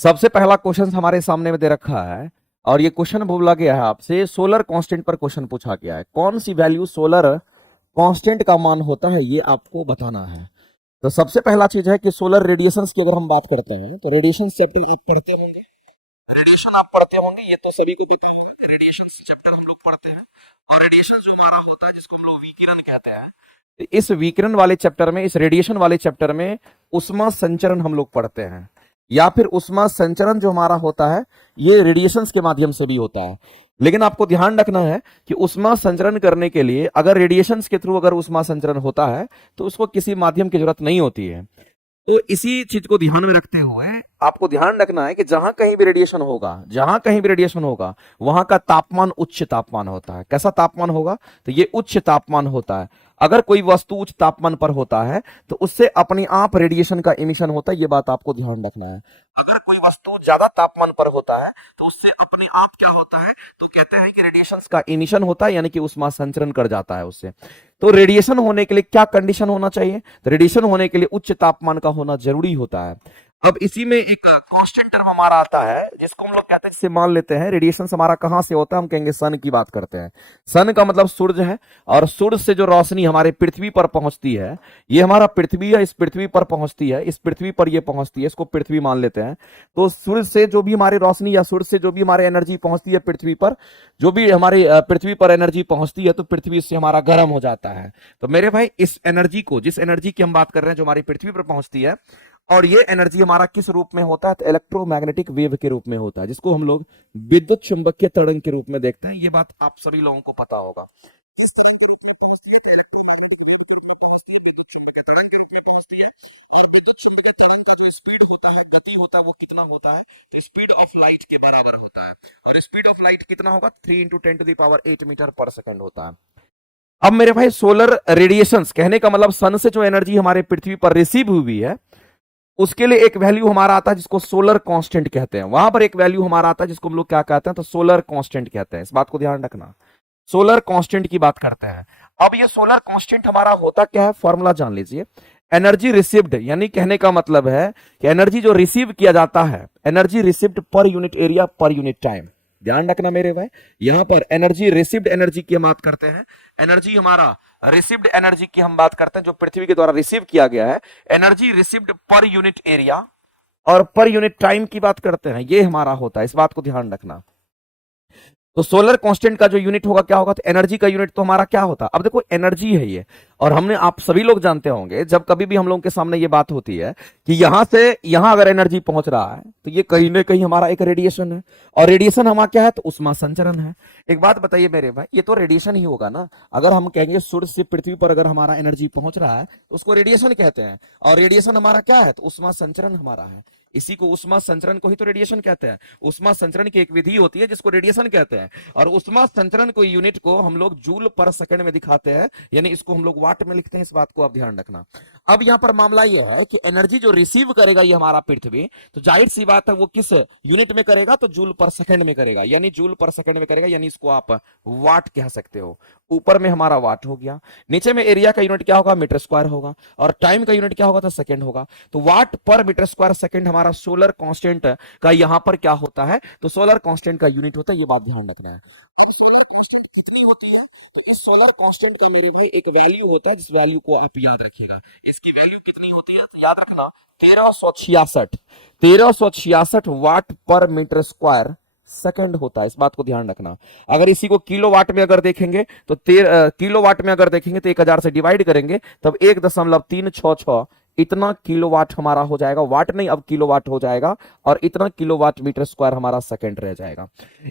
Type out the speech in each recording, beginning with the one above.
सबसे पहला क्वेश्चन हमारे सामने में दे रखा है और ये क्वेश्चन बोला गया है आपसे सोलर कांस्टेंट पर क्वेश्चन पूछा गया है। कौन सी वैल्यू सोलर कांस्टेंट का मान होता है ये आपको बताना है। तो सबसे पहला चीज है कि सोलर रेडिएशंस की अगर हम बात करते हैं तो रेडिएशन चैप्टर आप पढ़ते होंगे। रेडिएशन आप पढ़ते होंगे, ये तो सभी को पता होगा। रेडिएशन चैप्टर हम लोग पढ़ते हैं और रेडिएशन जो हमारा होता है जिसको हम लोग विकिरण कहते हैं, तो इस विकिरण वाले चैप्टर में, इस रेडिएशन वाले चैप्टर में उष्मा संचरण हम लोग पढ़ते हैं, या फिर उष्मा संचरण जो हमारा होता है ये रेडिएशंस के माध्यम से भी होता है। लेकिन आपको ध्यान रखना है कि उष्मा संचरण करने के लिए अगर रेडिएशंस के थ्रू अगर उष्मा संचरण होता है तो उसको किसी माध्यम की जरूरत नहीं होती है। तो इसी चीज को ध्यान में रखते हुए आपको ध्यान रखना है कि जहां कहीं भी रेडिएशन होगा, जहां कहीं भी रेडिएशन होगा, वहां का तापमान उच्च तापमान होता है। कैसा तापमान होगा? तो ये उच्च तापमान होता है। अगर कोई वस्तु उच्च तापमान पर होता है तो उससे अपने आप रेडिएशन का इमिशन होता है, ये बात आपको ध्यान रखना है। अगर कोई वस्तु ज्यादा तापमान पर होता है तो उससे अपने आप क्या होता है, तो कहते हैं कि रेडिएशन का इमिशन होता है, यानी कि उष्मा संचरण कर जाता है उससे। तो रेडिएशन होने के लिए क्या कंडीशन होना चाहिए? तो रेडिएशन होने के लिए उच्च तापमान का होना जरूरी होता है। अब इसी में एक कांस्टेंट टर्म हमारा आता है जिसको हम लोग कहते हैं, इससे मान लेते हैं रेडिएशन हमारा कहां से होता है, हम कहेंगे सन की बात करते हैं। सन का मतलब सूरज है, और सूर्य से जो रोशनी हमारे पृथ्वी पर पहुंचती है, ये हमारा पृथ्वी है, इस पृथ्वी पर पहुंचती है, इस पृथ्वी पर ये पहुंचती है, इसको पृथ्वी मान लेते हैं। तो सूर्य से जो भी हमारी रोशनी या सूर्य से जो भी हमारे एनर्जी पहुंचती है पृथ्वी पर, जो भी हमारी पृथ्वी पर एनर्जी पहुंचती है तो पृथ्वी से हमारा गर्म हो जाता है। तो मेरे भाई इस एनर्जी को, जिस एनर्जी की हम बात कर रहे हैं जो हमारी पृथ्वी पर पहुंचती है, और ये एनर्जी हमारा किस रूप में होता है? तो इलेक्ट्रोमैग्नेटिक वेव के रूप में होता है, जिसको हम लोग विद्युत चुंबकीय तरंग के रूप में देखते हैं। ये बात आप सभी लोगों को पता होगा। स्पीड होता है, गति होता है, वो कितना होता है? तो स्पीड ऑफ लाइट के बराबर होता है। और स्पीड ऑफ लाइट कितना होगा? 3 into 10 to the power 8 metre per second होता है। अब मेरे भाई सोलर रेडिएशंस कहने का मतलब सन से जो एनर्जी हमारे पृथ्वी पर रिसीव हुई है उसके लिए एक वैल्यू हमारा आता है जिसको सोलर कांस्टेंट कहते हैं। वहां पर एक वैल्यू हमारा आता है जिसको हम लोग क्या कहते हैं? तो सोलर कांस्टेंट कहते हैं। इस बात को ध्यान रखना, सोलर कांस्टेंट की बात करते हैं। अब ये सोलर कांस्टेंट हमारा होता क्या है, फॉर्मूला जान लीजिए। एनर्जी रिसीव्ड, यानी कहने का मतलब है कि एनर्जी जो रिसीव किया जाता है, energy received per unit area per unit time. ध्यान रखना मेरे भाई, यहां पर एनर्जी रिसीव्ड एनर्जी की हम बात करते हैं। एनर्जी हमारा रिसीव्ड एनर्जी की हम बात करते हैं जो पृथ्वी के द्वारा रिसीव किया गया है। Energy received per unit area और पर यूनिट टाइम की बात करते हैं, ये हमारा होता है। इस बात को ध्यान रखना। तो सोलर कांस्टेंट का जो यूनिट होगा क्या होगा? तो एनर्जी का यूनिट तो हमारा क्या होता है? अब देखो एनर्जी है ये, और हमने, आप सभी लोग जानते होंगे जब कभी भी हम लोगों के सामने ये बात होती है कि यहां से यहां अगर एनर्जी पहुंच रहा है तो ये कहीं ना कहीं हमारा एक रेडिएशन है, और रेडिएशन हमारा क्या है? तो उष्मा संचरण है। एक बात बताइए मेरे भाई, ये तो रेडिएशन ही होगा ना। अगर हम कहेंगे सूर्य से पृथ्वी पर अगर हमारा एनर्जी पहुंच रहा है तो उसको रेडिएशन कहते हैं, और रेडिएशन हमारा क्या है? तो उष्मा संचरण हमारा है। इसी को, उष्मा संचरण को ही तो रेडिएशन कहते हैं। उष्मा संचरण की एक विधि होती है जिसको रेडिएशन कहते हैं, और उष्मा संचरण को यूनिट को हम लोग जूल पर सेकंड में दिखाते हैं, यानी इसको हम लोग वाट में लिखते हैं। इस बात को आप ध्यान रखना। अब यहां पर मामला यह है कि एनर्जी जो रिसीव करेगा ये हमारा पृथ्वी, तो जाहिर सी बात है वो किस यूनिट में करेगा? तो जूल पर सेकंड में करेगा, यानी जूल पर सेकंड में करेगा, यानी इसको आप वाट कह सकते हो। ऊपर में हमारा वाट हो गया, नीचे में एरिया का यूनिट क्या होगा? मीटर स्क्वायर होगा, और टाइम का यूनिट क्या होगा? तो सेकंड होगा। तो वाट पर मीटर स्क्वायर सेकंड हमारा सोलर कांस्टेंट का यहां पर क्या होता है? तो सोलर कांस्टेंट का यूनिट होता है। ये बात ध्यान रखना है। कितनी होती है? तो इस सोलर कांस्टेंट का मेरे भाई एक वैल्यू होता है, जिस वैल्यू को आप याद रखिएगा। इसकी वैल्यू कितनी होती है? तो याद रखना, 1366, 1366 वाट पर मीटर स्क्वायर सेकंड होता है। इस बात को ध्यान रखना। अगर इसी को किलो वाट में अगर देखेंगे तो किलो वाट में अगर देखेंगे तो 1000 से डिवाइड करेंगे तब 1.366 इतना किलोवाट हमारा हो जाएगा। वाट नहीं, अब किलोवाट हो जाएगा, और इतना किलोवाट मीटर स्क्वायर हमारा सेकंड रह जाएगा।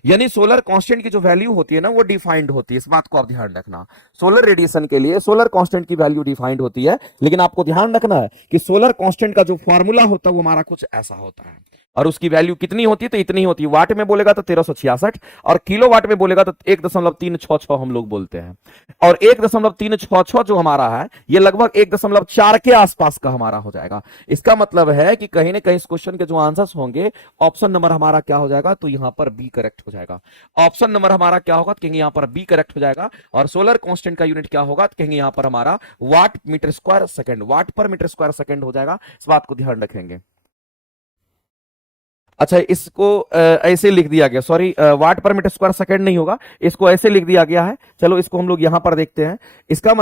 यानी सोलर कांस्टेंट की जो वैल्यू होती है ना वो डिफाइंड होती है। इस बात को आप ध्यान रखना। सोलर रेडिएशन के लिए सोलर कांस्टेंट की वैल्यू डिफाइंड होती है, लेकिन आपको ध्यान रखना है कि सोलर कांस्टेंट का जो फॉर्मूला होता है वो हमारा कुछ ऐसा होता है, और उसकी वैल्यू कितनी होती है? तो इतनी होती है। वाट में बोलेगा तो 1366, और किलो वाट में बोलेगा तो 1.366 हम लोग बोलते हैं। और 1.366 जो हमारा है ये लगभग 1.4 के आसपास का हमारा हो जाएगा। इसका मतलब है कि कहीं ना कहीं इस क्वेश्चन के जो आंसर्स होंगे, ऑप्शन नंबर हमारा क्या हो जाएगा? तो यहां पर बी करेक्ट हो जाएगा। ऑप्शन नंबर हमारा क्या होगा? तो कहेंगे यहां पर बी करेक्ट हो जाएगा। और सोलर कांस्टेंट का यूनिट क्या होगा? तो कहेंगे यहां पर हमारा वाट मीटर स्क्वायर सेकंड, वाट पर मीटर स्क्वायर सेकंड हो जाएगा। इस बात को ध्यान रखेंगे। अच्छा, इसको ऐसे लिख दिया गया, सॉरी, वाट पर मीटर स्क्वायर सेकंड नहीं होगा, इसको ऐसे लिख दिया गया है। चलो इसको हम लोग यहां पर देखते हैं। इसका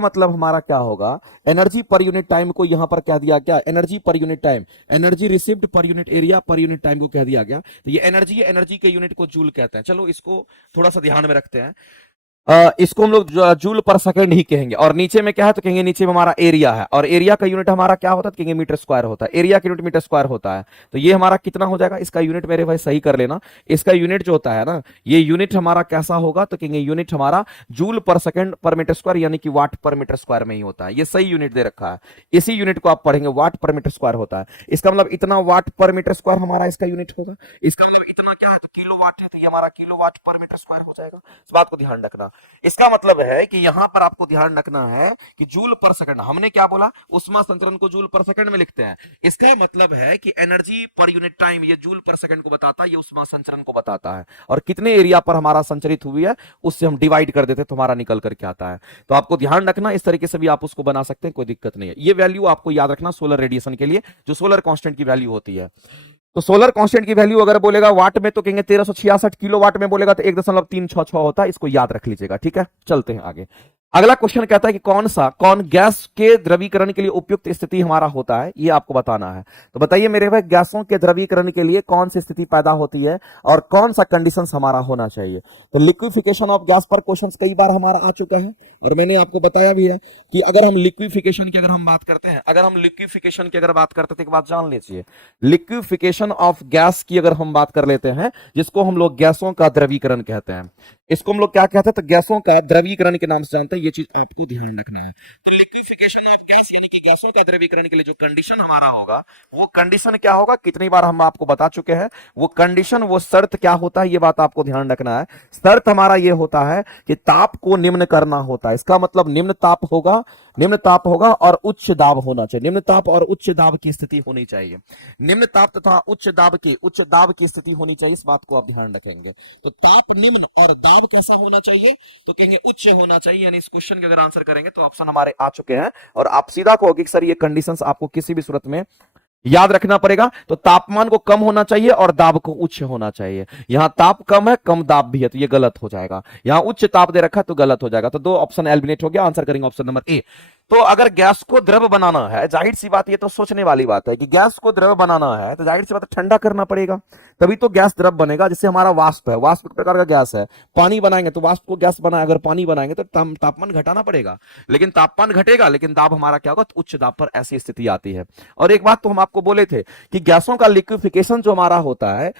मतलब हमारा क्या होगा, एनर्जी पर यूनिट टाइम को यहां पर कह दिया गया energy per unit time, energy received per unit area per unit time को कह दिया गया। तो ये एनर्जी के यूनिट को जूल कहते हैं। चलो इसको थोड़ा सा ध्यान में रखते हैं। इसको हम लोग जूल पर सेकंड ही कहेंगे। और नीचे में क्या है, तो कहेंगे नीचे में हमारा एरिया है, और एरिया का यूनिट हमारा क्या होता है, तो कहेंगे मीटर स्क्वायर होता है। एरिया का यूनिट मीटर स्क्वायर होता है। तो ये हमारा कितना हो जाएगा, इसका यूनिट मेरे भाई सही कर लेना, इसका यूनिट जो होता है ना, ये यूनिट हमारा कैसा होगा, तो कहेंगे यूनिट हमारा जूल पर सेकंड पर मीटर स्क्वायर, यानी कि वाट पर मीटर स्क्वायर में ही होता है। ये सही यूनिट दे रखा है, इसी यूनिट को आप पढ़ेंगे, वाट पर मीटर स्क्वायर होता है। इसका मतलब इतना वाट पर मीटर स्क्वायर हमारा इसका यूनिट होगा। इसका मतलब इतना क्या है, तो किलो वाट है, तो ये हमारा किलो वाट पर मीटर स्क्वायर हो जाएगा। इस बात को ध्यान रखना। इसका मतलब है कि यहां पर आपको ध्यान रखना है कि जूल पर सेकंड, हमने क्या बोला, उष्मा संचरण को जूल पर सेकंड में लिखते हैं। इसका मतलब है कि एनर्जी पर यूनिट टाइम ये जूल पर सेकंड को बताता है, ये उष्मा संचरण को बताता है, और कितने एरिया पर हमारा संचरित हुई है उससे हम डिवाइड कर देते हैं तो हमारा निकल करके आता है। तो आपको ध्यान रखना, इस तरीके से भी आप उसको बना सकते हैं, कोई दिक्कत नहीं है। ये वैल्यू आपको याद रखना सोलर रेडिएशन के लिए, जो सोलर कांस्टेंट की वैल्यू होती है। तो सोलर कांस्टेंट की वैल्यू अगर बोलेगा वाट में तो कहेंगे 1366 किलो वाट में बोलेगा तो 1.366 होता है। इसको याद रख लीजिएगा, ठीक है। चलते हैं आगे। अगला क्वेश्चन कहता है कि कौन गैस के द्रवीकरण के लिए उपयुक्त स्थिति हमारा होता है, ये आपको बताना है। तो बताइए मेरे भाई, गैसों के द्रवीकरण के लिए कौन सी स्थिति पैदा होती है और कौन सा कंडीशंस हमारा होना चाहिए। तो लिक्विफिकेशन ऑफ गैस पर क्वेश्चंस कई बार हमारा आ चुका है, और मैंने आपको बताया भी है कि अगर हम लिक्विफिकेशन की अगर हम बात करते हैं, तो एक बात जान लीजिए, लिक्विफिकेशन ऑफ गैस की अगर हम बात कर लेते हैं, जिसको हम लोग गैसों का द्रवीकरण कहते हैं, इसको हम लोग क्या कहते हैं, तो गैसों का द्रवीकरण के नाम से जानते हैं। ये चीज आपको ध्यान रखना है। तो लिक्विफिकेशन ऑफ गैस यानी कि गैसों का द्रवीकरण के लिए जो कंडीशन हमारा होगा, वो कंडीशन क्या होगा, कितनी बार हम आपको बता चुके हैं। वो कंडीशन, वो शर्त क्या होता है, ये बात आपको ध्यान रखना है। शर्त हमारा ये होता है कि ताप को निम्न करना होता है। इसका मतलब निम्न ताप होगा और उच्च दाब होना चाहिए। निम्न ताप और उच्च दाब की स्थिति होनी चाहिए। निम्न ताप तथा उच्च दाब की स्थिति होनी चाहिए। इस बात को आप ध्यान रखेंगे। तो ताप निम्न और दाब कैसा होना चाहिए, तो कहेंगे उच्च होना चाहिए। यानी इस क्वेश्चन के अगर आंसर करेंगे तो ऑप्शन हमारे आ चुके हैं, और आप सीधा कहोगे सर ये कंडीशंस आपको किसी भी सूरत में याद रखना पड़ेगा। तो तापमान को कम होना चाहिए और दाब को उच्च होना चाहिए। यहां ताप कम है, कम दाब भी है, तो ये गलत हो जाएगा। यहां उच्च ताप दे रखा है तो गलत हो जाएगा। तो दो ऑप्शन एलिमिनेट हो गया, आंसर करेंगे ऑप्शन नंबर ए। तो अगर गैस को द्रव बनाना है, जाहिर सी बात, ये तो सोचने वाली बात है कि गैस को द्रव बनाना है तो जाहिर सी बात है ठंडा करना पड़ेगा, तभी तो गैस द्रव बनेगा। जैसे हमारा वाष्प है, वाष्प एक प्रकार का गैस है। पानी बनाएंगे तो वाष्प को गैस बनाए, अगर पानी बनाएंगे तो तापमान घटाना पड़ेगा, लेकिन तापमान घटेगा लेकिन दाब हमारा क्या होगा, तो उच्च दाब पर ऐसी स्थिति आती है। और एक बात तो हम आपको बोले थे कि गैसों का लिक्विफिकेशन जो हमारा होता है,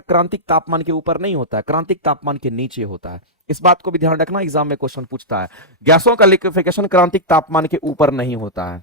क्रांतिक तापमान के ऊपर नहीं होता है, क्रांतिक तापमान के नीचे होता है। इस बात को भी ध्यान रखना, एग्जाम में क्वेश्चन पूछता है। गैसों का लिक्विफिकेशन क्रांतिक तापमान के ऊपर नहीं होता है,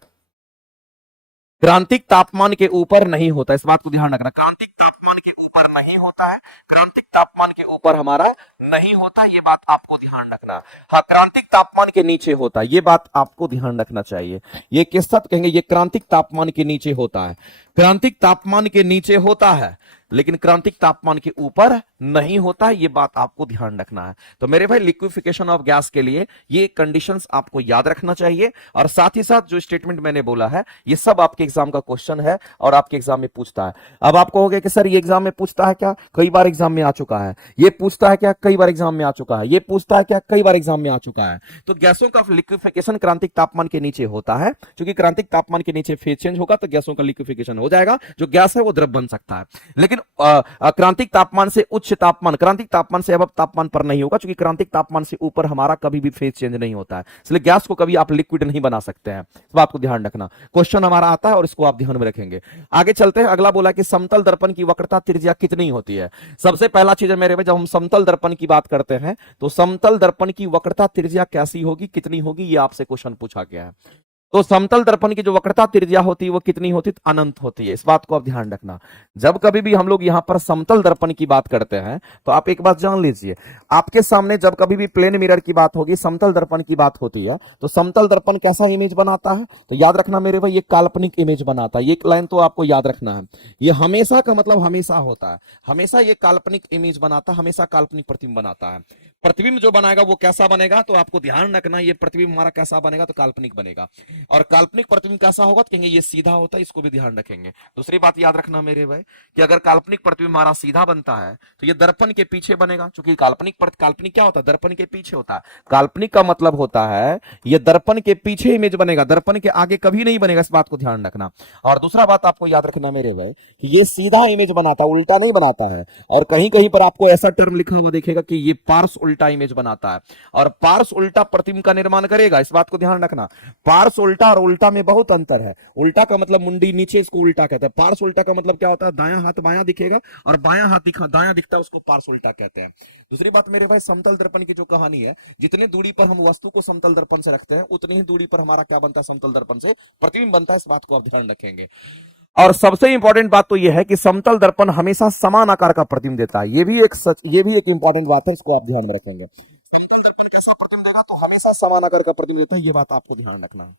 क्रांतिक तापमान के ऊपर नहीं होता। इस बात को ध्यान रखना, क्रांतिक तापमान के ऊपर नहीं होता है, क्रांतिक तापमान के ऊपर हमारा नहीं होता, ये बात आपको ध्यान रखना। हाँ, क्रांतिक तापमान के नीचे होता है, ये बात आपको ध्यान रखना चाहिए। ये किस तक कहेंगे, ये क्रांतिक तापमान के नीचे होता है, क्रांतिक तापमान के नीचे होता है, लेकिन क्रांतिक तापमान के ऊपर नहीं होता, ये बात आपको ध्यान रखना है। तो मेरे भाई, लिक्विफिकेशन ऑफ गैस के लिए ये कंडीशंस आपको याद रखना चाहिए, और साथ ही साथ जो स्टेटमेंट मैंने बोला है, ये सब आपके एग्जाम का क्वेश्चन है और आपके एग्जाम में पूछता है। अब आप कहोगे कि सर ये एग्जाम में पूछता है क्या, कई बार एग्जाम में आ चुका है। ये पूछता है क्या, कई बार एग्जाम में आ चुका है। ये पूछता है क्या, कई बार एग्जाम में आ चुका है। तो गैसों का लिक्विफिकेशन क्रांतिक तापमान के नीचे होता है, क्योंकि क्रांतिक तापमान के नीचे फेज चेंज होगा तो गैसों का लिक्विफिकेशन हो जाएगा, जो गैस है वो द्रव बन सकता है। लेकिन क्रांतिक तापमान से उच्च तापमान, क्रांतिक तापमान से अब तापमान पर नहीं होगा, क्योंकि क्रांतिक तापमान से ऊपर हमारा कभी भी फेज चेंज नहीं होता है। इसलिए गैस को कभी आप लिक्विड नहीं बना सकते हैं। इस बात को ध्यान रखना, क्वेश्चन हमारा आता है और इसको आप ध्यान में रखेंगे। आगे चलते हैं। अगला बोला कि समतल दर्पण की वक्रता त्रिज्या कितनी होती है। सबसे पहला चीज है मेरे भाई, जब हम समतल दर्पण की बात करते हैं तो समतल दर्पण की वक्रता त्रिज्या कैसी होगी, कितनी होगी, ये आपसे क्वेश्चन पूछा गया है। तो समतल दर्पण की जो वक्रता त्रिज्या होती है वो कितनी होती है, अनंत होती है। इस बात को आप ध्यान रखना। जब कभी भी हम लोग यहां पर समतल दर्पण की बात करते हैं तो आप एक बात जान लीजिए, आपके सामने जब कभी भी प्लेन मिरर की बात होगी, समतल दर्पण की बात होती है, तो समतल दर्पण कैसा इमेज बनाता है, तो याद रखना मेरे भाई, ये काल्पनिक इमेज बनाता है। ये लाइन तो आपको याद रखना है। ये हमेशा का मतलब हमेशा होता है, हमेशा ये काल्पनिक इमेज बनाता है, हमेशा काल्पनिक प्रतिबिंब बनाता है। प्रतिबिंब जो बनाएगा वो कैसा बनेगा, तो आपको ध्यान रखना ये प्रतिबिंब हमारा कैसा बनेगा, तो काल्पनिक बनेगा। और काल्पनिक प्रतिबिंब कैसा होगा, तो कहेंगे ये सीधा होता है, इसको भी ध्यान रखेंगे। दूसरी बात याद रखना मेरे भाई कि अगर काल्पनिक प्रतिबिंब हमारा सीधा बनता है तो ये दर्पण के पीछे बनेगा, क्योंकि काल्पनिक क्या होता है, दर्पण के पीछे होता है। काल्पनिक का मतलब होता है ये दर्पण के पीछे इमेज बनेगा, दर्पण के आगे कभी नहीं बनेगा, इस बात को ध्यान रखना। और दूसरा बात आपको याद रखना मेरे भाई कि ये सीधा इमेज बनाता है, उल्टा नहीं बनाता है। और कहीं कहीं पर आपको ऐसा टर्म लिखा हुआ देखेगा कि ये पार्श्व उल्टा इमेज बनाता है, और पार्श्व उल्टा प्रतिबिंब का निर्माण करेगा, इस बात को ध्यान रखना। पार्श्व उल्टा और उल्टा में बहुत अंतर है। उल्टा का मतलब मुंडी नीचे, इसको उल्टा कहते हैं। पार्श्व उल्टा का मतलब क्या होता है, दायां हाथ बायां दिखेगा और बायां हाथ दायां दिखता है, उसको पार्श्व उल्टा कहते हैं। दूसरी बात मेरे भाई, समतल दर्पण की जो कहानी है, जितनी दूरी पर हम वस्तु को समतल दर्पण से रखते हैं उतनी ही दूरी पर हमारा क्या बनता है, समतल दर्पण से प्रतिबिंब बनता है, इस बात को आप ध्यान रखेंगे। और सबसे इंपॉर्टेंट बात तो यह है कि समतल दर्पण हमेशा समान आकार का प्रतिबिंब देता है, ये भी एक इंपॉर्टेंट बात है, इसको आप ध्यान में रखेंगे। समतल दर्पण कैसा प्रतिबिंब देगा, तो हमेशा समान आकार का प्रतिबिंब देता है, ये बात आपको ध्यान रखना।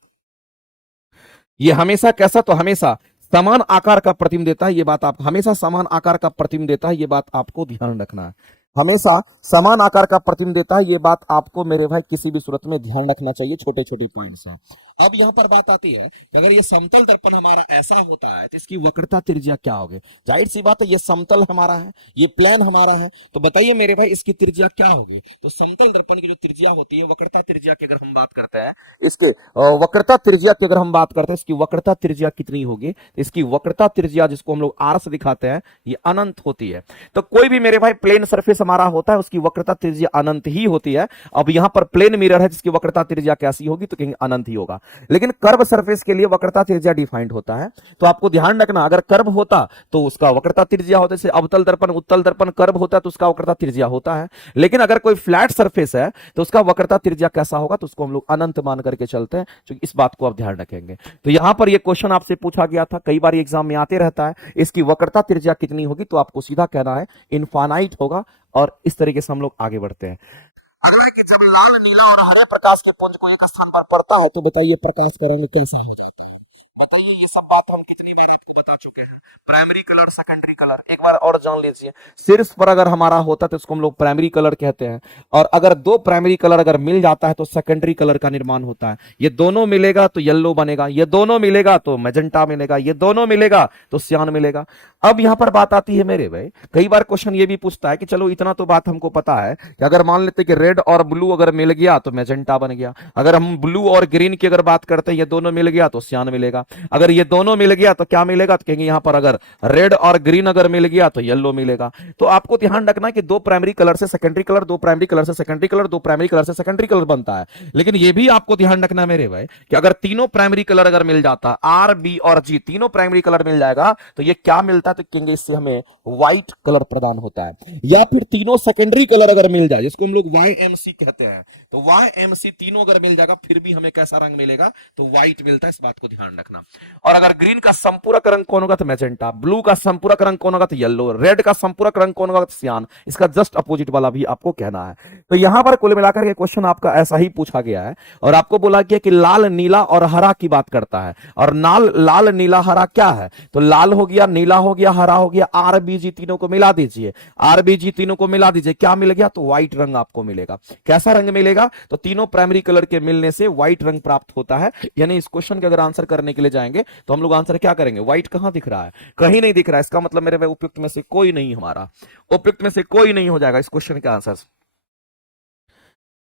ये हमेशा कैसा, तो हमेशा समान आकार का प्रतिबिंब देता है, ये बात आप हमेशा समान आकार का प्रतिबिंब देता है, ये बात आपको ध्यान रखना है। हमेशा समान आकार का प्रतिबिंब देता है, ये बात आपको मेरे भाई किसी भी सूरत में ध्यान रखना चाहिए, छोटे छोटे पॉइंट्स हैं। अब यहां पर बात आती है कि अगर ये समतल दर्पण हमारा ऐसा होता है तो इसकी वक्रता त्रिज्या क्या होगी। जाहिर सी बात है, ये समतल हमारा है, ये प्लेन हमारा है, तो बताइए मेरे भाई इसकी त्रिज्या क्या होगी। तो समतल दर्पण की जो त्रिज्या होती है, वक्रता त्रिज्या की अगर हम बात करते हैं, इसके वक्रता त्रिज्या की अगर हम बात करते हैं, इसकी वक्रता त्रिज्या कितनी होगी, तो इसकी वक्रता त्रिज्या जिसको हम लोग आर से दिखाते हैं, ये अनंत होती है। तो कोई भी मेरे भाई प्लेन सरफेस हमारा होता है उसकी वक्रता त्रिज्या अनंत ही होती है। अब यहां पर प्लेन मिरर है जिसकी वक्रता त्रिज्या कैसी होगी, तो कहेंगे अनंत ही होगा। लेकिन कर्व सरफेस के लिए वक्रता त्रिज्या डिफाइंड होता है, तो आपको ध्यान रखना अगर कर्व होता तो उसका वक्रता त्रिज्या होता है, जैसे अवतल दर्पण उत्तल दर्पण कर्व होता है तो उसका वक्रता त्रिज्या होता है। लेकिन अगर कोई फ्लैट सरफेस है तो उसका वक्रता त्रिज्या कैसा होगा, तो उसको हम लोग अनंत मान करके चलते हैं, तो इस बात को आप ध्यान रखेंगे। तो यहां पर यह क्वेश्चन आपसे पूछा गया था, कई बार एग्जाम में आते रहता है, इसकी वक्रता त्रिज्या कितनी होगी, तो आपको सीधा कहना है इनफाइनाइट होगा। और इस तरीके से हम लोग आगे बढ़ते हैं। अगर कि जब लाल नीला और हरे प्रकाश के पुंज को एक स्थान पर पड़ता है तो बताइए प्रकाश का रंग कैसा हो जाता है। बताइए, ये सब बात हम कितनी बार आपको बता चुके हैं। प्राइमरी कलर, सेकेंडरी कलर, एक बार और जान लीजिए। शीर्ष पर अगर हमारा होता है तो इसको हम लोग प्राइमरी कलर कहते हैं, और अगर दो प्राइमरी कलर अगर मिल जाता है तो सेकेंडरी कलर का निर्माण होता है। ये दोनों मिलेगा तो येलो बनेगा, ये दोनों मिलेगा तो मैजेंटा मिलेगा, ये दोनों मिलेगा तो सियान मिलेगा। अब यहां पर बात आती है मेरे भाई, कई बार क्वेश्चन ये भी पूछता है कि चलो इतना तो बात हमको पता है कि अगर मान लेते कि रेड और ब्लू अगर मिल गया तो मैजेंटा बन गया, अगर हम ब्लू और ग्रीन की अगर बात करते हैं ये दोनों मिल गया तो सियान मिलेगा, अगर ये दोनों मिल गया तो क्या मिलेगा, तो कहेंगे यहां पर अगर रेड और ग्रीन अगर मिल गया तो येलो मिलेगा। तो आपको ध्यान रखना कि दो प्राइमरी कलर से सेकेंडरी कलर, दो प्राइमरी कलर से सेकेंडरी कलर, दो प्राइमरी कलर से सेकेंडरी कलर बनता है। लेकिन यह भी आपको ध्यान रखना मेरे भाई कि अगर तीनों प्राइमरी कलर अगर मिल जाता, आर बी और जी तीनों प्राइमरी कलर मिल जाएगा तो ये क्या मिलता है, तो कहेंगे इससे हमें व्हाइट कलर प्रदान होता है। या फिर तीनों सेकेंडरी कलर अगर मिल जाए जिसको हम लोग YMC कहते हैं, तो YMC तीनों अगर मिल जाएगा फिर भी हमें कैसा रंग मिलेगा, तो व्हाइट मिलता है, इस बात को ध्यान रखना। और अगर ग्रीन का संपूरक रंग कौन होगा, तो मैजेंटा, ब्लू का संपूरक रंग कौन होगा, तो येलो, रेड का संपूरक रंग कौन होगा, तो सियान। इसका जस्ट अपोजिट वाला भी आपको कहना है। तो यहां पर कुल मिलाकर के क्वेश्चन आपका ऐसा ही पूछा गया है, और आपको बोला गया कि लाल नीला और हरा की बात करता है, और लाल नीला हरा क्या है, तो लाल हो गया, नीला हो गया, हरा हो गया, RBG तीनों को मिला दीजिए, RBG तीनों को मिला दीजिए, क्या मिल गया, तो व्हाइट रंग आपको मिलेगा। कैसा रंग मिलेगा, तो तीनों प्राइमरी कलर के मिलने से व्हाइट रंग प्राप्त होता है। यानी इस क्वेश्चन के अगर आंसर करने के लिए जाएंगे तो हम लोग आंसर क्या करेंगे, व्हाइट कहां दिख रहा है, कहीं नहीं दिख रहा है, इसका मतलब मेरे भाई उपयुक्त में से कोई नहीं, हमारा उपयुक्त में से कोई नहीं हो जाएगा इस क्वेश्चन का आंसर।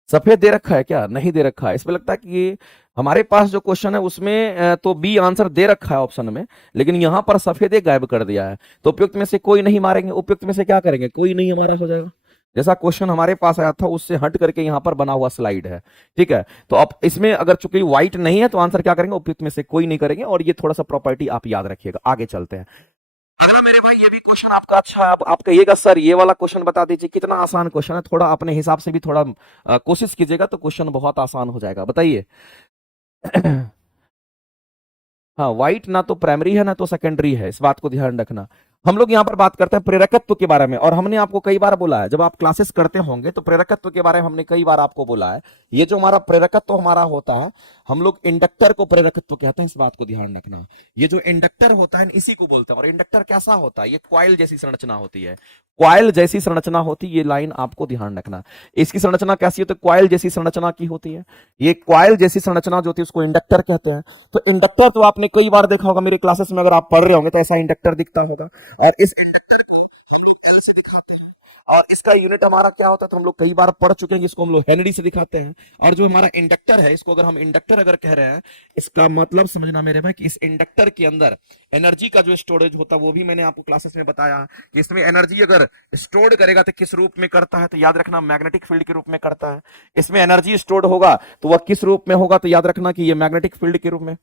सफेद दे रखा है क्या, नहीं दे रखा है, इसमें लगता है कि हमारे पास जो क्वेश्चन है उसमें तो बी आंसर दे रखा है ऑप्शन में, लेकिन यहां पर सफेद गायब कर दिया है, तो उपयुक्त में से कोई नहीं मारेंगे, उपयुक्त में से क्या करेंगे, कोई नहीं हमारा हो जाएगा। जैसा क्वेश्चन हमारे पास आया था उससे हट करके यहां पर बना हुआ स्लाइड है, ठीक है। तो अब इसमें अगर चूंकि व्हाइट नहीं है तो आंसर क्या करेंगे, उपयुक्त में से कोई नहीं करेंगे, और ये थोड़ा सा प्रॉपर्टी आप याद रखिएगा। आगे चलते हैं। अगर मेरे भाई ये भी क्वेश्चन आपका अच्छा है, आप कहिएगा सर ये वाला क्वेश्चन बता दीजिए, कितना आसान क्वेश्चन है, थोड़ा अपने हिसाब से भी थोड़ा कोशिश कीजिएगा तो क्वेश्चन बहुत आसान हो जाएगा। बताइए। हाँ, व्हाइट ना तो प्राइमरी है ना तो सेकेंडरी है, इस बात को ध्यान रखना। हम लोग यहाँ पर बात करते हैं प्रेरकत्व के बारे में, और हमने आपको कई बार बोला है, जब आप क्लासेस करते होंगे तो प्रेरकत्व के बारे में हमने कई बार आपको बोला है। ये जो हमारा प्रेरकत्व हमारा होता है, हम लोग इंडक्टर को प्रेरकत्व कहते हैं, इस बात को ध्यान रखना। ये जो इंडक्टर होता है इसी को बोलते हैं। और इंडक्टर कैसा होता है? ये क्वाइल जैसी संरचना होती है, क्वाइल जैसी संरचना होती है। ये लाइन आपको ध्यान रखना। इसकी संरचना कैसी होती है? क्वाइल जैसी संरचना की होती है। ये क्वाइल जैसी संरचना जो होती है उसको इंडक्टर कहते हैं। तो इंडक्टर तो आपने कई बार देखा होगा मेरे क्लासेस में, अगर आप पढ़ रहे होंगे तो ऐसा इंडक्टर दिखता होगा। और इस इंडक्टर को हम लोग एल से दिखाते हैं, और इसका यूनिट हमारा क्या होता है तो हम लोग कई बार पढ़ चुके हैं। इसको हम लोग हेनरी से दिखाते हैं। और जो हमारा इंडक्टर है, इसको अगर हम इंडक्टर अगर कह रहे हैं, इसका मतलब समझना मेरे भाई कि इस इंडक्टर के अंदर एनर्जी का जो स्टोरेज होता है वो भी मैंने आपको क्लासेस में बताया कि इसमें एनर्जी अगर स्टोर करेगा तो किस रूप में करता है, तो याद रखना मैग्नेटिक फील्ड के रूप में करता है। इसमें एनर्जी स्टोर्ड होगा तो वह किस रूप में होगा, तो याद रखना कि ये मैग्नेटिक फील्ड के रूप में,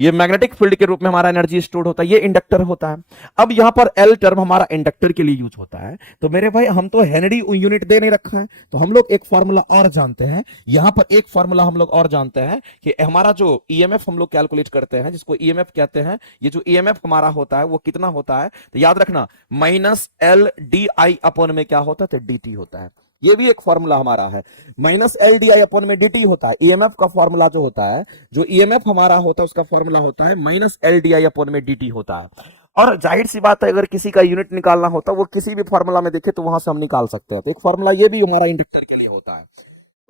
ये मैग्नेटिक फील्ड के रूप में हमारा एनर्जी स्टोर्ड होता है। ये इंडक्टर होता है। अब यहां पर एल टर्म हमारा इंडक्टर के लिए यूज होता है। तो मेरे भाई हम तो हेनरी यूनिट दे नहीं रखा है, तो हम लोग एक फार्मूला और जानते हैं। यहां पर एक फार्मूला हम लोग और जानते हैं कि हमारा जो ईएमएफ हम लोग कैलकुलेट करते हैं, जिसको ईएमएफ कहते हैं, ये जो ईएमएफ हमारा होता है वो कितना होता है, तो याद रखना minus L D I upon में क्या होता है, तो डी टी होता है। ये भी एक फॉर्मूला हमारा है। Minus L D I upon में डी टी होता है। ईएमएफ का फॉर्मूला जो होता है, जो ईएमएफ हमारा होता है उसका फॉर्मूला होता है minus L D I upon में डी टी होता है। और जाहिर सी बात है, अगर किसी का यूनिट निकालना होता है वो किसी भी फॉर्मूला में देखे तो वहां से हम निकाल सकते हैं। तो एक फॉर्मूला ये भी हमारा इंडक्टर के लिए होता है।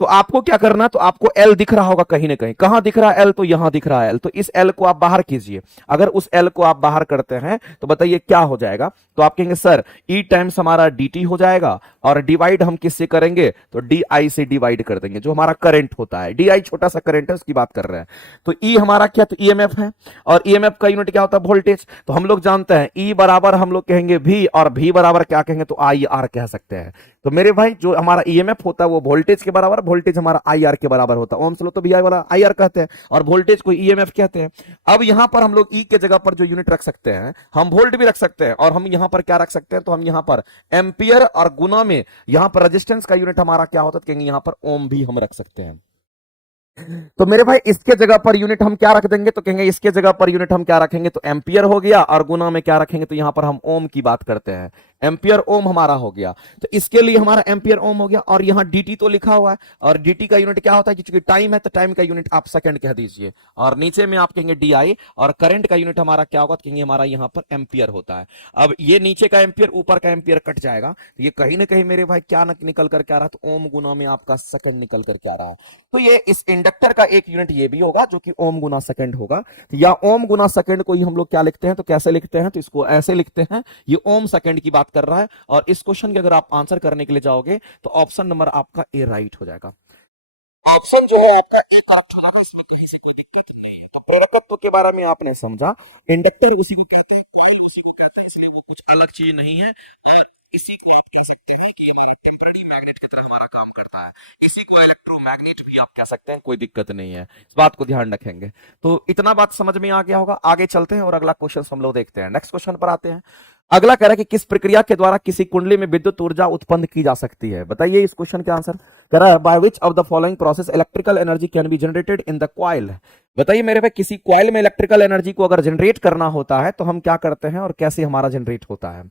तो आपको क्या करना है, तो आपको एल दिख रहा होगा कहीं ना कहीं। कहां दिख रहा है एल, तो यहां दिख रहा है एल। तो इस एल को आप बाहर कीजिए। अगर उस एल को आप बाहर करते हैं तो बताइए क्या हो जाएगा, तो आप कहेंगे सर ई टाइम्स हमारा dt हो जाएगा, और डिवाइड हम किससे करेंगे, तो di से डिवाइड कर देंगे, जो हमारा करंट होता है। di छोटा सा करंट है, उसकी बात कर रहे हैं। तो E हमारा क्या, तो ईएमएफ है, और ईएमएफ का यूनिट क्या होता है, वोल्टेज। तो हम लोग जानते हैं E बराबर हम लोग कहेंगे V, और V बराबर क्या कहेंगे, तो IR कह सकते हैं। तो मेरे भाई जो हमारा ईएमएफ होता है वो वोल्टेज के बराबर, वोल्टेज हमारा IR के बराबर होता है। ओम्स लो तो VI वाला IR कहते हैं, और वोल्टेज को ईएमएफ कहते हैं। अब यहां पर हम लोग E के जगह पर जो यूनिट रख सकते हैं, हम वोल्ट भी रख सकते हैं, और हम यहां पर क्या रख सकते हैं, तो हम यहां पर एम्पियर, और गुना में यहां पर रेजिस्टेंस का यूनिट हमारा क्या होता है, कहेंगे यहां पर ओम भी हम रख सकते हैं। तो मेरे भाई इसके जगह पर यूनिट हम क्या रख देंगे, तो कहेंगे इसके जगह पर यूनिट हम क्या रखेंगे, तो एम्पियर हो गया, और गुना में क्या रखेंगे, तो यहां पर हम ओम की बात करते हैं। एम्पियर ओम हमारा हो गया। तो इसके लिए हमारा एम्पियर ओम हो गया। और यहां dt तो लिखा हुआ है, और dt का यूनिट क्या होता है, क्योंकि टाइम है तो टाइम का यूनिट आप सेकंड कह दीजिए, और नीचे में आप कहेंगे di, और करंट का यूनिट हमारा क्या होगा, तो कहेंगे हमारा यहां पर एम्पियर होता है। अब ये नीचे का एम्पियर ऊपर का एम्पियर कट जाएगा, तो ये कहीं ना कहीं मेरे भाई क्या निकल करके आ रहा है, तो ओम गुना में आपका सेकंड निकल करके आ रहा है। तो ये इस इंडक्टर का एक यूनिट ये भी होगा जो कि ओम गुना सेकंड होगा। तो या ओम गुना सेकंड को ही हम लोग क्या लिखते हैं, तो कैसे लिखते हैं, तो इसको ऐसे लिखते हैं, ये ओम सेकंड की बात कर रहा है। और इस क्वेश्चन के अगर आप आंसर करने के लिए जाओगे तो ऑप्शन नंबर आपका ए राइट हो जाएगा। ऑप्शन जो है आपका ए करेक्ट हो जाएगा, इसमें कहीं से कोई दिक्कत नहीं है। तो प्रेरकत्व के बारे में आपने समझा, इंडक्टर उसी को कहते हैं, कॉइल उसी को कहते हैं, इसलिए वो कुछ अलग चीज नहीं है। और इसी को आप कह सकते हैं कि हमारा टेम्पररी मैग्नेट की तरह हमारा काम करता है। इसी को इलेक्ट्रोमैग्नेट भी आप कह सकते हैं, कोई दिक्कत नहीं है, इस बात को ध्यान रखेंगे। तो इतना बात समझ में आ गया होगा। आगे चलते हैं और अगला क्वेश्चन हम लोग देखते हैं। नेक्स्ट क्वेश्चन पर आते हैं। अगला कह रहा है कि किस प्रक्रिया के द्वारा किसी कुंडली में विद्युत ऊर्जा उत्पन्न की जा सकती है। बताइए इस क्वेश्चन के आंसर। कह रहा है by which of the following process electrical energy can be generated in the coil. बताइए मेरे भाई किसी कॉइल में इलेक्ट्रिकल एनर्जी को अगर जनरेट करना होता है तो हम क्या करते हैं और कैसे हमारा जनरेट होता है।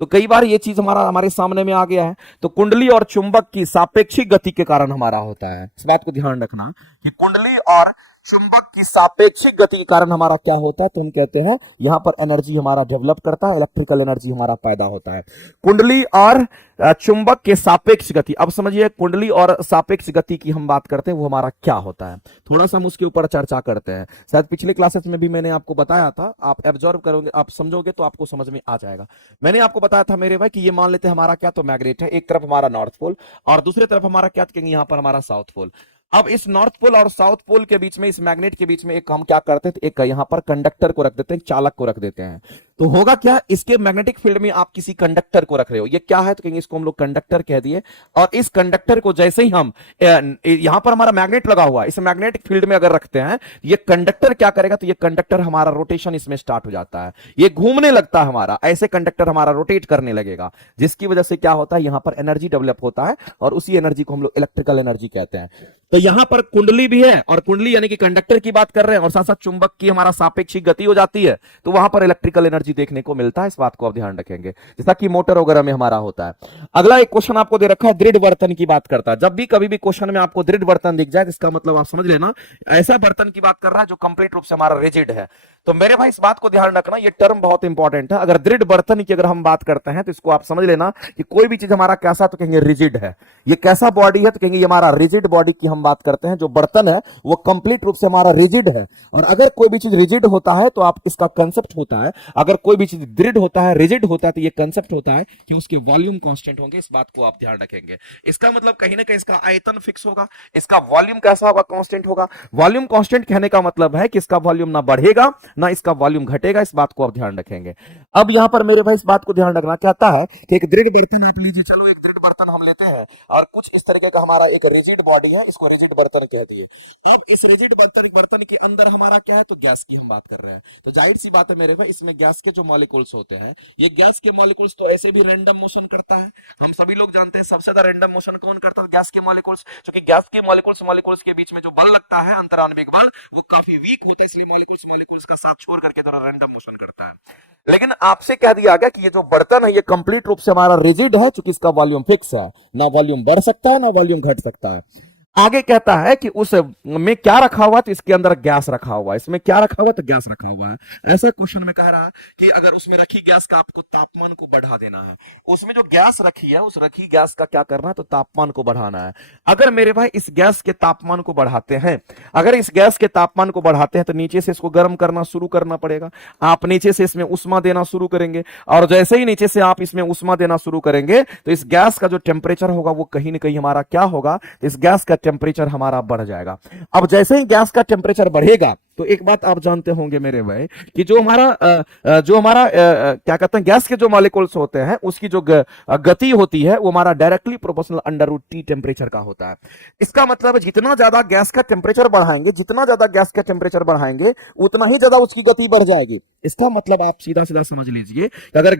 तो कई बार ये चीज हमारे सामने में आ गया है। तो कुंडली और चुंबक की सापेक्षिक गति के कारण हमारा होता है। इस बात को ध्यान रखना कि कुंडली और चुंबक की सापेक्षिक गति के कारण हमारा क्या होता है, तो हम कहते हैं यहां पर एनर्जी हमारा डेवलप करता है, इलेक्ट्रिकल एनर्जी हमारा पैदा होता है। कुंडली और चुंबक के सापेक्ष गति। अब समझिए कुंडली और सापेक्ष गति की हम बात करते हैं, वो हमारा क्या होता है, थोड़ा सा हम उसके ऊपर चर्चा करते हैं। शायद पिछले क्लासेस में भी मैंने आपको बताया था, आप एब्जॉर्व करोगे, आप समझोगे तो आपको समझ में आ जाएगा। मैंने आपको बताया था मेरे भाई कि ये मान लेते हैं हमारा क्या, तो मैग्नेट है, एक तरफ हमारा नॉर्थ पोल और दूसरी तरफ हमारा क्या कहेंगे, यहां पर हमारा साउथ पोल। अब इस नॉर्थ पोल और साउथ पोल के बीच में, इस मैग्नेट के बीच में एक हम क्या करते हैं, एक यहां पर कंडक्टर को रख देते हैं, चालक को रख देते हैं। तो होगा क्या, इसके मैग्नेटिक फील्ड में आप किसी कंडक्टर को रख रहे हो, ये क्या है, तो कहेंगे इसको हम लोग कंडक्टर कह दिए। और इस कंडक्टर को जैसे ही हम यहां पर हमारा मैग्नेट लगा हुआ है, इस मैग्नेटिक फील्ड में अगर रखते हैं, ये कंडक्टर क्या करेगा, तो ये कंडक्टर हमारा रोटेशन इसमें स्टार्ट हो जाता है, ये घूमने लगता है हमारा, ऐसे कंडक्टर हमारा रोटेट करने लगेगा, जिसकी वजह से क्या होता है, यहां पर एनर्जी डेवलप होता है और उसी एनर्जी को हम लोग इलेक्ट्रिकल एनर्जी कहते हैं। तो यहां पर कुंडली भी है, और कुंडली यानी कि कंडक्टर की बात कर रहे हैं, और साथ साथ चुंबक की हमारा सापेक्षिक गति हो जाती है, तो वहां पर इलेक्ट्रिकल एनर्जी एनर्जी देखने को मिलता है, इस बात को आप ध्यान रखेंगे, जैसा कि मोटर वगैरह में हमारा होता है। अगला एक क्वेश्चन आपको दे रखा है, दृढ़ बर्तन की बात करता है। जब भी कभी भी क्वेश्चन में आपको दृढ़ बर्तन दिख जाए, इसका मतलब आप समझ लेना ऐसा बर्तन की बात कर रहा है जो कंप्लीट रूप से हमारा रिजिड है। तो मेरे भाई इस बात को ध्यान रखना, ये टर्म बहुत इंपॉर्टेंट है। अगर दृढ़ बर्तन की अगर हम बात करते हैं तो इसको आप समझ लेना कि कोई भी चीज हमारा कैसा, तो कहेंगे रिजिड है। ये कैसा बॉडी है, तो कहेंगे ये हमारा रिजिड बॉडी की हम बात करते हैं। जो बर्तन है वो कंप्लीट रूप से हमारा रिजिड है। और अगर कोई भी चीज रिजिड होता है तो आप इसका कंसेप्ट होता है, अगर कोई भी चीज दृढ़ होता है, रिजिड होता है, तो ये कंसेप्ट होता है कि उसके वॉल्यूम कांस्टेंट होंगे। इस बात को आप ध्यान रखेंगे। इसका मतलब कहीं ना कहीं इसका आयतन फिक्स होगा, इसका वॉल्यूम कैसा होगा, कांस्टेंट होगा। वॉल्यूम कांस्टेंट कहने का मतलब है कि इसका वॉल्यूम ना बढ़ेगा ना इसका वॉल्यूम घटेगा। इस बात को आप ध्यान रखेंगे। अब यहां पर मेरे भाई इस बात को ध्यान रखना चाहता है कि एक दृढ़ बर्तन आप लीजिए, चलो एक दृढ़ बर्तन हम लेते हैं और कुछ इस तरीके का हमारा एक रिजिड बॉडी है, इसको रिजिड बर्तन कह दिए। अब इस रिजिड बर्तन के अंदर हमारा क्या है, तो गैस की हम बात कर रहे हैं। तो जाहिर सी बात है मेरे भाई, इसमें गैस के जो मॉलिक्यूल्स होते हैं, ये गैस के मॉलिक्यूल्स तो ऐसे भी रैंडम मोशन करता है। हम सभी लोग जानते हैं सबसे ज्यादा रैंडम मोशन कौन करता है, गैस के मॉलिक्यूल्स। क्योंकि गैस के मॉलिक्यूल्स के बीच में जो बल लगता है, अंतराण्विक बल, वो काफी वीक होता है, इसलिए मॉलिक्यूल्स का साथ छोड़ करके थोड़ा रैंडम मोशन करता है। लेकिन आपसे कह दिया गया कि ये जो बर्तन है ये कंप्लीट रूप से हमारा रिजिड है, क्योंकि इसका वॉल्यूम फिक्स है, ना वॉल्यूम बढ़ सकता है ना वॉल्यूम घट सकता है। आगे कहता है कि उस में क्या रखा हुआ, तो इसके अंदर गैस रखा हुआ है। इसमें क्या रखा हुआ, तो गैस रखा हुआ है। ऐसा क्वेश्चन में कह रहा है कि अगर उसमें रखी गैस का आपको तापमान को बढ़ा देना है, उसमें जो गैस रखी है उस रखी गैस का क्या करना है, तो तापमान को बढ़ाना है। अगर मेरे भाई इस गैस के तापमान को बढ़ाते हैं, अगर इस गैस के तापमान को बढ़ाते हैं तो नीचे से इसको गर्म करना शुरू करना पड़ेगा। आप नीचे से इसमें उष्मा देना शुरू करेंगे, और जैसे ही नीचे से आप इसमें उष्मा देना शुरू करेंगे तो इस गैस का जो टेम्परेचर होगा वो कहीं ना कहीं हमारा क्या होगा, इस गैस का टेम्परेचर हमारा बढ़ जाएगा। अब जैसे ही गैस का टेम्परेचर बढ़ेगा तो एक बात आप जानते होंगे मेरे भाई कि जो हमारा क्या कहते हैं, गैस के जो मॉलिक्यूल्स होते हैं उसकी जो गति होती है वो हमारा directly proportional under root T temperature का होता है। इसका मतलब है जितना ज्यादा गैस का टेम्परेचर बढ़ाएंगे, जितना ज्यादा गैस का टेम्परेचर बढ़ाएंगे उतना ही ज्यादा उसकी गति बढ़ जाएगी। इसका मतलब आप सीधा सीधा समझ लीजिए कि अगर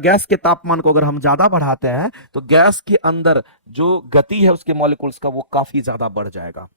गैस के तापमान को अगर हम ज्यादा बढ़ाते हैं तो गैस के अंदर जो गति है उसके मॉलिक्यूल्स का वो काफी ज्यादा बढ़ जाएगा।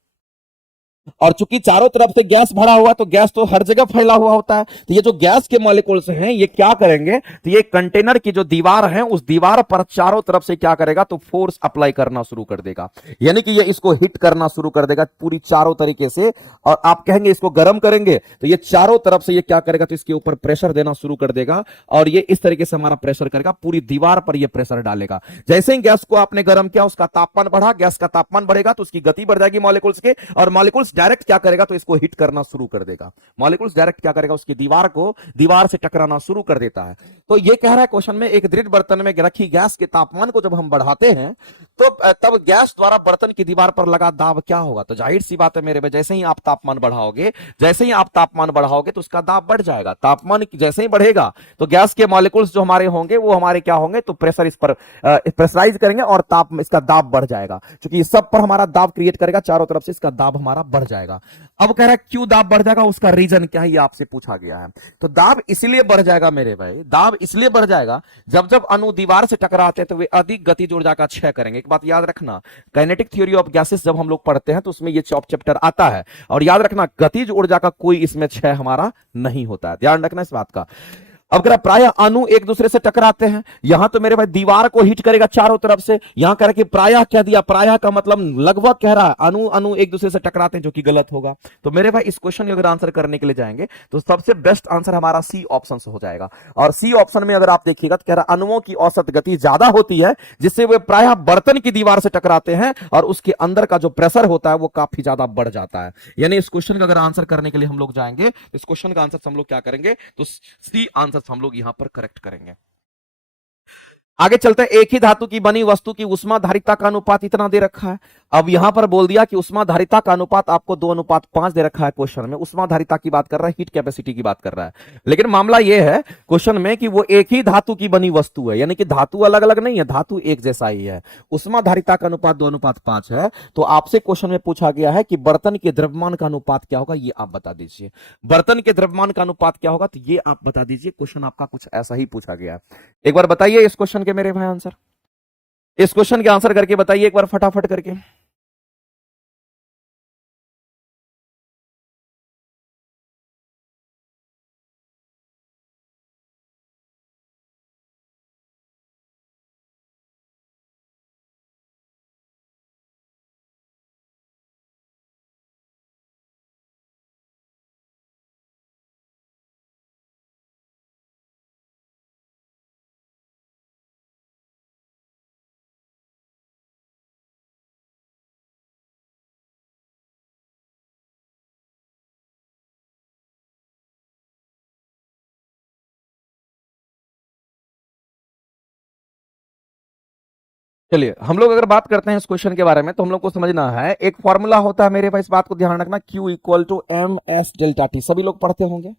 और चूंकि चारों तरफ से गैस भरा हुआ, तो गैस तो हर जगह फैला हुआ होता है, तो ये जो गैस के मॉलिक्यूल्स हैं ये क्या करेंगे, तो ये कंटेनर की जो दीवार है उस दीवार पर चारों तरफ से क्या करेगा, तो फोर्स अप्लाई करना शुरू कर देगा। यानी कि ये इसको हिट करना शुरू कर देगा पूरी चारों तरीके से। और आप कहेंगे इसको गर्म करेंगे, तो ये चारों तरफ से ये क्या करेगा, तो इसके ऊपर प्रेशर देना शुरू कर देगा और ये इस तरीके से हमारा प्रेशर करेगा, पूरी दीवार पर ये प्रेशर डालेगा। जैसे ही गैस को आपने गर्म किया उसका तापमान बढ़ा, गैस का तापमान बढ़ेगा तो उसकी गति बढ़ जाएगी मॉलिक्यूल्स के, और मॉलिक्यूल्स डायरेक्ट क्या करेगा, तो इसको हिट करना शुरू कर देगा। मॉलिक्यूल्स डायरेक्ट क्या करेगा, उसकी दीवार से टकराना शुरू कर देता है। तो ये कह रहा है क्वेश्चन में, एक दृढ़ बर्तन में रखी गैस के तापमान को जब हम बढ़ाते हैं तो तब गैस द्वारा बर्तन की दीवार पर लगा दाब क्या होगा। तो जाहिर सी बात है मेरे भाई, जैसे ही आप तापमान बढ़ाओगे तो उसका दाब बढ़ जाएगा। तापमान जैसे ही बढ़ेगा तो गैस के मॉलिक्यूल्स जो हमारे होंगे वो हमारे क्या होंगे, तो प्रेशर इस पर प्रेशराइज करेंगे और इसका दाब बढ़ जाएगा। क्योंकि सब पर हमारा दाब क्रिएट करेगा, चारों तरफ से इसका दाब हमारा बढ़ जाएगा। अब कह रहा है क्यों दाब बढ़ जाएगा, उसका रीजन क्या है ये आपसे पूछा गया है। तो दाब इसलिए बढ़ जाएगा मेरे भाई, दाब इसलिए बढ़ जाएगा जब जब अणु दीवार से टकराते हैं तो वे अधिक गतिज ऊर्जा का क्षय करेंगे। एक बात याद रखना, काइनेटिक थ्योरी ऑफ गैसेस जब हम लोग पढ़ते हैं तो उसमें ये चैप्टर आता है, और याद रखना गतिज ऊर्जा का कोई इसमें क्षय हमारा नहीं होता है, ध्यान रखना इस बात का। अब कह रहा प्रायः अणु एक दूसरे से टकराते हैं, यहां तो मेरे भाई दीवार को हिट करेगा चारों तरफ से, यहां कह रहा कि प्रायः कह दिया, प्रायः का मतलब लगभग कह रहा है अणु अणु एक दूसरे से टकराते हैं, जो कि गलत होगा। तो मेरे भाई इस क्वेश्चन को अगर आंसर करने के लिए जाएंगे तो सबसे बेस्ट आंसर हमारा सी ऑप्शन हो जाएगा। और सी ऑप्शन में अगर आप देखिएगा तो कह रहा अणुओं की औसत गति ज्यादा होती है, जिससे वे प्रायः बर्तन की दीवार से टकराते हैं और उसके अंदर का जो प्रेशर होता है वो काफी ज्यादा बढ़ जाता है। यानी इस क्वेश्चन का अगर आंसर करने के लिए हम लोग जाएंगे, इस क्वेश्चन का आंसर हम लोग क्या करेंगे, तो सी आंसर हम लोग यहां पर करेक्ट करेंगे। आगे चलते हैं, एक ही धातु की बनी वस्तु की उष्माधारिता का अनुपात इतना दे रखा है। अब यहां पर बोल दिया कि उष्माधारिता का अनुपात आपको 2:5 दे रखा है क्वेश्चन में। उष्माधारिता की बात कर रहा है, हीट कैपेसिटी की बात कर रहा है, लेकिन मामला यह है क्वेश्चन में कि वो एक ही धातु की बनी वस्तु है, यानी कि धातु अलग अलग नहीं है, धातु एक जैसा ही है। उष्माधारिता का अनुपात 2:5 है। तो आपसे क्वेश्चन में पूछा गया है कि बर्तन के द्रव्यमान का अनुपात क्या होगा, ये आप बता दीजिए। बर्तन के द्रव्यमान का अनुपात क्या होगा, तो ये आप बता दीजिए। क्वेश्चन आपका कुछ ऐसा ही पूछा गया है। एक बार बताइए इस क्वेश्चन के मेरे भाई आंसर, इस क्वेश्चन के आंसर करके बताइए एक बार फटाफट करके। चलिए हम लोग अगर बात करते हैं इस क्वेश्चन के बारे में तो हम लोग को समझना है, एक फॉर्मूला होता है मेरे भाई, इस बात को ध्यान रखना, Q equal to M S delta T, सभी लोग पढ़ते होंगे।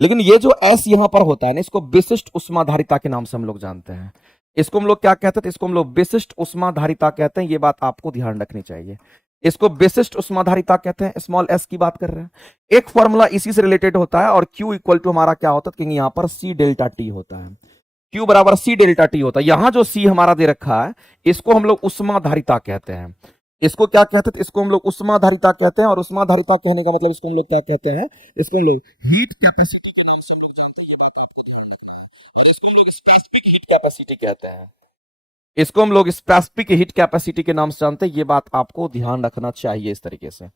लेकिन ये जो S यहां पर होता है ना, इसको विशिष्ट उष्माधारिता के नाम से हम लोग जानते हैं। इसको हम लोग क्या कहते हैं, तो इसको हम लोग विशिष्ट उष्माधारिता कहते हैं। ये बात आपको ध्यान रखनी चाहिए, इसको विशिष्ट उष्माधारिता कहते हैं। स्मॉल s की बात कर रहे हैं, एक फॉर्मूला इसी से रिलेटेड होता है। और Q इक्वल टू हमारा क्या होता है, क्योंकि यहां पर C डेल्टा टी होता है। Q बराबर C डेल्टा टी होता है। यहां जो C हमारा दे रखा है, इसको हम लोग उष्माधारिता कहते हैं। इसको क्या कहते हैं, इसको हम लोग उष्माधारिता कहते हैं। और उष्माधारिता कहने का मतलब इसको हम लोग क्या कहते हैं, इसको हम लोग हीट कैपेसिटी के नाम से हम लोग जानते हैं। ये बात आपको ध्यान रखना है। और इसको हम लोग स्पेसिफिक हीट कैपेसिटी कहते हैं। इसको हम लोग स्पेसिफिक हीट कैपेसिटी के नाम से जानते हैं। ये बात आपको ध्यान रखना चाहिए इस तरीके से।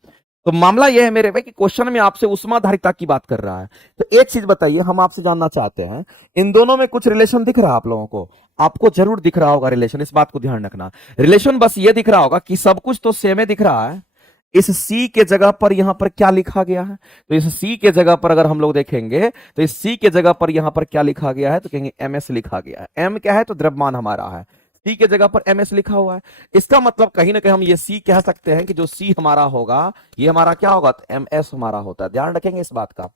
तो मामला यह है मेरे भाई कि क्वेश्चन में आपसे उष्माधारिता की बात कर रहा है। तो एक चीज बताइए, हम आपसे जानना चाहते हैं, इन दोनों में कुछ रिलेशन दिख रहा है आप लोगों को? आपको जरूर दिख रहा होगा रिलेशन, इस बात को ध्यान रखना। रिलेशन बस ये दिख रहा होगा कि सब कुछ तो सेम दिख रहा है। इस C के जगह पर यहां पर क्या लिखा गया है, तो इस C के जगह पर अगर हम लोग देखेंगे तो इस C के जगह पर यहां पर क्या लिखा गया है, तो कहेंगे MS लिखा गया है। M क्या है, तो द्रव्यमान हमारा है। C के जगह पर MS लिखा हुआ है। इसका मतलब कहीं ना कहीं हम ये C कह सकते हैं कि जो C हमारा होगा, ये हमारा क्या होगा, तो MS हमारा होता है। ध्यान रखेंगे इस बात का।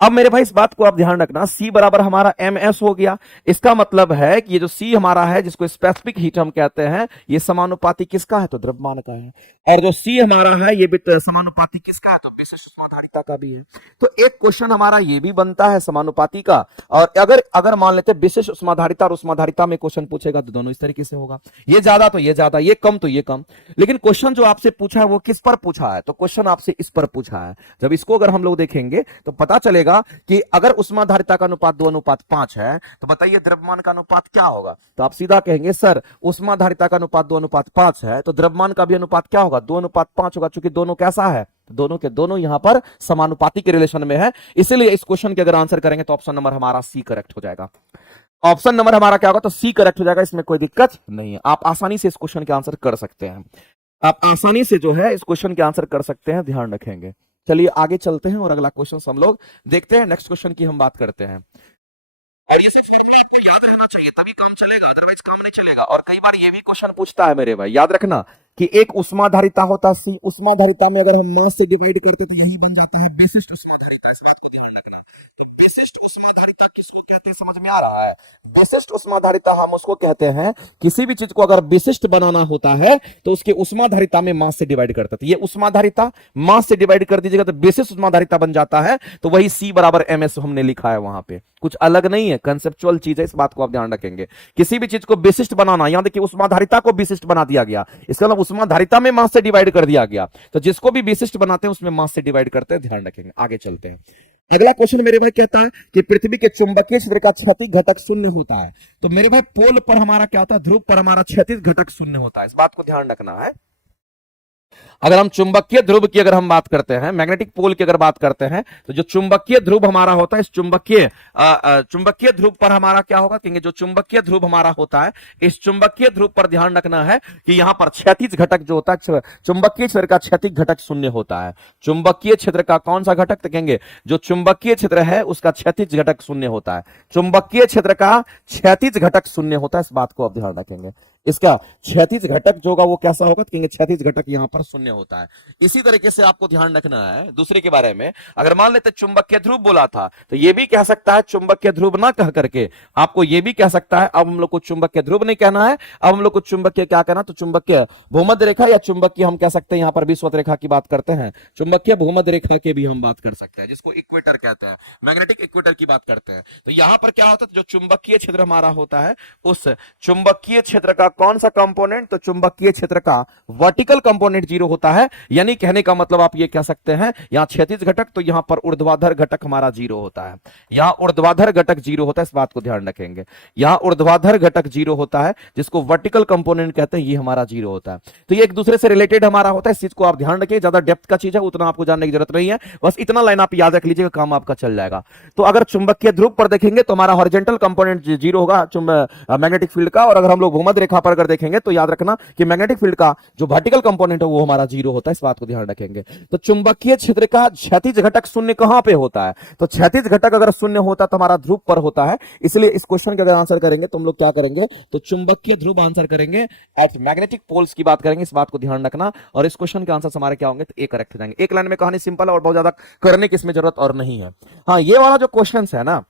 अब मेरे भाई इस बात को आप ध्यान रखना, C बराबर हमारा MS हो गया। इसका मतलब है कि ये जो C हमारा है, जिसको स्पेसिफिक हीट हम कहते हैं, ये समानुपाती किसका है, तो द्रव्यमान का है। और जो C हमारा है, ये भी समानुपाती किसका है, तो विशिष्ट उष्माधारिता का भी है। तो एक क्वेश्चन हमारा ये भी बनता है समानुपाती का। और अगर अगर मान लेते हैं विशिष्ट उष्माधारिता और उष्माधारिता में क्वेश्चन पूछेगा तो दोनों इस तरीके से होगा, ये ज्यादा तो ये ज्यादा, ये कम तो ये कम। लेकिन क्वेश्चन जो आपसे पूछा है वो किस पर पूछा है, तो क्वेश्चन आपसे इस पर पूछा है। जब इसको अगर हम लोग देखेंगे तो पता चलेगा कि अगर उष्माधारिता का अनुपात 2:5 है, तो बताइए द्रव्यमान का अनुपात क्या होगा। तो आप सीधा कहेंगे सर उष्माधारिता का अनुपात 2:5 है, तो द्रव्यमान का भी अनुपात क्या होगा, 2:5 होगा। चूंकि दोनों कैसा है, दोनों के दोनों यहां पर समानुपाती के रिलेशन में है। इसलिए इस क्वेश्चन के अगर आंसर करेंगे तो ऑप्शन नंबर हमारा सी करेक्ट हो जाएगा। ऑप्शन नंबर हमारा क्या होगा, तो सी करेक्ट हो जाएगा। इसमें कोई दिक्कत नहीं है, आप आसानी से इस क्वेश्चन के आंसर कर सकते हैं। आप आसानी से जो है इस क्वेश्चन के आंसर कर सकते हैं, ध्यान रखेंगे। चलिए आगे चलते हैं और अगला क्वेश्चन हम लोग देखते हैं। नेक्स्ट क्वेश्चन की हम बात करते हैं। और ये सिर्फ आपको याद रहना चाहिए, तभी काम चलेगा, अदरवाइज काम नहीं चलेगा। और कई बार ये भी क्वेश्चन पूछता है मेरे भाई, याद रखना कि एक उष्माधारिता होता C, उष्माधारिता में अगर हम मास से डिवाइड करते तो यही बन जाता है विशिष्ट उष्माधारिता। इस बात को ध्यान रखना। तो विशिष्ट उष्माधारिता किसको कहते हैं, समझ में आ रहा है? विशिष्ट उष्माधारिता हम उसको कहते हैं, किसी भी चीज को अगर विशिष्ट बनाना होता है तो उसके उष्माधारिता में मास से डिवाइड करते हैं। तो ये उष्माधारिता मास से डिवाइड कर दीजिएगा तो विशिष्ट उष्माधारिता बन जाता है। तो वही C बराबर MS हमने लिखा है, वहां पे कुछ अलग नहीं है, कंसेप्चुअल चीज है। इस बात को आप ध्यान रखेंगे। किसी भी चीज को विशिष्ट बनाना, यहां देखिए उष्माधारिता को विशिष्ट बना दिया गया, इसका मतलब उष्माधारिता में मास से डिवाइड कर दिया गया। तो जिसको भी विशिष्ट बनाते हैं उसमें मास से डिवाइड करते हैं, ध्यान रखेंगे। आगे चलते हैं। अगला क्वेश्चन मेरे भाई कहता है कि पृथ्वी के चुंबकीय क्षेत्र का क्षैतिज घटक 0 होता है। तो मेरे भाई पोल पर हमारा क्या होता है, ध्रुव पर हमारा क्षैतिज घटक 0 होता है। इस बात को ध्यान रखना है। अगर हम चुंबकीय ध्रुव की अगर हम बात करते हैं, मैग्नेटिक पोल की अगर बात करते हैं, तो जो चुंबकीय ध्रुव हमारा होता है, इस चुंबकीय ध्रुव पर हमारा क्या होगा, कहेंगे जो चुंबकीय ध्रुव हमारा होता है, इस चुंबकीय ध्रुव पर ध्यान रखना है कि यहां पर क्षैतिज घटक जो होता है, चुंबकीय क्षेत्र का क्षैतिज घटक 0 होता है। चुंबकीय क्षेत्र का कौन सा घटक, तो कहेंगे जो चुंबकीय क्षेत्र है उसका क्षैतिज घटक 0 होता है। चुंबकीय क्षेत्र का क्षैतिज घटक 0 होता है। इस बात को आप ध्यान रखेंगे। इसका क्षैतिज घटक जो होगा वो कैसा होगा, तो कहेंगे क्षैतिज घटक यहां पर 0 होता है। इसी तरीके से आपको ध्यान रखना है दूसरे के बारे में। अगर मान लेते चुंबकीय ध्रुव बोला था, तो ये भी कह सकता है चुंबकीय ध्रुव ना कह करके आपको ये भी कह सकता है, अब हम लोग को चुंबकीय ध्रुव नहीं कहना है, अब हम लोग को चुंबकीय क्या कहना, तो चुंबकीय भूमध्य रेखा या चुंबकीय हम कह सकते हैं, यहां पर विषुवत रेखा की बात करते हैं, चुंबकीय भूमध्य रेखा के भी हम बात कर सकते हैं, जिसको इक्वेटर कहते हैं, मैग्नेटिक इक्वेटर की बात करते हैं। तो यहां पर क्या होता है, जो चुंबकीय क्षेत्र हमारा होता है, उस चुंबकीय क्षेत्र का कौन सा कंपोनेंट, तो चुंबकीय क्षेत्र का वर्टिकल कंपोनेंट 0 होता है। यानी कहने का मतलब आप ये कह सकते हैं, यहां क्षैतिज घटक, तो यहां पर ऊर्ध्वाधर घटक हमारा 0 होता है। यहां ऊर्ध्वाधर घटक 0 होता है। इस बात को ध्यान रखेंगे। यहां ऊर्ध्वाधर घटक 0 होता है, जिसको वर्टिकल कंपोनेंट कहते हैं, ये हमारा 0 होता है। तो ये एक दूसरे से रिलेटेड हमारा होता है। इस चीज को आप ध्यान रखिए, ज्यादा डेप्थ का चीज है, उतना आपको जानने की जरूरत नहीं है, बस इतना लाइन आप याद रख लीजिएगा, काम आपका चल जाएगा। तो अगर चुंबकीय ध्रुव पर देखेंगे तो हमारा हॉरिजॉन्टल कंपोनेंट 0 होगा मैग्नेटिक फील्ड का, और अगर हम लोग भूमध्य रेखा यहां पर अगर देखेंगे तो याद रखना कि मैग्नेटिक फील्ड का जो वर्टिकल कंपोनेंट है वो हमारा 0 होता है, इस बात को ध्यान रखेंगे। तो चुंबकीय क्षेत्र का क्षैतिज घटक शून्य कहां पे होता है? तो क्षैतिज घटक अगर शून्य होता तो हमारा ध्रुव पर होता है, इसलिए इस क्वेश्चन का अगर आंसर करेंगे तो हम लोग क्या करेंगे, तो चुंबकीय ध्रुव आंसर करेंगे, एट मैग्नेटिक पोल्स की बात करेंगे, इस बात को ध्यान रखना। और इस क्वेश्चन के आंसर हमारे क्या होंगे, तो ए करेक्ट हो जाएंगे। एक लाइन में कहानी सिंपल है और बहुत ज्यादा करने की इसमें जरूरत और नहीं है। हाँ, ये वाला जो क्वेश्चन है ना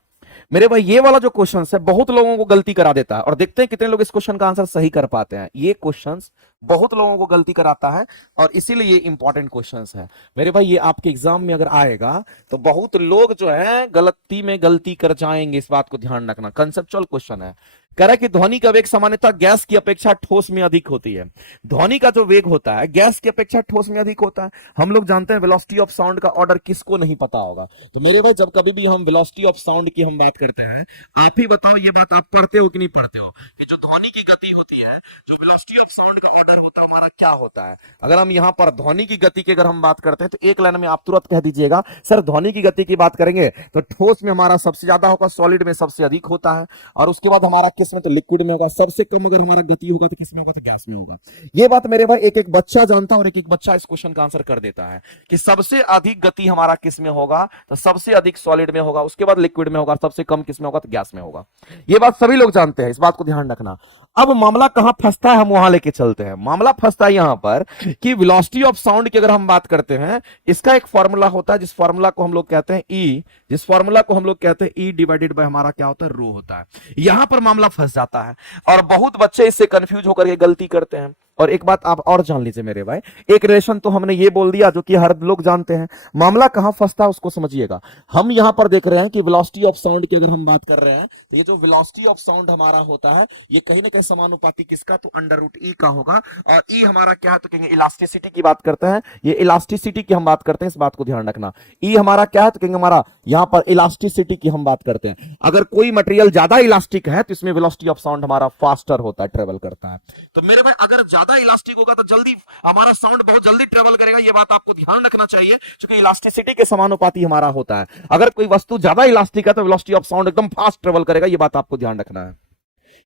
मेरे भाई, ये वाला जो क्वेश्चन है बहुत लोगों को गलती करा देता है, और देखते हैं कितने लोग इस क्वेश्चन का आंसर सही कर पाते हैं। ये क्वेश्चन बहुत लोगों को गलती कराता है और इसीलिए ये इंपॉर्टेंट क्वेश्चन है मेरे भाई। ये आपके एग्जाम में अगर आएगा तो बहुत लोग जो है गलती में गलती कर जाएंगे, इस बात को ध्यान रखना। कंसेप्चुअल क्वेश्चन है, कह रहा है कि ध्वनि का वेग सामान्यतः गैस की अपेक्षा ठोस में अधिक होती है। ध्वनि का जो वेग होता है गैस की अपेक्षा ठोस में अधिक होता है। हम लोग जानते हैं वेलोसिटी ऑफ साउंड का ऑर्डर किसको नहीं पता होगा। तो मेरे भाई, जब कभी भी हम वेलोसिटी ऑफ साउंड की हम बात करते हैं, आप ही बताओ ये बात आप पढ़ते हो कि नहीं पढ़ते हो, कि जो ध्वनि की गति होती है, जो वेलोसिटी ऑफ साउंड का ऑर्डर होता है हमारा क्या होता है। अगर हम यहाँ पर ध्वनि की गति की अगर हम बात करते हैं तो एक लाइन में आप तुरंत कह दीजिएगा सर ध्वनि की गति की बात करेंगे तो ठोस में हमारा सबसे ज्यादा होगा, सॉलिड में सबसे अधिक होता है, और उसके बाद हमारा किस में, तो लिक्विड में होगा। सबसे कम अगर हमारा गति होगा तो किस में होगा, तो गैस में होगा। ये बात मेरे भाई एक एक बच्चा जानता है और एक एक बच्चा इस क्वेश्चन का आंसर कर देता है कि सबसे अधिक गति हमारा किस में होगा, तो सबसे अधिक सॉलिड में होगा, उसके बाद लिक्विड में होगा, सबसे कम किस में होगा, तो गैस में होगा। ये बात सभी लोग जानते हैं, इस बात को ध्यान रखना। अब मामला कहां फंसता है, हम वहां लेके चलते हैं। मामला फंसता है यहां पर कि वेलोसिटी ऑफ साउंड की अगर हम बात करते हैं, इसका एक फॉर्मूला होता है, जिस फॉर्मूला को हम लोग कहते हैं ई, जिस फॉर्मूला को हम लोग कहते हैं ई डिवाइडेड बाय हमारा क्या होता है, रो होता है। यहां पर मामला फंस जाता है और बहुत बच्चे इससे कंफ्यूज होकर के गलती करते हैं। और एक बात आप और जान लीजिए मेरे भाई, एक रिलेशन तो हमने ये बोल दिया जो कि हर लोग जानते हैं। मामला कहां फंसता है उसको समझिएगा। हम यहां पर देख रहे हैं कि वेलोसिटी ऑफ साउंड की अगर हम बात कर रहे हैं तो ये जो वेलोसिटी ऑफ साउंड हमारा होता है ये कहीं ना कहीं समानुपाती किसका, तो अंडर रूट ई का होगा। और ई हमारा क्या है, तो कहेंगे इलास्टिसिटी की बात करते हैं, ये इलास्टिसिटी की हम बात करते हैं, इस बात को ध्यान रखना। ई हमारा क्या है, तो कहेंगे हमारा यहां पर इलास्टिसिटी की हम बात करते हैं। अगर कोई मटेरियल ज्यादा इलास्टिक है तो इसमें वेलोसिटी ऑफ साउंड हमारा फास्टर होता है, ट्रेवल करता है। तो मेरे भाई अगर ज्यादा इलास्टिक होगा तो जल्दी हमारा साउंड बहुत जल्दी ट्रेवल करेगा, ये बात आपको ध्यान रखना चाहिए, क्योंकि इलास्टिसिटी के समानुपाती हमारा होता है। अगर कोई वस्तु ज्यादा इलास्टिक है तो वेलोसिटी ऑफ साउंड एकदम फास्ट ट्रेवल करेगा, ये बात आपको ध्यान रखना है।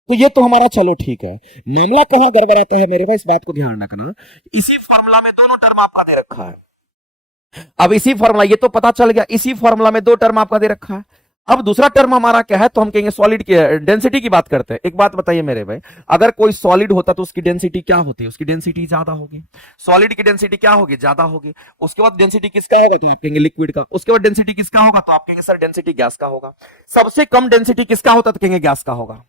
तो ये तो हमारा चलो ठीक है। मामला कहां गड़बड़ाता है मेरे भाई, इस बात को ध्यान रखना। इसी फॉर्मूला में दोनों टर्म आपका दे रखा है। अब इसी फॉर्मूला, ये तो पता चल गया, इसी फॉर्मूला में दो टर्म आपका दे रखा है। अब दूसरा टर्म हमारा क्या है, तो हम कहेंगे सॉलिड की डेंसिटी की बात करते हैं। एक बात बताइए मेरे भाई, अगर कोई सॉलिड होता तो उसकी डेंसिटी क्या होती है, उसकी डेंसिटी ज्यादा होगी। सॉलिड की डेंसिटी क्या होगी, ज्यादा होगी। उसके बाद डेंसिटी किसका होगा, तो आप कहेंगे लिक्विड का। उसके बाद डेंसिटी किसका होगा, तो आप कहेंगे सर डेंसिटी गैस का होगा। सबसे कम डेंसिटी किसका होता, तो कहेंगे गैस का होगा।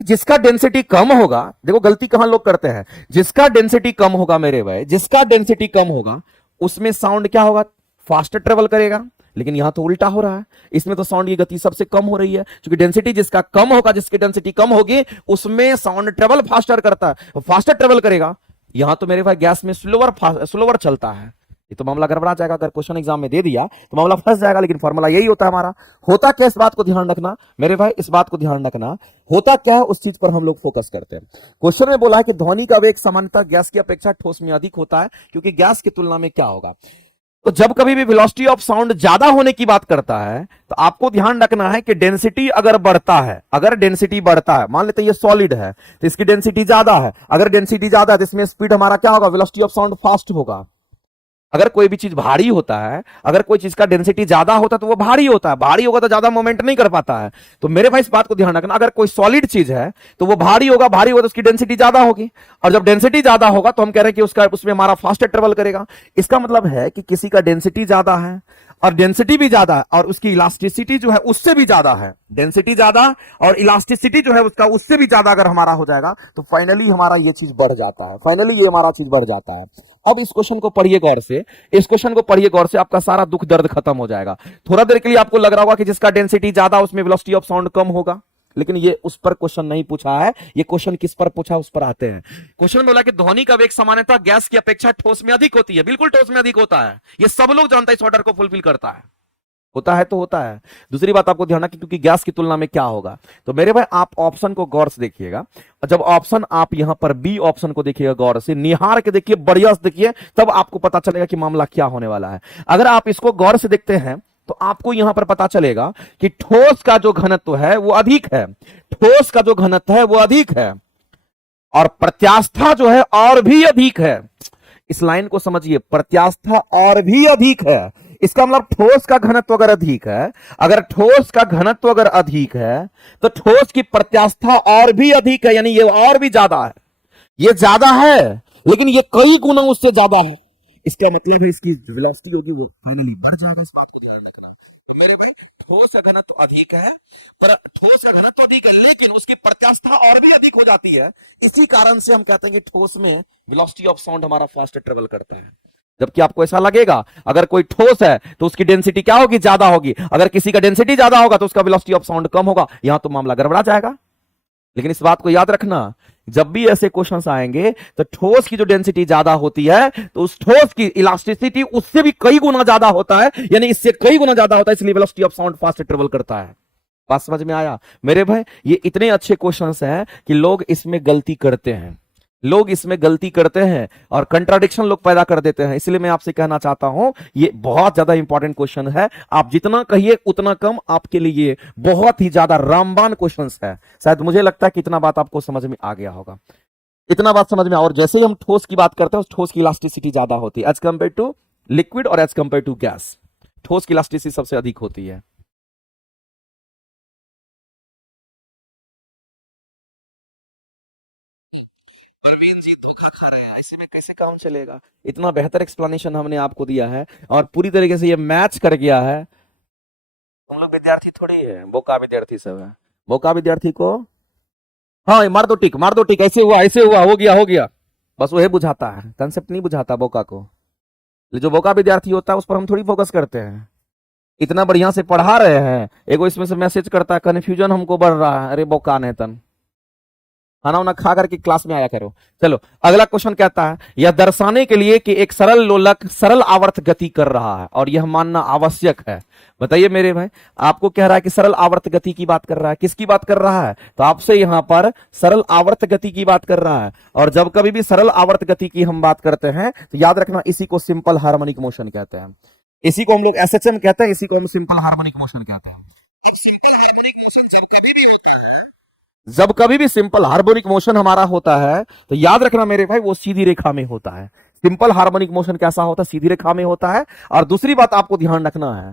जिसका डेंसिटी कम होगा, देखो गलती कहां लोग करते हैं, जिसका डेंसिटी कम होगा मेरे भाई, जिसका डेंसिटी कम होगा उसमें साउंड क्या होगा, फास्टर ट्रेवल करेगा। लेकिन यहां तो उल्टा हो रहा है, इसमें तो साउंड की गति सबसे कम हो रही है, क्योंकि डेंसिटी जिसका कम होगा, जिसकी डेंसिटी कम होगी उसमें साउंड ट्रेवल फास्टर करता है, फास्टर ट्रेवल करेगा। यहां तो मेरे भाई गैस में स्लोवर चलता है। ये तो मामला गड़बड़ा जाएगा, अगर क्वेश्चन एग्जाम में दे दिया तो मामला फंस जाएगा। लेकिन फॉर्मूला यही होता है हमारा। होता क्या, इस बात को ध्यान रखना मेरे भाई, इस बात को ध्यान रखना। होता क्या है उस चीज पर हम लोग फोकस करते हैं। क्वेश्चन में बोला है कि ध्वनि का वेग सामान्यतः गैस की अपेक्षा ठोस में अधिक होता है, क्योंकि गैस की तुलना में क्या होगा। तो जब कभी भी वेलोसिटी ऑफ साउंड ज्यादा होने की बात करता है तो आपको ध्यान रखना है कि डेंसिटी अगर बढ़ता है, अगर डेंसिटी बढ़ता है, मान लेते हैं ये सॉलिड है तो इसकी डेंसिटी ज्यादा है। अगर डेंसिटी ज्यादा है तो इसमें स्पीड हमारा क्या होगा, वेलोसिटी ऑफ साउंड फास्ट होगा। अगर कोई भी चीज भारी होता है, अगर कोई चीज का डेंसिटी ज्यादा होता है तो वो भारी होता है, भारी होगा तो ज्यादा मोमेंट नहीं कर पाता है। तो मेरे भाई इस बात को ध्यान रखना, अगर कोई सॉलिड चीज है तो वो भारी होगा, भारी होगा तो उसकी डेंसिटी ज्यादा होगी, और जब डेंसिटी ज्यादा होगा तो हम कह रहे हैं कि उसका उसमें हमारा फास्टर ट्रेवल करेगा। इसका मतलब है कि किसी का डेंसिटी ज्यादा है और डेंसिटी भी ज्यादा है और उसकी इलास्टिसिटी जो है उससे भी ज्यादा है, डेंसिटी ज्यादा और इलास्टिसिटी जो है उसका उससे भी ज्यादा अगर हमारा हो जाएगा तो फाइनली हमारा ये चीज बढ़ जाता है, फाइनली ये हमारा चीज बढ़ जाता है। अब इस क्वेश्चन को पढ़िए गौर से, इस क्वेश्चन को पढ़िए गौर से, आपका सारा दुख दर्द खत्म हो जाएगा। थोड़ा देर के लिए आपको लग रहा होगा कि जिसका डेंसिटी ज्यादा उसमें वेलोसिटी ऑफ साउंड कम होगा, लेकिन ये उस पर क्वेश्चन नहीं पूछा है। ये क्वेश्चन किस पर पूछा, उस पर आते हैं। क्वेश्चन बोला कि ध्वनि का वेग सामान्यतः गैस की अपेक्षा ठोस में अधिक होती है। बिल्कुल ठोस में अधिक होता है, ये सब लोग जानते हैं, इस ऑर्डर को फुलफिल करता है। होता है तो होता है। दूसरी बात आपको ध्यान रखना, क्योंकि गैस की तुलना में क्या होगा। तो मेरे भाई आप ऑप्शन को गौर से देखिएगा, जब ऑप्शन आप यहां पर बी ऑप्शन को देखिएगा गौर से, निहार के देखिए, बढ़िया से देखिए, तब आपको पता चलेगा कि मामला क्या होने वाला है। अगर आप इसको गौर से देखते हैं तो आपको यहां पर पता चलेगा कि ठोस का जो घनत्व है वो अधिक है, ठोस का जो घनत्व है वो अधिक है, और प्रत्यास्था जो है और भी अधिक है। इस लाइन को समझिए, प्रत्यास्था और भी अधिक है। इसका मतलब ठोस का घनत्व अगर अधिक है, अगर ठोस का घनत्व अगर अधिक है तो ठोस की प्रत्यास्था और भी अधिक है, यानी ये और भी ज्यादा है। ये ज्यादा है लेकिन ये कई गुना उससे ज्यादा है। इसका मतलब है इसकी जो वेलोसिटी होगी वो फाइनली बढ़ जाएगा। इस बात को ध्यान रखना। तो मेरे भाई ठोस का घनत्व अधिक है, पर ठोस का घनत्व अधिक है लेकिन उसकी प्रत्यास्था और भी अधिक हो जाती है। इसी कारण से हम कहते हैं कि ठोस में वेलोसिटी ऑफ साउंड हमारा फास्ट ट्रेवल करता है। जबकि आपको ऐसा लगेगा अगर कोई ठोस है तो उसकी डेंसिटी क्या होगी, ज्यादा होगी। अगर किसी का डेंसिटी ज्यादा होगा तो उसका वेलोसिटी ऑफ साउंड कम होगा। यहां तो मामला गड़बड़ा जाएगा। लेकिन इस बात को याद रखना, जब भी ऐसे क्वेश्चंस आएंगे तो ठोस की जो डेंसिटी ज्यादा होती है तो उस ठोस की इलास्टिसिटी उससे भी कई गुना ज्यादा होता है, यानी इससे कई गुना ज्यादा होता है, इसलिए velocity of sound fast travel करता है। बात समझ में आया मेरे भाई? ये इतने अच्छे क्वेश्चंस हैं कि लोग इसमें गलती करते हैं, लोग इसमें गलती करते हैं और कंट्राडिक्शन लोग पैदा कर देते हैं। इसलिए मैं आपसे कहना चाहता हूं ये बहुत ज्यादा इंपॉर्टेंट क्वेश्चन है। आप जितना कहिए उतना कम, आपके लिए बहुत ही ज्यादा रामबाण क्वेश्चंस है। शायद मुझे लगता है कि इतना बात आपको समझ में आ गया होगा, इतना बात समझ में। और जैसे ही हम ठोस की बात करते हैं, उस ठोस की इलास्टिसिटी ज्यादा होती है एज कंपेयर टू लिक्विड और एज कंपेयर टू गैस। ठोस की इलास्टिसिटी सबसे अधिक होती है। परवीन जी धोखा खा रहे हैं, ऐसे में कैसे काम चलेगा? इतना बेहतर एक्सप्लेनेशन हमने आपको दिया है और पूरी तरीके से ये मैच कर गया है। तुम लोग विद्यार्थी थोड़ी है, बोका विद्यार्थी सब है। बोका विद्यार्थी को हाँ मार दो टिक, मार दो टिक, ऐसे हुआ, ऐसे हुआ, हो गया, हो गया। बस वही बुझाता है, कंसेप्ट नहीं बुझाता बोका को। जो बोका विद्यार्थी होता है उस पर हम थोड़ी फोकस करते हैं। इतना बढ़िया से पढ़ा रहे हैं, एगो इसमें से मैसेज करता है कन्फ्यूजन हमको बढ़ रहा है। अरे बोका नेतन, खाना वाना खा करके क्लास में आया करो। चलो अगला क्वेश्चन कहता है, यह दर्शाने के लिए कि एक सरल लोलक सरल आवर्त गति कर रहा है और यह मानना आवश्यक है। बताइए मेरे भाई, आपको कह रहा है कि सरल आवर्त गति की बात कर रहा है। किसकी बात कर रहा है? तो आपसे यहां पर सरल आवर्त गति की बात कर रहा है। और जब कभी भी सरल आवर्त गति की हम बात करते हैं तो याद रखना इसी को सिंपल हार्मोनिक मोशन कहते हैं। इसी को हम लोग एसएचएम कहते हैं, इसी को हम सिंपल हार्मोनिक मोशन कहते हैं। अब सिंपल हार्मोनिक मोशन जब कभी भी होता है, जब कभी भी सिंपल हार्मोनिक मोशन हमारा होता है तो याद रखना मेरे भाई वो सीधी रेखा में होता है। सिंपल हार्मोनिक मोशन कैसा होता है? सीधी रेखा में होता है। और दूसरी बात आपको ध्यान रखना है,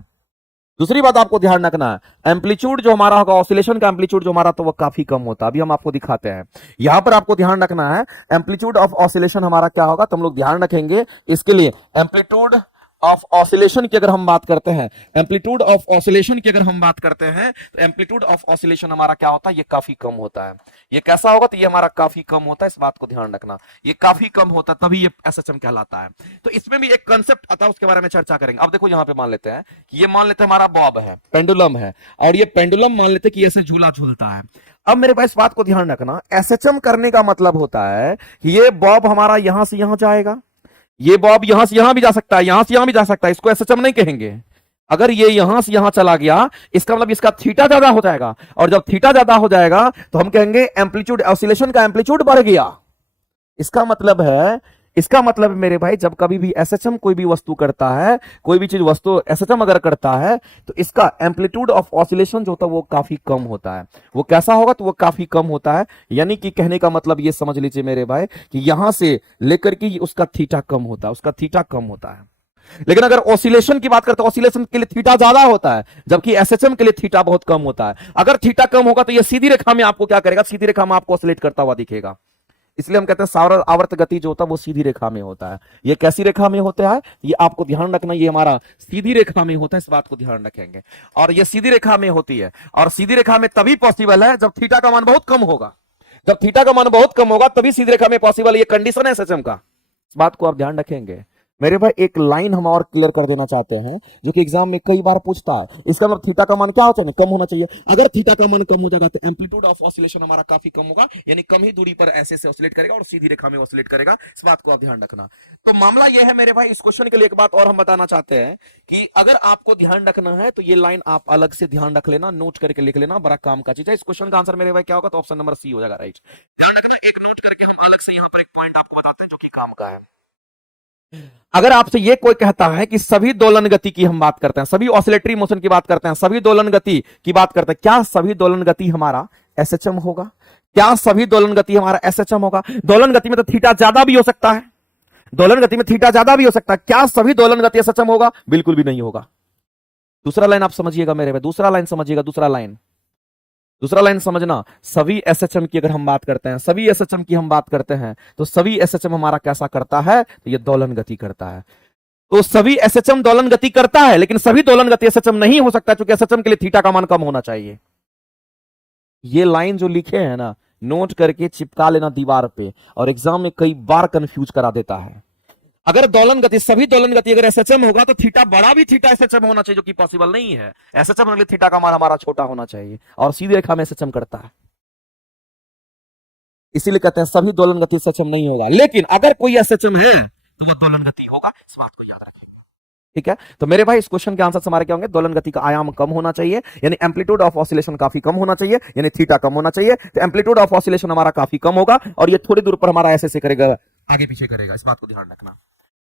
दूसरी बात आपको ध्यान रखना है, एम्पलीट्यूड जो हमारा होगा, ऑसिलेशन का एम्पलीट्यूड जो हमारा तो वो काफी कम होता है। अभी हम आपको दिखाते हैं। यहां पर आपको ध्यान रखना है एम्पलीट्यूड ऑफ ऑसिलेशन हमारा क्या होगा, तो हम लोग ध्यान रखेंगे इसके लिए। एम्पलीट्यूड ऑफ ऑसिलेशन की अगर हम बात करते हैं, एम्पलीट्यूड ऑफ ऑसिलेशन की अगर हम बात करते हैं तो एम्पलीट्यूड ऑफ ऑसिलेशन हमारा क्या होता है? ये काफी कम होता है। ये कैसा होगा? तो ये हमारा काफी कम होता है। इस बात को ध्यान रखना, ये काफी कम होता है, तभी ये एसएचएम कहलाता है। तो इसमें भी एक कंसेप्ट आता है, उसके बारे में चर्चा करेंगे। अब देखो यहां पे मान लेते हैं कि ये मान लेते हैं हमारा बॉब है, पेंडुलम है, और ये पेंडुलम मान लेते हैं कि ऐसे झूला झूलता है। अब मेरे पास बात को ध्यान रखना, एसएचएम करने का मतलब होता है कि ये बॉब हमारा यहां से यहां जाएगा, ये बॉब यहां से यहां भी जा सकता है, यहां से यहां भी जा सकता है। इसको एसएचएम नहीं कहेंगे। अगर ये यहां से यहां चला गया, इसका मतलब इसका थीटा ज्यादा हो जाएगा, और जब थीटा ज्यादा हो जाएगा तो हम कहेंगे एम्पलीट्यूड ऑसिलेशन का एम्पलीट्यूड बढ़ गया। इसका मतलब है, इसका मतलब मेरे भाई जब कभी भी एसएचएम कोई भी वस्तु करता है, कोई भी चीज वस्तु एसएचएम अगर करता है तो इसका एम्पलीट्यूड ऑफ ऑसिलेशन जो होता है वो काफी कम होता है। वो कैसा होगा? तो वो काफी कम होता है। यानी कि कहने का मतलब ये समझ लीजिए मेरे भाई कि यहां से लेकर के उसका थीटा कम होता है, उसका थीटा कम होता है। लेकिन अगर ऑसिलेशन की बात करते हैं, ऑसिलेशन के लिए थीटा ज्यादा होता है, जबकि एसएचएम के लिए थीटा बहुत कम होता है। अगर थीटा कम होगा तो ये सीधी रेखा में आपको क्या करेगा? सीधी रेखा में आपको ऑसिलेट करता हुआ दिखेगा। इसलिए हम कहते हैं सरल आवर्त गति जो होता है वो सीधी रेखा में होता है। ये कैसी रेखा में होता है? ये आपको ध्यान रखना, ये हमारा सीधी रेखा में होता है। इस बात को ध्यान रखेंगे। और ये सीधी रेखा में होती है, और सीधी रेखा में तभी पॉसिबल है जब थीटा का मान बहुत कम होगा। जब थीटा का मान बहुत कम होगा तभी सीधी रेखा में पॉसिबल है। ये कंडीशन है एसएचएम का। इस बात को आप ध्यान रखेंगे मेरे भाई। एक लाइन हम और क्लियर कर देना चाहते हैं जो कि एग्जाम में कई बार पूछता है। इसका मतलब थीटा का मान क्या होता है? कम होना चाहिए। अगर थीटा का मान कम हो जाएगा तो एम्पलीट्यूड ऑफ ऑसिलेशन हमारा काफी कम होगा, यानी कम ही दूरी पर ऐसे से ऑसिलेट करेगा और सीधी रेखा में ऑसिलेट करेगा। इस बात को आप ध्यान रखना। तो मामला यह है मेरे भाई, इस क्वेश्चन के लिए एक बात और हम बताना चाहते हैं कि अगर आपको ध्यान रखना है तो ये लाइन आप अलग से ध्यान रख लेना, नोट करके लिख लेना, बड़ा काम का चीज है। इस क्वेश्चन का आंसर मेरे भाई क्या होगा? तो ऑप्शन नंबर सी हो जाएगा, राइट। ध्यान रखना, एक नोट करके हम अलग से यहां पर एक पॉइंट आपको बताते हैं जो कि काम का है। अगर आपसे ये कोई कहता है कि सभी दोलन गति की हम बात करते हैं, सभी ऑसिलेटरी मोशन की बात करते हैं, सभी दोलन गति की बात करते हैं, क्या सभी दोलन गति हमारा एसएचएम होगा? क्या सभी दोलन गति हमारा एसएचएम होगा? दोलन गति में तो थीटा ज्यादा भी हो सकता है, दोलन गति में थीटा ज्यादा भी हो सकता है। क्या सभी दोलन गति एसएचएम होगा? बिल्कुल भी नहीं होगा। दूसरा लाइन आप समझिएगा मेरे भाई, दूसरा लाइन समझिएगा, दूसरा लाइन समझना। सभी एसएचएम की अगर हम बात करते हैं, सभी एसएचएम की हम बात करते हैं, तो सभी एसएचएम हमारा कैसा करता है? तो ये दोलन गति करता है। तो सभी एसएचएम दोलन गति करता है, लेकिन सभी दोलन गति एसएचएम नहीं हो सकता, क्योंकि एसएचएम के लिए थीटा का मान कम होना चाहिए। ये लाइन जो लिखे हैं ना, नोट करके चिपका लेना दीवार पे, और एग्जाम में कई बार कंफ्यूज करा देता है। अगर दोलन गति, सभी दोलन गति अगर एसएचएम होगा, तो थीटा बड़ा भी थीटा एसएचएम होना चाहिए, जो कि पॉसिबल नहीं है। एसएचएम होने के लिए थीटा का मान हमारा छोटा होना चाहिए, और सीधी रेखा में एसएचएम करता है, इसीलिए कहते हैं सभी दोलन गति एसएचएम नहीं होगा। लेकिन अगर कोई एसएचएम है तो वो दोलन गति होगा, इस बात को याद रखें। ठीक है, तो मेरे भाई इस क्वेश्चन के आंसर हमारे क्या होंगे? दोलन गति का आयाम कम होना चाहिए, यानी एम्पलीट्यूड ऑफ ऑसिलेशन काफी कम होना चाहिए, यानी थीटा कम होना चाहिए। तो एम्पलीट्यूड ऑफ ऑसिलेशन हमारा काफी कम होगा, और ये थोड़ी दूर पर हमारा ऐसे करेगा, आगे पीछे करेगा, इस बात को ध्यान रखना।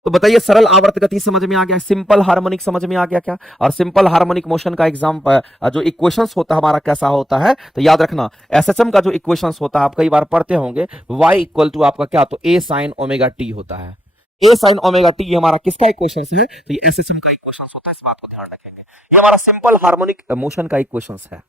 तो बताइए, सरल आवर्त गति समझ में आ गया, सिंपल हार्मोनिक समझ में आ गया क्या? और सिंपल हार्मोनिक मोशन का एग्जाम जो इक्वेशंस होता है हमारा कैसा होता है? तो याद रखना, एसएचएम का जो इक्वेशंस होता है आप कई बार पढ़ते होंगे, y इक्वल टू आपका क्या? तो a sin ओमेगा टी होता है। a sin ओमेगा टी हमारा किसका इक्वेशंस है? तो ये एसएचएम का इक्वेशंस होता है, इस बात को ध्यान रखेंगे। ये हमारा सिंपल हार्मोनिक मोशन का इक्वेशंस है।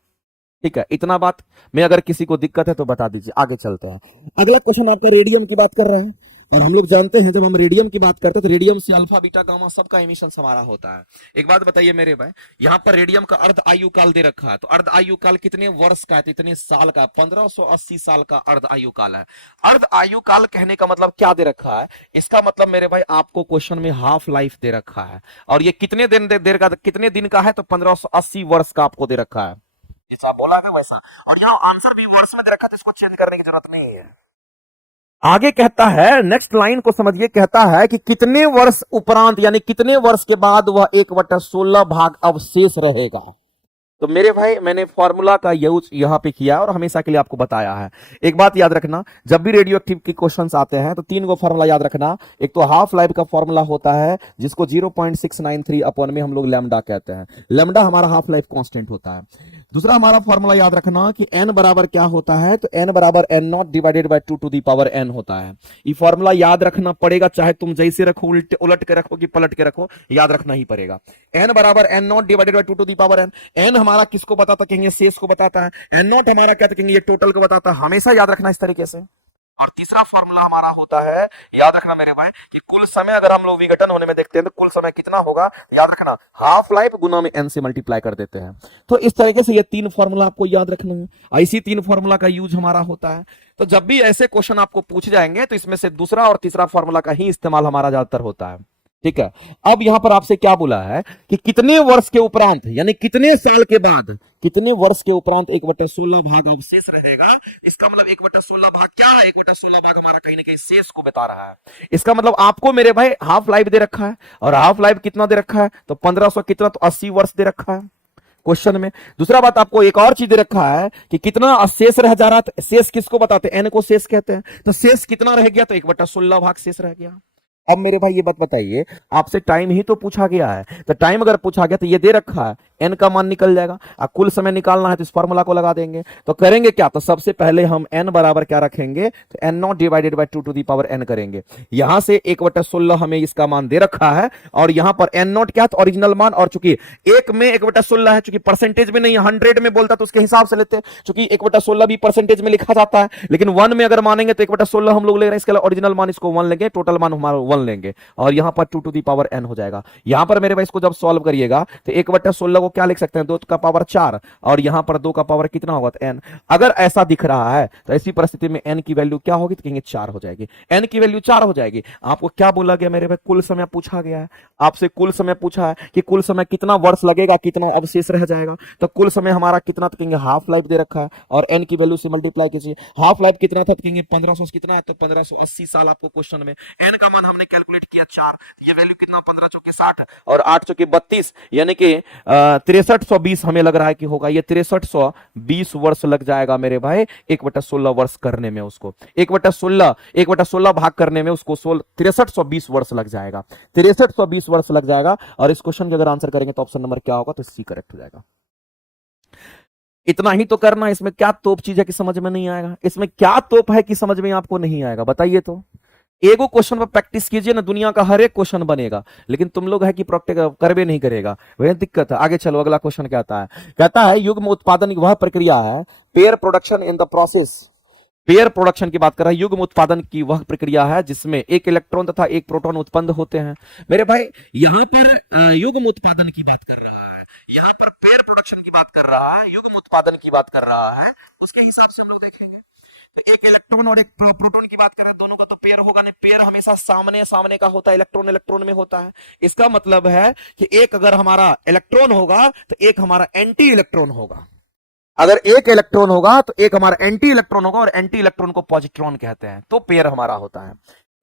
ठीक है, इतना बात में अगर किसी को दिक्कत है तो बता दीजिए। आगे चलते हैं, अगला क्वेश्चन आपका रेडियम की बात कर रहा है, और हम लोग जानते हैं जब हम रेडियम की बात करते हैं तो रेडियम से अल्फा बीटा गामा सबका एमिशन हमारा होता है। एक बात बताइए मेरे भाई, यहाँ पर रेडियम का अर्ध आयु काल दे रखा है, तो अर्ध आयु काल कितने वर्ष का है? तो इतने साल का, 1580 साल का अर्ध आयु काल है। अर्ध आयु काल कहने का मतलब क्या दे रखा है? इसका मतलब मेरे भाई आपको क्वेश्चन में हाफ लाइफ दे रखा है, और ये कितने दिन देर का, कितने दिन का है? तो 1580 वर्ष का आपको दे रखा है, जैसा बोला ना वैसा। और यहाँ आंसर भी वर्ष में दे रखा है, तो इसको चेंज करने की जरूरत नहीं है। आगे कहता है, नेक्स्ट लाइन को समझिए, कहता है कि कितने वर्ष उपरांत, यानी कितने वर्ष के बाद वह 1/16 भाग अवशेष रहेगा। तो मेरे भाई मैंने फॉर्मूला का यूज यहां पे किया और हमेशा के लिए आपको बताया है। एक बात याद रखना, जब भी रेडियो एक्टिव के क्वेश्चंस आते हैं तो 3 गो फॉर्मूला याद रखना। एक तो हाफ लाइफ का फॉर्मूला होता है, जिसको 0.693 अपॉन में हम लोग लैम्डा कहते हैं। लैम्डा हमारा हाफ लाइफ कांस्टेंट होता है। दूसरा हमारा फॉर्मूला याद रखना कि n बराबर क्या होता है? तो n बराबर n naught divided by 2 to the power n होता है। ये फॉर्मूला याद रखना पड़ेगा, चाहे तुम जैसे रखो, उलट के रखो कि पलट के रखो, याद रखना ही पड़ेगा। n बराबर n naught divided by 2 to the power n। n हमारा किसको बताता? कहेंगे शेष को बताता है। n नॉट हमारा क्या? कहेंगे ये टोटल को बताता है। हमेशा याद रखना इस तरीके से। और तीसरा फॉर्मूला हमारा होता है, याद रखना मेरे भाई, कि कुल समय अगर हम लोग विघटन होने में देखते हैं तो कुल समय कितना होगा? याद रखना, हाफ लाइफ गुना में n से मल्टीप्लाई कर देते हैं। तो इस तरीके से ये 3 फॉर्मूला आपको याद रखना है। ऐसी 3 फॉर्मूला का यूज हमारा होता है। तो जब भी ऐसे क्वेश्चन आपको पूछ जाएंगे तो इसमें से दूसरा और तीसरा फॉर्मूला का ही इस्तेमाल हमारा ज्यादातर होता है। ठीक है, अब यहां पर आपसे क्या बोला है कि कितने वर्ष के उपरांत, यानी कितने साल के बाद, कितने वर्ष के उपरांत 1/16 भाग अवशेष रहेगा। इसका मतलब 1/16 भाग क्या है? 1/16 भाग हमारा कहीं ना कहीं शेष को बता रहा है। इसका मतलब आपको मेरे भाई हाफ लाइफ दे रखा है, और हाफ लाइफ कितना दे रखा है? तो 1500 कितना? तो 80 वर्ष दे रखा है क्वेश्चन में। दूसरा बात, आपको एक और चीज दे रखा है कि कितना शेष रह जा रहा है। शेष किसको बताते हैं? n को शेष कहते हैं। तो शेष कितना रह गया? तो 1/16 भाग शेष रह गया। अब मेरे भाई ये बात बताइए, आपसे टाइम ही तो पूछा गया है, तो टाइम अगर पूछा गया तो ये दे रखा है, n का मान निकल जाएगा। अब कुल समय निकालना है तो इस फॉर्मूला को लगा देंगे। तो करेंगे क्या? तो सबसे पहले हम n बराबर क्या रखेंगे? तो n naught divided by 2 to the power n करेंगे। यहां से 1/16 हमें इसका मान दे रखा है, और यहां पर n नॉट क्या? तो ओरिजिनल मान, और चूंकि 1 में 1/16 है, चूंकि परसेंटेज में नहीं, 100 में बोलता तो उसके हिसाब से लेते हैं, चूंकि 1/16 भी परसेंटेज में लिखा जाता है, लेकिन 1 में अगर मानेंगे तो 1/16 हम लोग ले रहे हैं, इसके ओरिजिनल मान इसको 1 लेंगे, टोटल मान हमारा 1 लेंगे, और यहां पर 2 टू दी पावर n हो जाएगा। यहां पर मेरे भाई इसको जब सॉल्व करिएगा तो 1/16 को क्या लिख सकते हैं? 2 का पावर 4, और यहां पर 2 का पावर कितना होगा? तो n। अगर ऐसा दिख रहा है तो ऐसी परिस्थिति में n की वैल्यू क्या होगी? तो कहेंगे 4 हो जाएगी। n की वैल्यू 4 हो जाएगी। आपको क्या बोला गया मेरे भाई? कुल समय पूछा गया है, आपसे कुल समय पूछा है कि कुल समय कितना वर्ष लगेगा, कितना अवशेष रह जाएगा। तो कुल समय हमारा कितना? तो कहेंगे हाफ लाइफ दे रखा है, और n की वैल्यू से मल्टीप्लाई कीजिए। हाफ लाइफ कितना था? तो कहेंगे 1500 कितना है? तो 1580 साल आपको क्वेश्चन में। n का मान हमने कैलकुलेट किया 4, ये वैल्यू कितना? 15 चौके 60 और 8 चौके 32, यानी कि 6320 हमें लग रहा है कि होगा। ये 6320 वर्ष लग जाएगा मेरे भाई 1/16 वर्ष करने में। उसको 1/16 भाग करने में उसको 6320 वर्ष लग जाएगा। 6320 वर्ष लग जाएगा। और इस क्वेश्चन के अगर आंसर करेंगे तो ऑप्शन नंबर क्या होगा? तो सी करेक्ट हो जाएगा। इतना ही तो करना, इसमें क्या तोप चीज है कि समझ में नहीं आएगा? इसमें क्या तोप है कि समझ में आपको नहीं आएगा? बताइए तो। एगो क्वेश्चन पर प्रैक्टिस कीजिए ना, दुनिया का हर एक क्वेश्चन बनेगा, लेकिन तुम लोग है कि प्रैक्टिस करवे नहीं करेगा, वही दिक्कत है। आगे चलो, अगला क्वेश्चन क्या आता है? कहता है युग्म उत्पादन की वह प्रक्रिया है, pair production in the process. Pair production की बात कर रहा है, युग्म उत्पादन की वह प्रक्रिया है जिसमें एक इलेक्ट्रॉन तथा एक प्रोटॉन उत्पन्न होते हैं। मेरे भाई यहां पर युग्म उत्पादन की बात कर रहा है, यहां पर पेयर प्रोडक्शन की बात कर रहा है, युग्म उत्पादन की बात कर रहा है, उसके हिसाब से हम लोग देखेंगे। तो एक इलेक्ट्रॉन और एक प्रोटॉन की बात करें, दोनों का तो पेयर होगा नहीं, पेयर हमेशा सामने सामने का होता है, इलेक्ट्रॉन इलेक्ट्रॉन में होता है। इसका मतलब है कि एक अगर हमारा इलेक्ट्रॉन होगा तो एक हमारा एंटी इलेक्ट्रॉन होगा। अगर एक इलेक्ट्रॉन होगा तो एक हमारा एंटी इलेक्ट्रॉन होगा, और एंटी इलेक्ट्रॉन को पॉजिट्रॉन कहते हैं, तो पेयर हमारा होता है।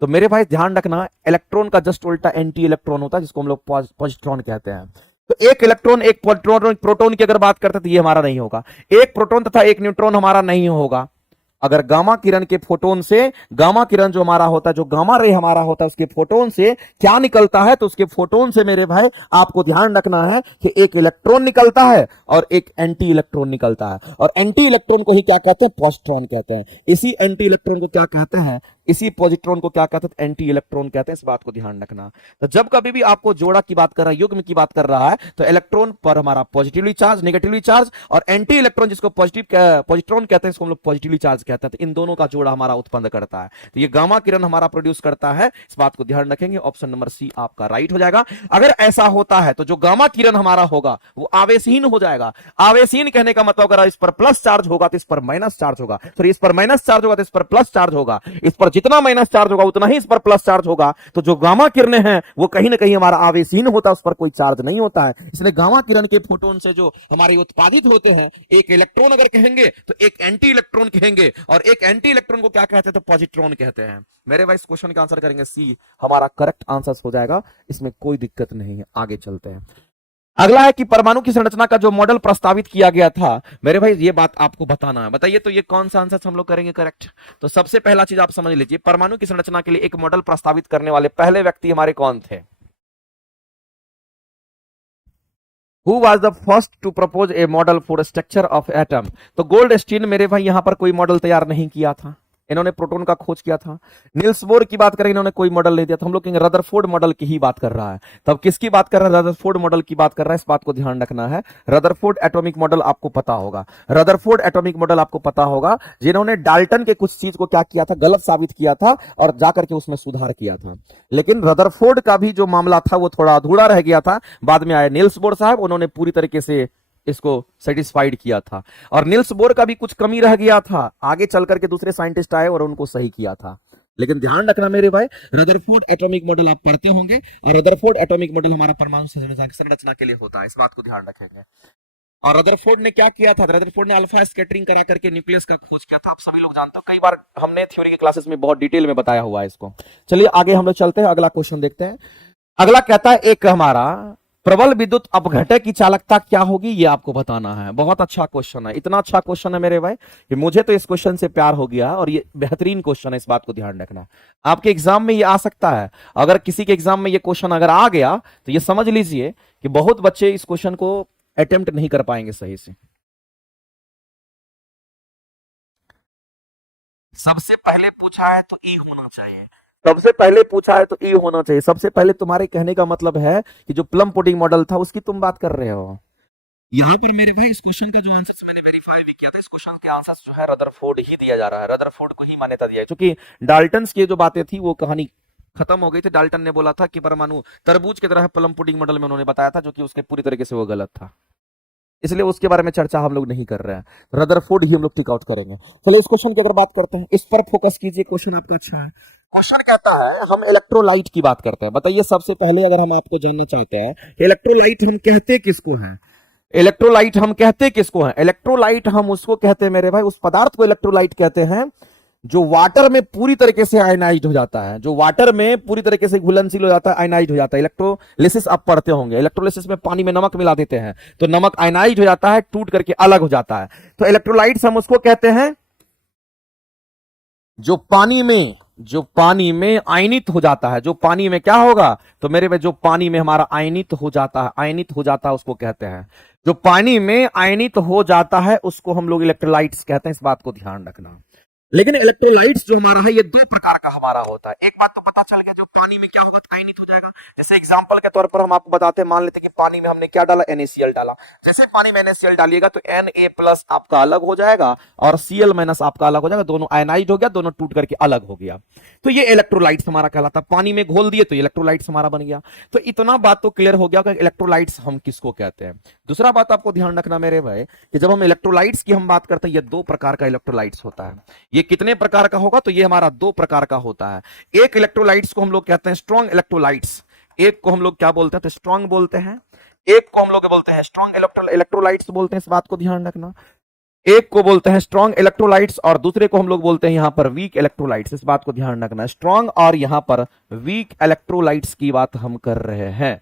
तो मेरे भाई ध्यान रखना, इलेक्ट्रॉन का जस्ट उल्टा एंटी इलेक्ट्रॉन होता है, जिसको हम लोग पॉजिट्रॉन कहते हैं। तो एक इलेक्ट्रॉन एक प्रोटॉन की अगर बात करते हैं तो ये हमारा नहीं होगा। एक प्रोटॉन तथा एक न्यूट्रॉन हमारा नहीं होगा। अगर गामा किरण के फोटोन से, गामा किरण जो हमारा होता है, जो गामा रे हमारा होता है, उसके फोटोन से क्या निकलता है? तो उसके फोटोन से मेरे भाई आपको ध्यान रखना है कि एक इलेक्ट्रॉन निकलता है और एक एंटी इलेक्ट्रॉन निकलता है, और एंटी इलेक्ट्रॉन को ही क्या कहते हैं? पॉजिट्रॉन कहते हैं। इसी एंटी इलेक्ट्रॉन को क्या कहते हैं? इसी पॉजिट्रॉन को क्या कहते हैं? एंटी इलेक्ट्रॉन कहते हैं। इस बात को ध्यान रखना। तो जब कभी भी आपको जोड़ा की बात कर रहा है, युग्म की बात कर रहा है, तो इलेक्ट्रॉन पर हमारा पॉजिटिवली चार्ज, नेगेटिवली चार्ज, और एंटी इलेक्ट्रॉन जिसको पॉजिट्रॉन कहते हैं, इसको हम लोग पॉजिटिवली चार्ज कहते हैं। तो इन दोनों का जोड़ा हमारा उत्पन्न करता है, तो ये गामा किरण हमारा प्रोड्यूस करता है। इस बात को ध्यान रखेंगे। ऑप्शन नंबर सी आपका राइट हो जाएगा। अगर ऐसा होता है तो जो गामा किरण हमारा होगा वो आवेशहीन हो जाएगा। आवेशहीन कहने का मतलब अगर इस पर प्लस चार्ज होगा तो इस पर माइनस चार्ज होगा, फिर इस पर माइनस चार्ज होगा तो इस पर प्लस चार्ज होगा, इस पर जितना माइनस चार्ज होगा उतना ही इस पर प्लस चार्ज होगा। तो जो गामा किरणें हैं वो कहीं ना कहीं हमारा आवेशहीन होता है, उस पर कोई चार्ज नहीं होता है। इसलिए गामा किरण के फोटोन से जो हमारे उत्पादित होते हैं, एक इलेक्ट्रॉन अगर कहेंगे तो एक एंटी इलेक्ट्रॉन कहेंगे, और एक एंटी इलेक्ट्रॉन को क्या कहते हैं? तो पॉजिट्रॉन कहते हैं। मेरे भाई इस क्वेश्चन का आंसर करेंगे सी, हमारा करेक्ट आंसर हो जाएगा, इसमें कोई दिक्कत नहीं है। आगे चलते हैं। अगला है कि परमाणु की संरचना का जो मॉडल प्रस्तावित किया गया था, मेरे भाई ये बात आपको बताना है। बताइए तो ये कौन सा आंसर हम लोग करेंगे करेक्ट? तो सबसे पहला चीज आप समझ लीजिए, परमाणु की संरचना के लिए एक मॉडल प्रस्तावित करने वाले पहले व्यक्ति हमारे कौन थे? Who was the first to propose a model for structure of atom? तो गोल्ड स्टीन मेरे भाई यहां पर कोई मॉडल तैयार नहीं किया था, इन्होंने प्रोटॉन का खोज किया था। नील्स बोर की बात करें, इन्होंने कोई मॉडल नहीं दिया था। हम लोग कहेंगे रदरफोर्ड मॉडल की ही बात कर रहा है। तब किसकी बात कर रहा है? रदरफोर्ड मॉडल की बात कर रहा है। इस बात को ध्यान रखना है। रदरफोर्ड एटॉमिक मॉडल आपको पता होगा, रदरफोर्ड एटॉमिक मॉडल आपको पता होगा, जिन्होंने डाल्टन के कुछ चीज को क्या किया था? गलत साबित किया था, और जाकर के उसमें सुधार किया था। लेकिन रदरफोर्ड का भी जो मामला था वो थोड़ा अधूरा रह गया था। बाद में आए नील्स बोर साहब, उन्होंने पूरी तरीके से इसको सेटिस्फाइड किया था, और नील्स बोर का भी कुछ कमी रह गया था। आगे चल करके दूसरे साइंटिस्ट आए और उनको सही किया था। लेकिन ध्यान रखना मेरे भाई, रदरफोर्ड एटॉमिक मॉडल आप पढ़ते होंगे, और रदरफोर्ड एटॉमिक मॉडल हमारा परमाणु संरचना के लिए होता है। इस बात को ध्यान रखेंगे। और रदरफोर्ड ने क्या किया था? रदरफोर्ड ने अल्फा स्कैटरिंग करा करके न्यूक्लियस का खोज किया था। आप सभी लोग जानते हो, कई बार हमने थ्योरी के क्लासेस में बहुत डिटेल में बताया हुआ है इसको। चलिए आगे हम लोग चलते हैं, अगला क्वेश्चन देखते हैं। अगला कहता है एक हमारा प्रबल विद्युत अपघटय की चालकता क्या होगी, ये आपको बताना है। बहुत अच्छा क्वेश्चन है, इतना अच्छा क्वेश्चन है मेरे भाई कि मुझे तो इस क्वेश्चन से प्यार हो गया, और ये बेहतरीन क्वेश्चन है। इस बात को ध्यान रखना, आपके एग्जाम में ये आ सकता है। अगर किसी के एग्जाम में ये क्वेश्चन अगर आ गया तो ये समझ लीजिए कि बहुत बच्चे इस क्वेश्चन को अटेम्प्ट नहीं कर पाएंगे सही से। सबसे पहले पूछा है तो ई होना चाहिए, सबसे पहले पूछा है तो ई होना चाहिए। सबसे पहले तुम्हारे कहने का मतलब है कि जो प्लम पुडिंग मॉडल था उसकी तुम बात कर रहे हो। यहाँ पर मेरे भाई इस क्वेश्चन का जो आंसर मैंने वेरीफाई भी किया था, इस क्वेश्चन के आंसर जो है रदरफोर्ड ही दिया जा रहा है, रदरफोर्ड को ही मान्यता दिया है। क्योंकि डाल्टन्स की जो बातें थी वो कहानी खत्म हो गई थी। डाल्टन ने बोला था कि परमाणु तरबूज की तरह प्लम पुडिंग मॉडल में उन्होंने बताया था, जो कि उसके पूरी तरीके से वो गलत था। इसलिए उसके बारे में चर्चा हम लोग नहीं कर रहे हैं। रदरफोर्ड ही हम लोग टिक आउट करेंगे। चलो इस क्वेश्चन की अगर बात करते हैं, इस पर फोकस कीजिए, क्वेश्चन आपका अच्छा है। क्वेश्चन कहता है हम इलेक्ट्रोलाइट की बात करते हैं। बताइए सबसे पहले अगर हम आपको जानना चाहते हैं इलेक्ट्रोलाइट हम कहते किसको हैं? इलेक्ट्रोलाइट हम कहते किसको हैं? इलेक्ट्रोलाइट हम उसको कहते हैं मेरे भाई, उस पदार्थ को इलेक्ट्रोलाइट कहते हैं जो वाटर में पूरी तरीके से आयनाइज्ड हो जाता है, जो वाटर में पूरी तरीके से घुलनशील हो जाता है, आयनाइज्ड हो जाता है। इलेक्ट्रोलिसिस आप पढ़ते होंगे, इलेक्ट्रोलिसिस में पानी में नमक मिला देते हैं तो नमक आयनाइज्ड हो जाता है, टूट करके अलग हो जाता है। तो इलेक्ट्रोलाइट्स हम उसको कहते हैं जो पानी में आयनित हो जाता है। जो पानी में क्या होगा? तो मेरे भाई जो पानी में हमारा आयनित हो जाता है, आयनित हो जाता है उसको कहते हैं। जो पानी में आयनित हो जाता है उसको हम लोग इलेक्ट्रोलाइट्स कहते हैं, इस बात को ध्यान रखना। लेकिन इलेक्ट्रोलाइट्स जो हमारा है ये दो प्रकार का हमारा होता है। एक बात तो पता चल गया, जो पानी में क्या होगा, आयनित हो जाएगा। जैसे एग्जांपल के तौर पर हम आपको बताते हैं, मान लेते हैं कि पानी में हमने क्या डाला, NaCl डाला। जैसे पानी में NaCl डालिएगा तो Na+ आपका अलग हो जाएगा और Cl- आपका अलग हो जाएगा, दोनों आयनाइज हो गया, दोनों टूट करके अलग हो गया। तो ये इलेक्ट्रोलाइट्स हमारा कहलाता है। पानी में घोल दिए तो इलेक्ट्रोलाइट्स हमारा बन गया। तो इतना बात तो क्लियर हो गया कि इलेक्ट्रोलाइट्स हम किसको कहते हैं। दूसरा बात आपको ध्यान रखना मेरे भाई कि जब हम इलेक्ट्रोलाइट्स की हम बात करते हैं, ये दो प्रकार का इलेक्ट्रोलाइट्स होता है। ये कितने प्रकार का होगा, तो ये हमारा दो प्रकार का होता है। एक इलेक्ट्रोलाइट्स को हम लोग कहते हैं स्ट्रॉन्ग इलेक्ट्रोलाइट्स, एक को हम लोग क्या बोलते हैं, तो स्ट्रॉन्ग बोलते हैं। एक को हम लोग बोलते हैं स्ट्रॉन्ग इलेक्ट्रोलाइट्स बोलते हैं, इस बात को ध्यान रखना। एक को बोलते हैं स्ट्रॉन्ग इलेक्ट्रोलाइट्स और दूसरे को हम लोग बोलते हैं यहां पर वीक इलेक्ट्रोलाइट्स, इस बात को ध्यान रखना। स्ट्रॉन्ग और यहां पर वीक इलेक्ट्रोलाइट्स की बात हम कर रहे हैं।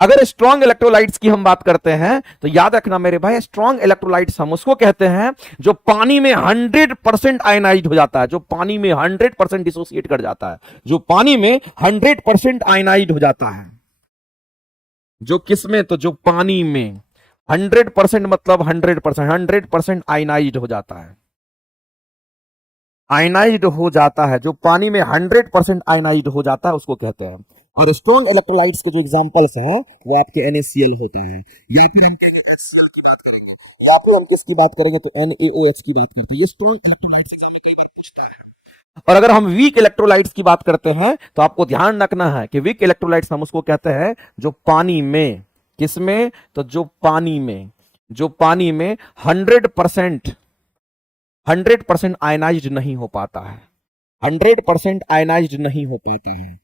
अगर स्ट्रॉन्ग इलेक्ट्रोलाइट्स की हम बात करते हैं तो याद रखना मेरे भाई, स्ट्रॉन्ग इलेक्ट्रोलाइट्स हम उसको कहते हैं जो पानी में 100% आयनाइज्ड हो जाता है, जो पानी में 100% डिसोसिएट कर जाता है, जो पानी में 100% आयनाइज्ड हो जाता है। जो किसमें, तो जो पानी में 100% मतलब 100% आयनाइज्ड हो जाता है, आयनाइज्ड हो जाता है, जो पानी में 100% आयनाइज्ड हो जाता है उसको कहते हैं। और स्ट्रॉन्ग इलेक्ट्रोलाइट्स के जो एग्जांपल्स हैं वो आपके NaCl होते हैं, या फिर हम HCl की बात करेंगे, या फिर हम किसकी बात करेंगे तो NaOH की बात करते हैं। ये स्ट्रॉन्ग इलेक्ट्रोलाइट्स एग्जाम में कई बार पूछता है। और अगर हम वीक इलेक्ट्रोलाइट्स की बात करते हैं तो आपको ध्यान रखना है कि वीक इलेक्ट्रोलाइट्स हम उसको कहते हैं जो पानी में, किसमें, तो जो पानी में, जो पानी में 100% आयनाइज्ड नहीं हो पाता है, 100% आयनाइज्ड नहीं हो पाता है,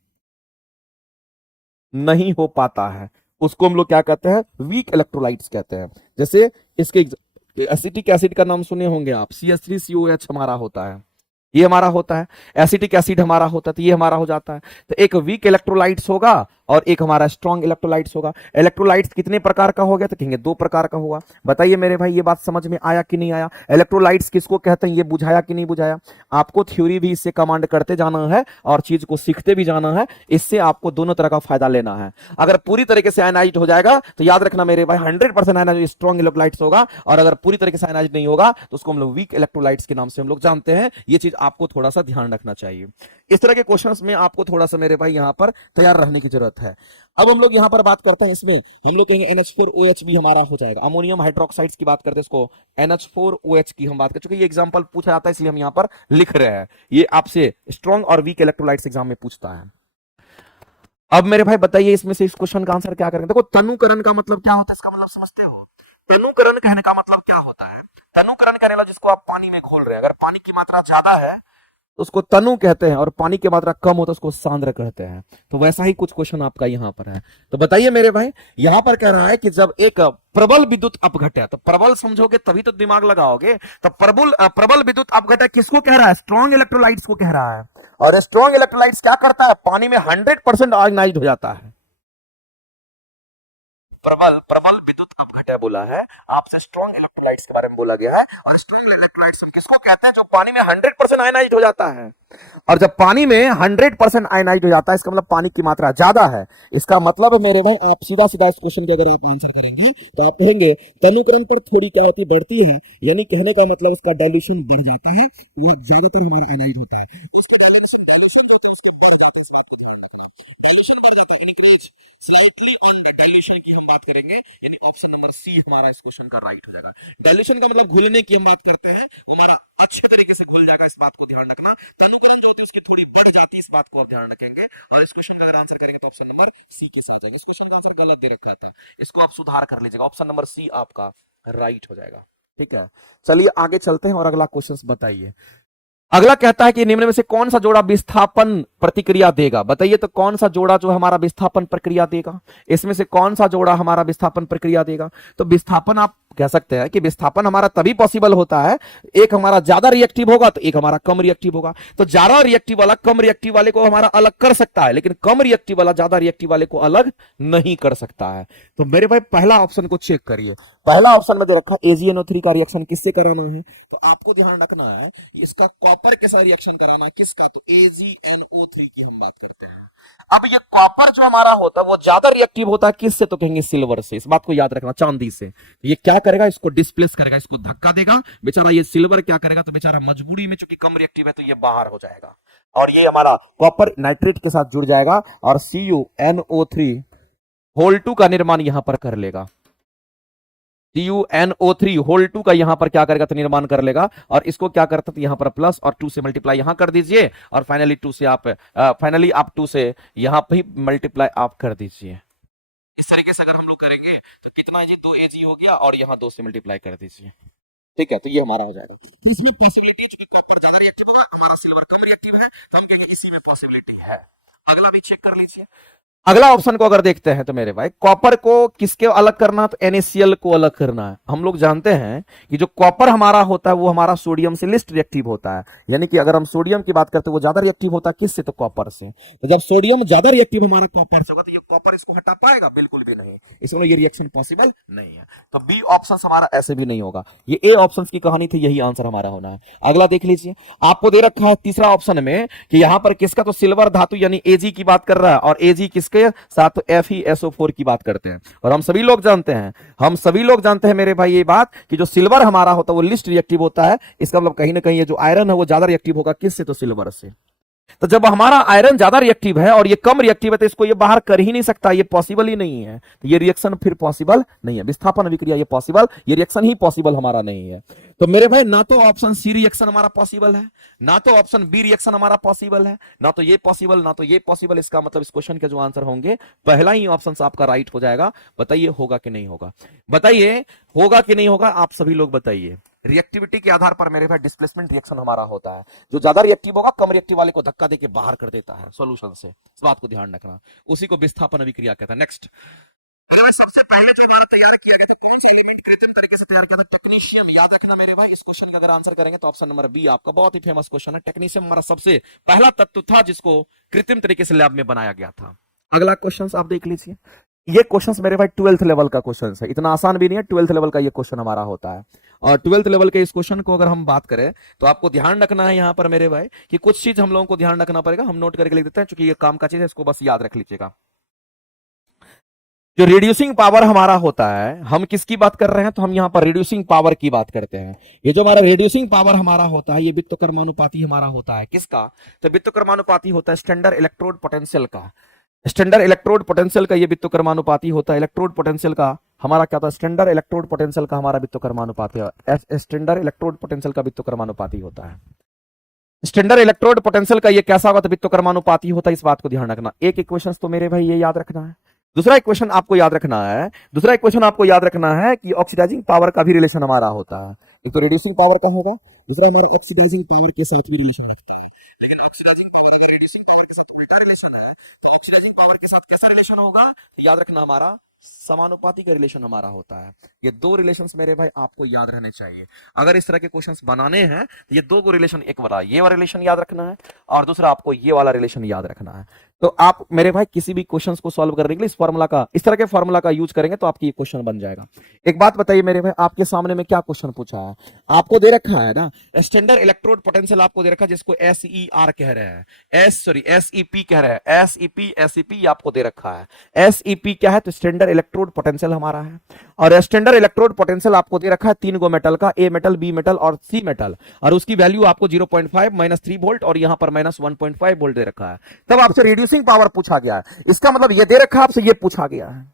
नहीं हो पाता है, उसको हम लोग क्या कहते हैं, वीक इलेक्ट्रोलाइट्स कहते हैं। जैसे इसके एसिटिक एसिड का नाम सुने होंगे आप, CH3COH हमारा होता है, ये हमारा होता है। एसिटिक एसिड हमारा होता है तो ये हमारा हो जाता है। तो एक वीक इलेक्ट्रोलाइट्स होगा और एक हमारा स्ट्रॉन्ग इलेक्ट्रोलाइट्स होगा। इलेक्ट्रोलाइट्स कितने प्रकार का हो गया, तो कहेंगे दो प्रकार का हुआ। बताइए मेरे भाई ये बात समझ में आया कि नहीं आया। इलेक्ट्रोलाइट्स किसको कहते हैं ये बुझाया कि नहीं बुझाया। आपको थ्योरी भी इससे कमांड करते जाना है और चीज को सीखते भी जाना है, इससे आपको दोनों तरह का फायदा लेना है। अगर पूरी तरीके से आयनाइज्ड हो जाएगा तो याद रखना मेरे भाई 100% आयनाइज्ड स्ट्रॉन्ग इलेक्ट्रोलाइट्स होगा, और अगर पूरी तरीके से आयनाइज्ड नहीं होगा तो उसको हम लोग वीक इलेक्ट्रोलाइट्स के नाम से हम लोग जानते हैं। ये चीज आपको थोड़ा सा ध्यान रखना चाहिए। इस तरह के क्वेश्चंस में आपको थोड़ा सा मेरे भाई यहां पर तैयार रहने की जरूरत है। अब हम लोग यहां पर बात करते हैं, इसमें हम लोग कहेंगे NH4OH भी हमारा हो जाएगा। अमोनियम हाइड्रोक्साइड्स की बात करते हैं, इसको NH4OH की हम बात कर चुके। ये एग्जांपल पूछा जाता है इसलिए हम यहां पर लिख रहे हैं। ये आपसे स्ट्रॉन्ग और वीक इलेक्ट्रोलाइट्स एग्जाम में पूछता है। अब मेरे भाई बताइए इसमें से इस क्वेश्चन का आंसर क्या करेंगे। देखो तनुकरण का मतलब क्या होता है, इसका मतलब समझते हो। तनुकरण कहने का मतलब क्या होता है, तनुकरण कहने वाला जिसको आप पानी में घोल रहे हैं, अगर पानी की मात्रा ज्यादा है तो उसको तनु कहते हैं और पानी की मात्रा कम हो तो उसको सांद्र कहते हैं। तो वैसा ही कुछ क्वेश्चन आपका यहां पर है। तो बताइए मेरे भाई, यहां पर कह रहा है कि जब एक प्रबल विद्युत अपघटन, तो प्रबल समझोगे तभी तो दिमाग लगाओगे। तो प्रबल विद्युत अपघटन किसको कह रहा है, स्ट्रॉन्ग इलेक्ट्रोलाइट्स को कह रहा है। और स्ट्रॉन्ग इलेक्ट्रोलाइट्स क्या करता है, पानी में 100% आयनाइज्ड हो जाता है। प्रबल प्रबल विद्युत अपघटन बोला है, आपसे स्ट्रॉन्ग इलेक्ट्रोलाइट्स के बारे में बोला गया है। और स्ट्रॉन्ग इलेक्ट्रोलाइट्स हम किसको कहते हैं, जो पानी में 100% आयनाइज्ड हो जाता है। और जब पानी में 100% आयनाइज्ड हो जाता है, इसका मतलब पानी की मात्रा ज्यादा है। इसका मतलब है मेरे भाई, आप सीधा सीधा इस क्वेश्चन के अगर आप आंसर करेंगे तो आप कहेंगे तनुकरण पर थोड़ी क्या होती बढ़ती है, यानी कहने का मतलब इसका डाइल्यूशन बढ़ जाता है, वो ज्यादातर हमारा आयनाइज्ड होता है। इसका डाइल्यूशन डाइल्यूशन होता है, इसका बढ़ जाता है, इस बात को ध्यान रखना। डाइल्यूशन बढ़ जाता है, इंक्रीज स्लाइटली ऑन डाइल्यूशन की हम बात करेंगे, यानी ऑप्शन नंबर सी हमारा इस क्वेश्चन का राइट हो जाएगा। डाइल्यूशन का मतलब घुलने की हम बात करते हैं, हमारा अच्छे तरीके से घुल जाएगा, इस बात को ध्यान रखना। तनुकरण जो होती है उसकी थोड़ी बढ़ जाती है, इस बात को आप ध्यान रखेंगे। और इस क्वेश्चन का अगर आंसर करेंगे तो ऑप्शन नंबर सी के साथ आएंगे। इस क्वेश्चन का आंसर गलत दे रखा था, इसको आप सुधार कर लीजिएगा, ऑप्शन नंबर सी आपका राइट हो जाएगा। ठीक है, चलिए आगे चलते हैं और अगला क्वेश्चन बताइए। अगला कहता है कि निम्न में से कौन सा जोड़ा विस्थापन प्रतिक्रिया देगा। बताइए तो कौन सा जोड़ा जो हमारा विस्थापन प्रक्रिया देगा, इसमें से कौन सा जोड़ा हमारा विस्थापन प्रक्रिया देगा। तो विस्थापन आप कह सकते हैं कि विस्थापन हमारा तभी पॉसिबल होता है, एक हमारा ज्यादा रिएक्टिव होगा तो एक हमारा कम रिएक्टिव होगा। तो ज्यादा रिएक्टिव वाला कम रिएक्टिव वाले को हमारा अलग कर सकता है, लेकिन कम रिएक्टिव वाला ज्यादा रिएक्टिव वाले को अलग नहीं कर सकता है। तो मेरे भाई पहला ऑप्शन को चेक करिए। पहला ऑप्शन में दे रखा AgNO3 का रिएक्शन किससे कराना है, तो आपको ध्यान रखना है इसका कॉपर के साथ रिएक्शन कराना है। किसका, तो AgNO3 NO3 की हम बात करते हैं। अब ये कॉपर जो हमारा होता है वो ज्यादा रिएक्टिव होता है किससे, तो कहेंगे सिल्वर से। इस बात को याद रखना, चांदी से। तो ये क्या करेगा, इसको डिस्प्लेस करेगा, इसको धक्का देगा बेचारा। ये सिल्वर क्या करेगा, तो बेचारा मजबूरी में चूंकि कम रिएक्टिव है तो ये बाहर हो जाएगा, और ये हमारा कॉपर नाइट्रेट के साथ जुड़ जाएगा और CuNO3 होल 2 का निर्माण यहां पर कर लेगा। CuNO3 होल 2 का यहां पर क्या करेगा, तो निर्माण कर लेगा। और इसको क्या करता, तो यहां पर प्लस और 2 से मल्टीप्लाई यहां कर दीजिए, और फाइनली 2 से आप टू से यहां पर ही मल्टीप्लाई आप कर दीजिए। इस तरीके से अगर हम लोग करेंगे तो कितना है जी, 2Ag हो गया, और यहां 2 से मल्टीप्लाई कर दीजिए। ठीक है, तो ये हमारा हो जाएगा। इसमें पॉसिबिलिटी जो कॉपर ज्यादा रिएक्टिव होगा, हमारा सिल्वर कम रिएक्टिव है, तो हम कहेंगे इसी में पॉसिबिलिटी है। अगला भी चेक कर लीजिए। अगला ऑप्शन को अगर देखते हैं तो मेरे भाई, कॉपर को किसके अलग करना, तो NaCl को अलग करना है। हम लोग जानते हैं कि जो कॉपर हमारा होता है वो हमारा सोडियम से लिस्ट रिएक्टिव होता है। यानी कि अगर हम सोडियम की बात करते हैं वो ज्यादा रिएक्टिव होता है किससे, तो कॉपर से। तो जब सोडियम ज्यादा रिएक्टिव हमारा कॉपर से होगा, तो ये कॉपर इसको हटा पाएगा, बिल्कुल भी नहीं, इसमें ये रिएक्शन पॉसिबल नहीं है। तो बी ऑप्शन हमारा ऐसे भी नहीं होगा। ये ए ऑप्शन की कहानी थी, यही आंसर हमारा होना है। अगला देख लीजिए, आपको दे रखा है तीसरा ऑप्शन में कि यहां पर किसका, तो सिल्वर धातु यानी Ag की बात कर रहा है, और Ag किसके साथ, तो FeSO4 की बात करते हैं। और हम सभी लोग जानते हैं मेरे भाई ये बात कि जो सिल्वर हमारा होता है वो लिस्ट रिएक्टिव होता है। इसका मतलब कहीं ना कहीं ये जो आयरन है वो ज्यादा रिएक्टिव होगा किससे, तो सिल्वर से। तो जब हमारा आयरन ज्यादा रिएक्टिव है और ये कम रिएक्टिव है, तो इसको ये बाहर कर ही नहीं सकता, ये पॉसिबल ही नहीं है। तो ये रिएक्शन फिर पॉसिबल नहीं है, विस्थापन अभिक्रिया ये पॉसिबल, ये रिएक्शन ही पॉसिबल हमारा नहीं है। तो मेरे भाई ना तो ऑप्शन सी रिएक्शन हमारा पॉसिबल है, ना तो ऑप्शन बी रिएक्शन हमारा पॉसिबल है, ना तो ये पॉसिबल, ना तो ये पॉसिबल। इसका मतलब इस क्वेश्चन के जो आंसर होंगे, पहला ही ऑप्शन आपका राइट हो जाएगा। बताइए होगा कि नहीं होगा, बताइए होगा कि नहीं होगा, आप सभी लोग बताइए। रिएक्टिविटी के आधार पर मेरे भाई डिस्प्लेसमेंट रिएक्शन हमारा होता है। जो ज्यादा रिएक्टिव होगा कम रिएक्टिव वाले को धक्का देके बाहर कर देता है सॉल्यूशन से। इस बात को ध्यान रखना, उसी को विस्थापन अभिक्रिया कहता है। नेक्स्ट, सबसे पहले जो द्वारा तैयार किया गया था, कौन सी एलिमेंट कृत्रिम तरीके से तैयार किया था, टेक्नीशियम। याद रखना मेरे भाई, इस क्वेश्चन का अगर आंसर करेंगे तो ऑप्शन नंबर बी आपका, बहुत ही फेमस क्वेश्चन है। टेक्नीशियम हमारा सबसे पहला तत्व था जिसको कृत्रिम तरीके से लैब में बनाया गया था। अगला क्वेश्चन आप देख लीजिए। ये क्वेश्चंस मेरे भाई 12th लेवल का क्वेश्चन है, इतना आसान भी नहीं है। 12th लेवल का ये क्वेश्चन हमारा होता है। और 12th लेवल के इस क्वेश्चन को अगर हम बात करें तो आपको ध्यान रखना है यहाँ पर मेरे भाई कि कुछ चीज हम लोगों को ध्यान रखना पड़ेगा। हम नोट करके लिख देते हैं, क्योंकि ये काम का चीज है, इसको बस याद रख लीजिएगा। जो रिड्यूसिंग पावर हमारा होता है, हम किसकी बात कर रहे हैं, तो हम यहाँ पर रिड्यूसिंग पावर की बात करते हैं। ये जो हमारा रिड्यूसिंग पावर हमारा होता है, ये वित्तकर्मानुपाती हमारा होता है। किसका, तो वित्तकर्मानुपाती होता है स्टैंडर्ड इलेक्ट्रोड पोटेंशियल का। स्टैंडर्ड इलेक्ट्रोड पोटेंशियल का ये वित्तकर्मानुपाती होता है। इलेक्ट्रोड पोटेंशियल का हमारा क्या होता है, स्टैंडर्ड इलेक्ट्रोड पोटेंशियल का हमारा वित्तकर्मानुपाती है। स्टैंडर्ड इलेक्ट्रोड पोटेंशियल का वित्तकर्मानुपाती होता है। स्टैंडर्ड इलेक्ट्रोड पोटेंशियल का ये कैसा होगा, तो वित्तकर्मानुपाती होता है। इस बात को ध्यान रखना। एक इक्वेशन तो मेरे भाई ये याद रखना है। दूसरा इक्वेशन आपको याद रखना है कि ऑक्सीडाइजिंग पावर का भी रिलेशन हमारा होता है। एक तो रिड्यूसिंग पावर का होगा, दूसरा हमारा ऑक्सीडाइजिंग पावर के साथ भी रिलेशन रखता है। लेकिन ऑक्सीडाइजिंग पावर अगर रिड्यूसिंग पावर के साथ उल्टा रिलेशन है, तो ऑक्सीडाइजिंग पावर के साथ कैसा रिलेशन होगा, तो याद रखना हमारा समानुपाती का रिलेशन हमारा होता है। ये दो रिलेशंस मेरे भाई आपको याद रहने चाहिए। अगर इस तरह के क्वेश्चंस बनाने हैं तो ये दो को रिलेशन, एक वाला ये वाला रिलेशन याद रखना है, और दूसरा आपको ये वाला रिलेशन याद रखना है। तो आप मेरे भाई किसी भी क्वेश्चंस को सॉल्व करने के लिए इस तरह के फॉर्मूला का यूज करेंगे तो आपकी ये क्वेश्चन बन जाएगा। एक बात बताइए मेरे भाई, आपके सामने में क्या क्वेश्चन पूछा है, आपको दे रखा है ना स्टैंडर्ड इलेक्ट्रोड पोटेंशियल, आपको दे रखा है जिसको SER कह रहे हैं, SEP कह रहे हैं, SEP आपको दे रखा है। SEP क्या है, तो स्टैंडर्ड इलेक्ट्रोड पोटेंशियल हमारा है। और स्टैंडर्ड इलेक्ट्रोड पोटेंशियल आपको दे रखा है 3 गो मेटल का, A मेटल, B मेटल और C मेटल, और उसकी वैल्यू आपको 0.5 -3 वोल्ट और यहां पर -1.5 वोल्ट दे रखा है। तब आपसे रिड्यूसिंग पावर पूछा गया है। इसका मतलब ये दे रखा है, आपसे ये पूछा गया है।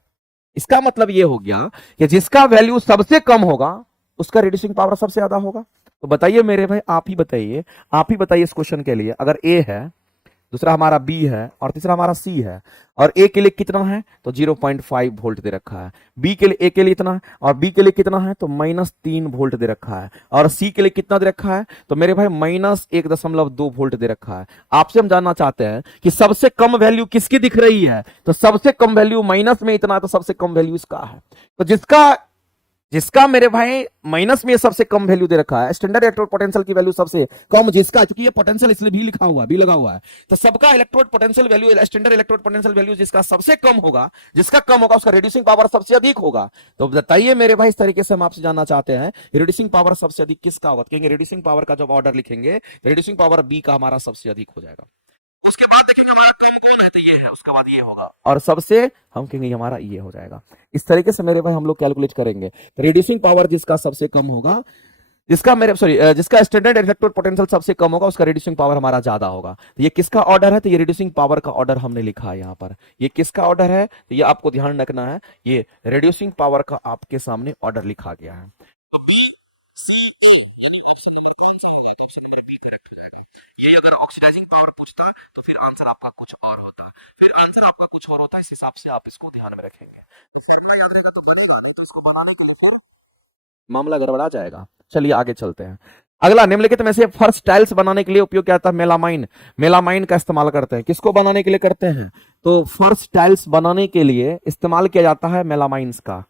इसका मतलब ये हो गया कि जिसका वैल्यू सबसे कम होगा उसका रिड्यूसिंग पावर सबसे ज्यादा होगा। तो बताइए मेरे भाई, आप ही बताइए इस क्वेश्चन के लिए, अगर A है, दूसरा हमारा B है और तीसरा हमारा C है, और A के लिए कितना है, तो 0.5 वोल्ट दे रखा है। B के लिए, A के लिए इतना है, और B के लिए कितना है, तो -3 वोल्ट दे रखा है, और C के लिए कितना दे रखा है, तो मेरे भाई -1.2 वोल्ट दे रखा है। आपसे हम जानना चाहते हैं कि सबसे कम वैल्यू किसकी दिख रही है, तो सबसे कम वैल्यू माइनस में इतना है, तो सबसे कम वैल्यू इसका है। तो जिसका मेरे भाई माइनस में सबसे कम वैल्यू दे रखा है, स्टैंडर्ड इलेक्ट्रोड पोटेंशियल की वैल्यू सबसे कम, जिसका, क्योंकि ये पोटेंशियल इसलिए भी लिखा हुआ है, भी लगा हुआ है, तो सबका electrode potential value, standard electrode potential value जिसका सबसे कम होगा, उसका रिड्यूसिंग पावर सबसे अधिक होगा। तो बताइए मेरे भाई, इस तरीके से हम आपसे जानना चाहते हैं रिड्यूसिंग पावर सबसे अधिक किसका होगा। कहेंगे रिड्यूसिंग पावर का जब ऑर्डर लिखेंगे, रिड्यूसिंग पावर बी का हमारा सबसे अधिक हो जाएगा। उसके बाद उसके बाद ये होगा, और सबसे हम कहेंगे हमारा ये हो जाएगा। इस तरीके से मेरे भाई हम लोग कैलकुलेट करेंगे। तो रिड्यूसिंग पावर जिसका सबसे कम होगा, जिसका स्टैंडर्ड इफेक्टिव पोटेंशियल सबसे कम होगा, उसका रिड्यूसिंग पावर हमारा ज्यादा होगा। तो ये किसका ऑर्डर है? तो ये रिड्यूसिंग पावर का ऑर्डर हमने लिखा है यहाँ पर। ये किसका ऑर्डर है? तो ये आपको ध्यान रखना है, ये रिड्यूसिंग पावर का आपके सामने ऑर्डर लिखा गया है। तो B, C, E, यानी ऑप्शन नंबर कौन सी है? तो ऑप्शन नंबर बी करेक्ट हो जाएगा। ये अगर ऑक्सीडाइजिंग पावर पूछता तो फिर आंसर आपका कुछ और होता, फिर आंसर आपका कुछ और होता है। इस हिसाब से आप इसको ध्यान में रखेंगे। याद रहेगा तो इसको बनाने का फिर मामला गड़बड़ा जाएगा। चलिए आगे चलते हैं। अगला, निम्नलिखित में से फर्श टाइल्स बनाने के लिए उपयोग किया जाता है मेलामाइन। मेलामाइन का इस्तेमाल करते हैं, किसको बनाने के लिए करते हैं? तो फर्श टाइल्स बनाने के लिए इस्तेमाल किया जाता है मेलामाइंस का।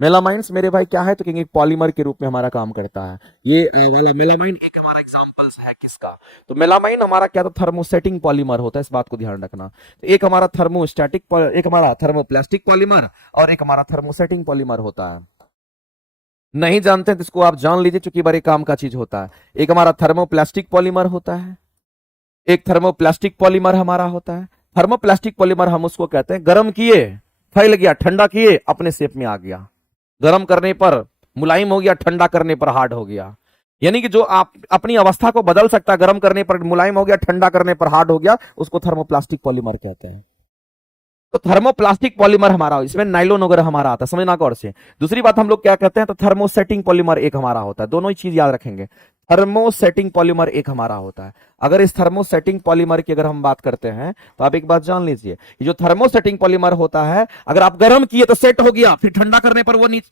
मेलामाइंस मेरे भाई क्या है? तो कहेंगे पॉलीमर के रूप में हमारा काम करता है। ये वाला मेलामाइन एक हमारा एग्जांपल्स है किसका? तो मेलामाइन हमारा क्या? तो थर्मोसेटिंग पॉलीमर होता है, इस बात को ध्यान रखना। तो एक हमारा थर्मोस्टैटिक, एक हमारा थर्मोप्लास्टिक पॉलीमर और एक हमारा थर्मोसेटिंग पॉलीमर होता है। नहीं जानते हैं तो इसको आप जान लीजिए, चूंकि बड़े काम का चीज होता है। एक हमारा थर्मोप्लास्टिक पॉलीमर होता है, एक थर्मोप्लास्टिक पॉलीमर हमारा होता है। थर्मोप्लास्टिक पॉलीमर हम उसको कहते हैं गर्म किए फैल गया, ठंडा किए अपने शेप में आ गया। गर्म करने पर मुलायम हो गया, ठंडा करने पर हार्ड हो गया। यानी कि जो आप अपनी अवस्था को बदल सकता है, गर्म करने पर मुलायम हो गया, ठंडा करने पर हार्ड हो गया, उसको थर्मोप्लास्टिक पॉलीमर कहते हैं। तो थर्मोप्लास्टिक पॉलीमर हमारा, इसमें नाइलोन वगैरह हमारा आता है, समझना गौर से। दूसरी बात हम लोग क्या कहते हैं? तो थर्मोसेटिंग पॉलीमर एक हमारा होता है। दोनों ही चीज याद रखेंगे। थर्मोसेटिंग पॉलीमर एक हमारा होता है। अगर इस थर्मोसेटिंग पॉलीमर की अगर हम बात करते हैं तो आप एक बात जान लीजिए, ये जो थर्मोसेटिंग पॉलीमर होता है, अगर आप गर्म किए तो सेट हो गया, फिर ठंडा करने पर वो नीचे,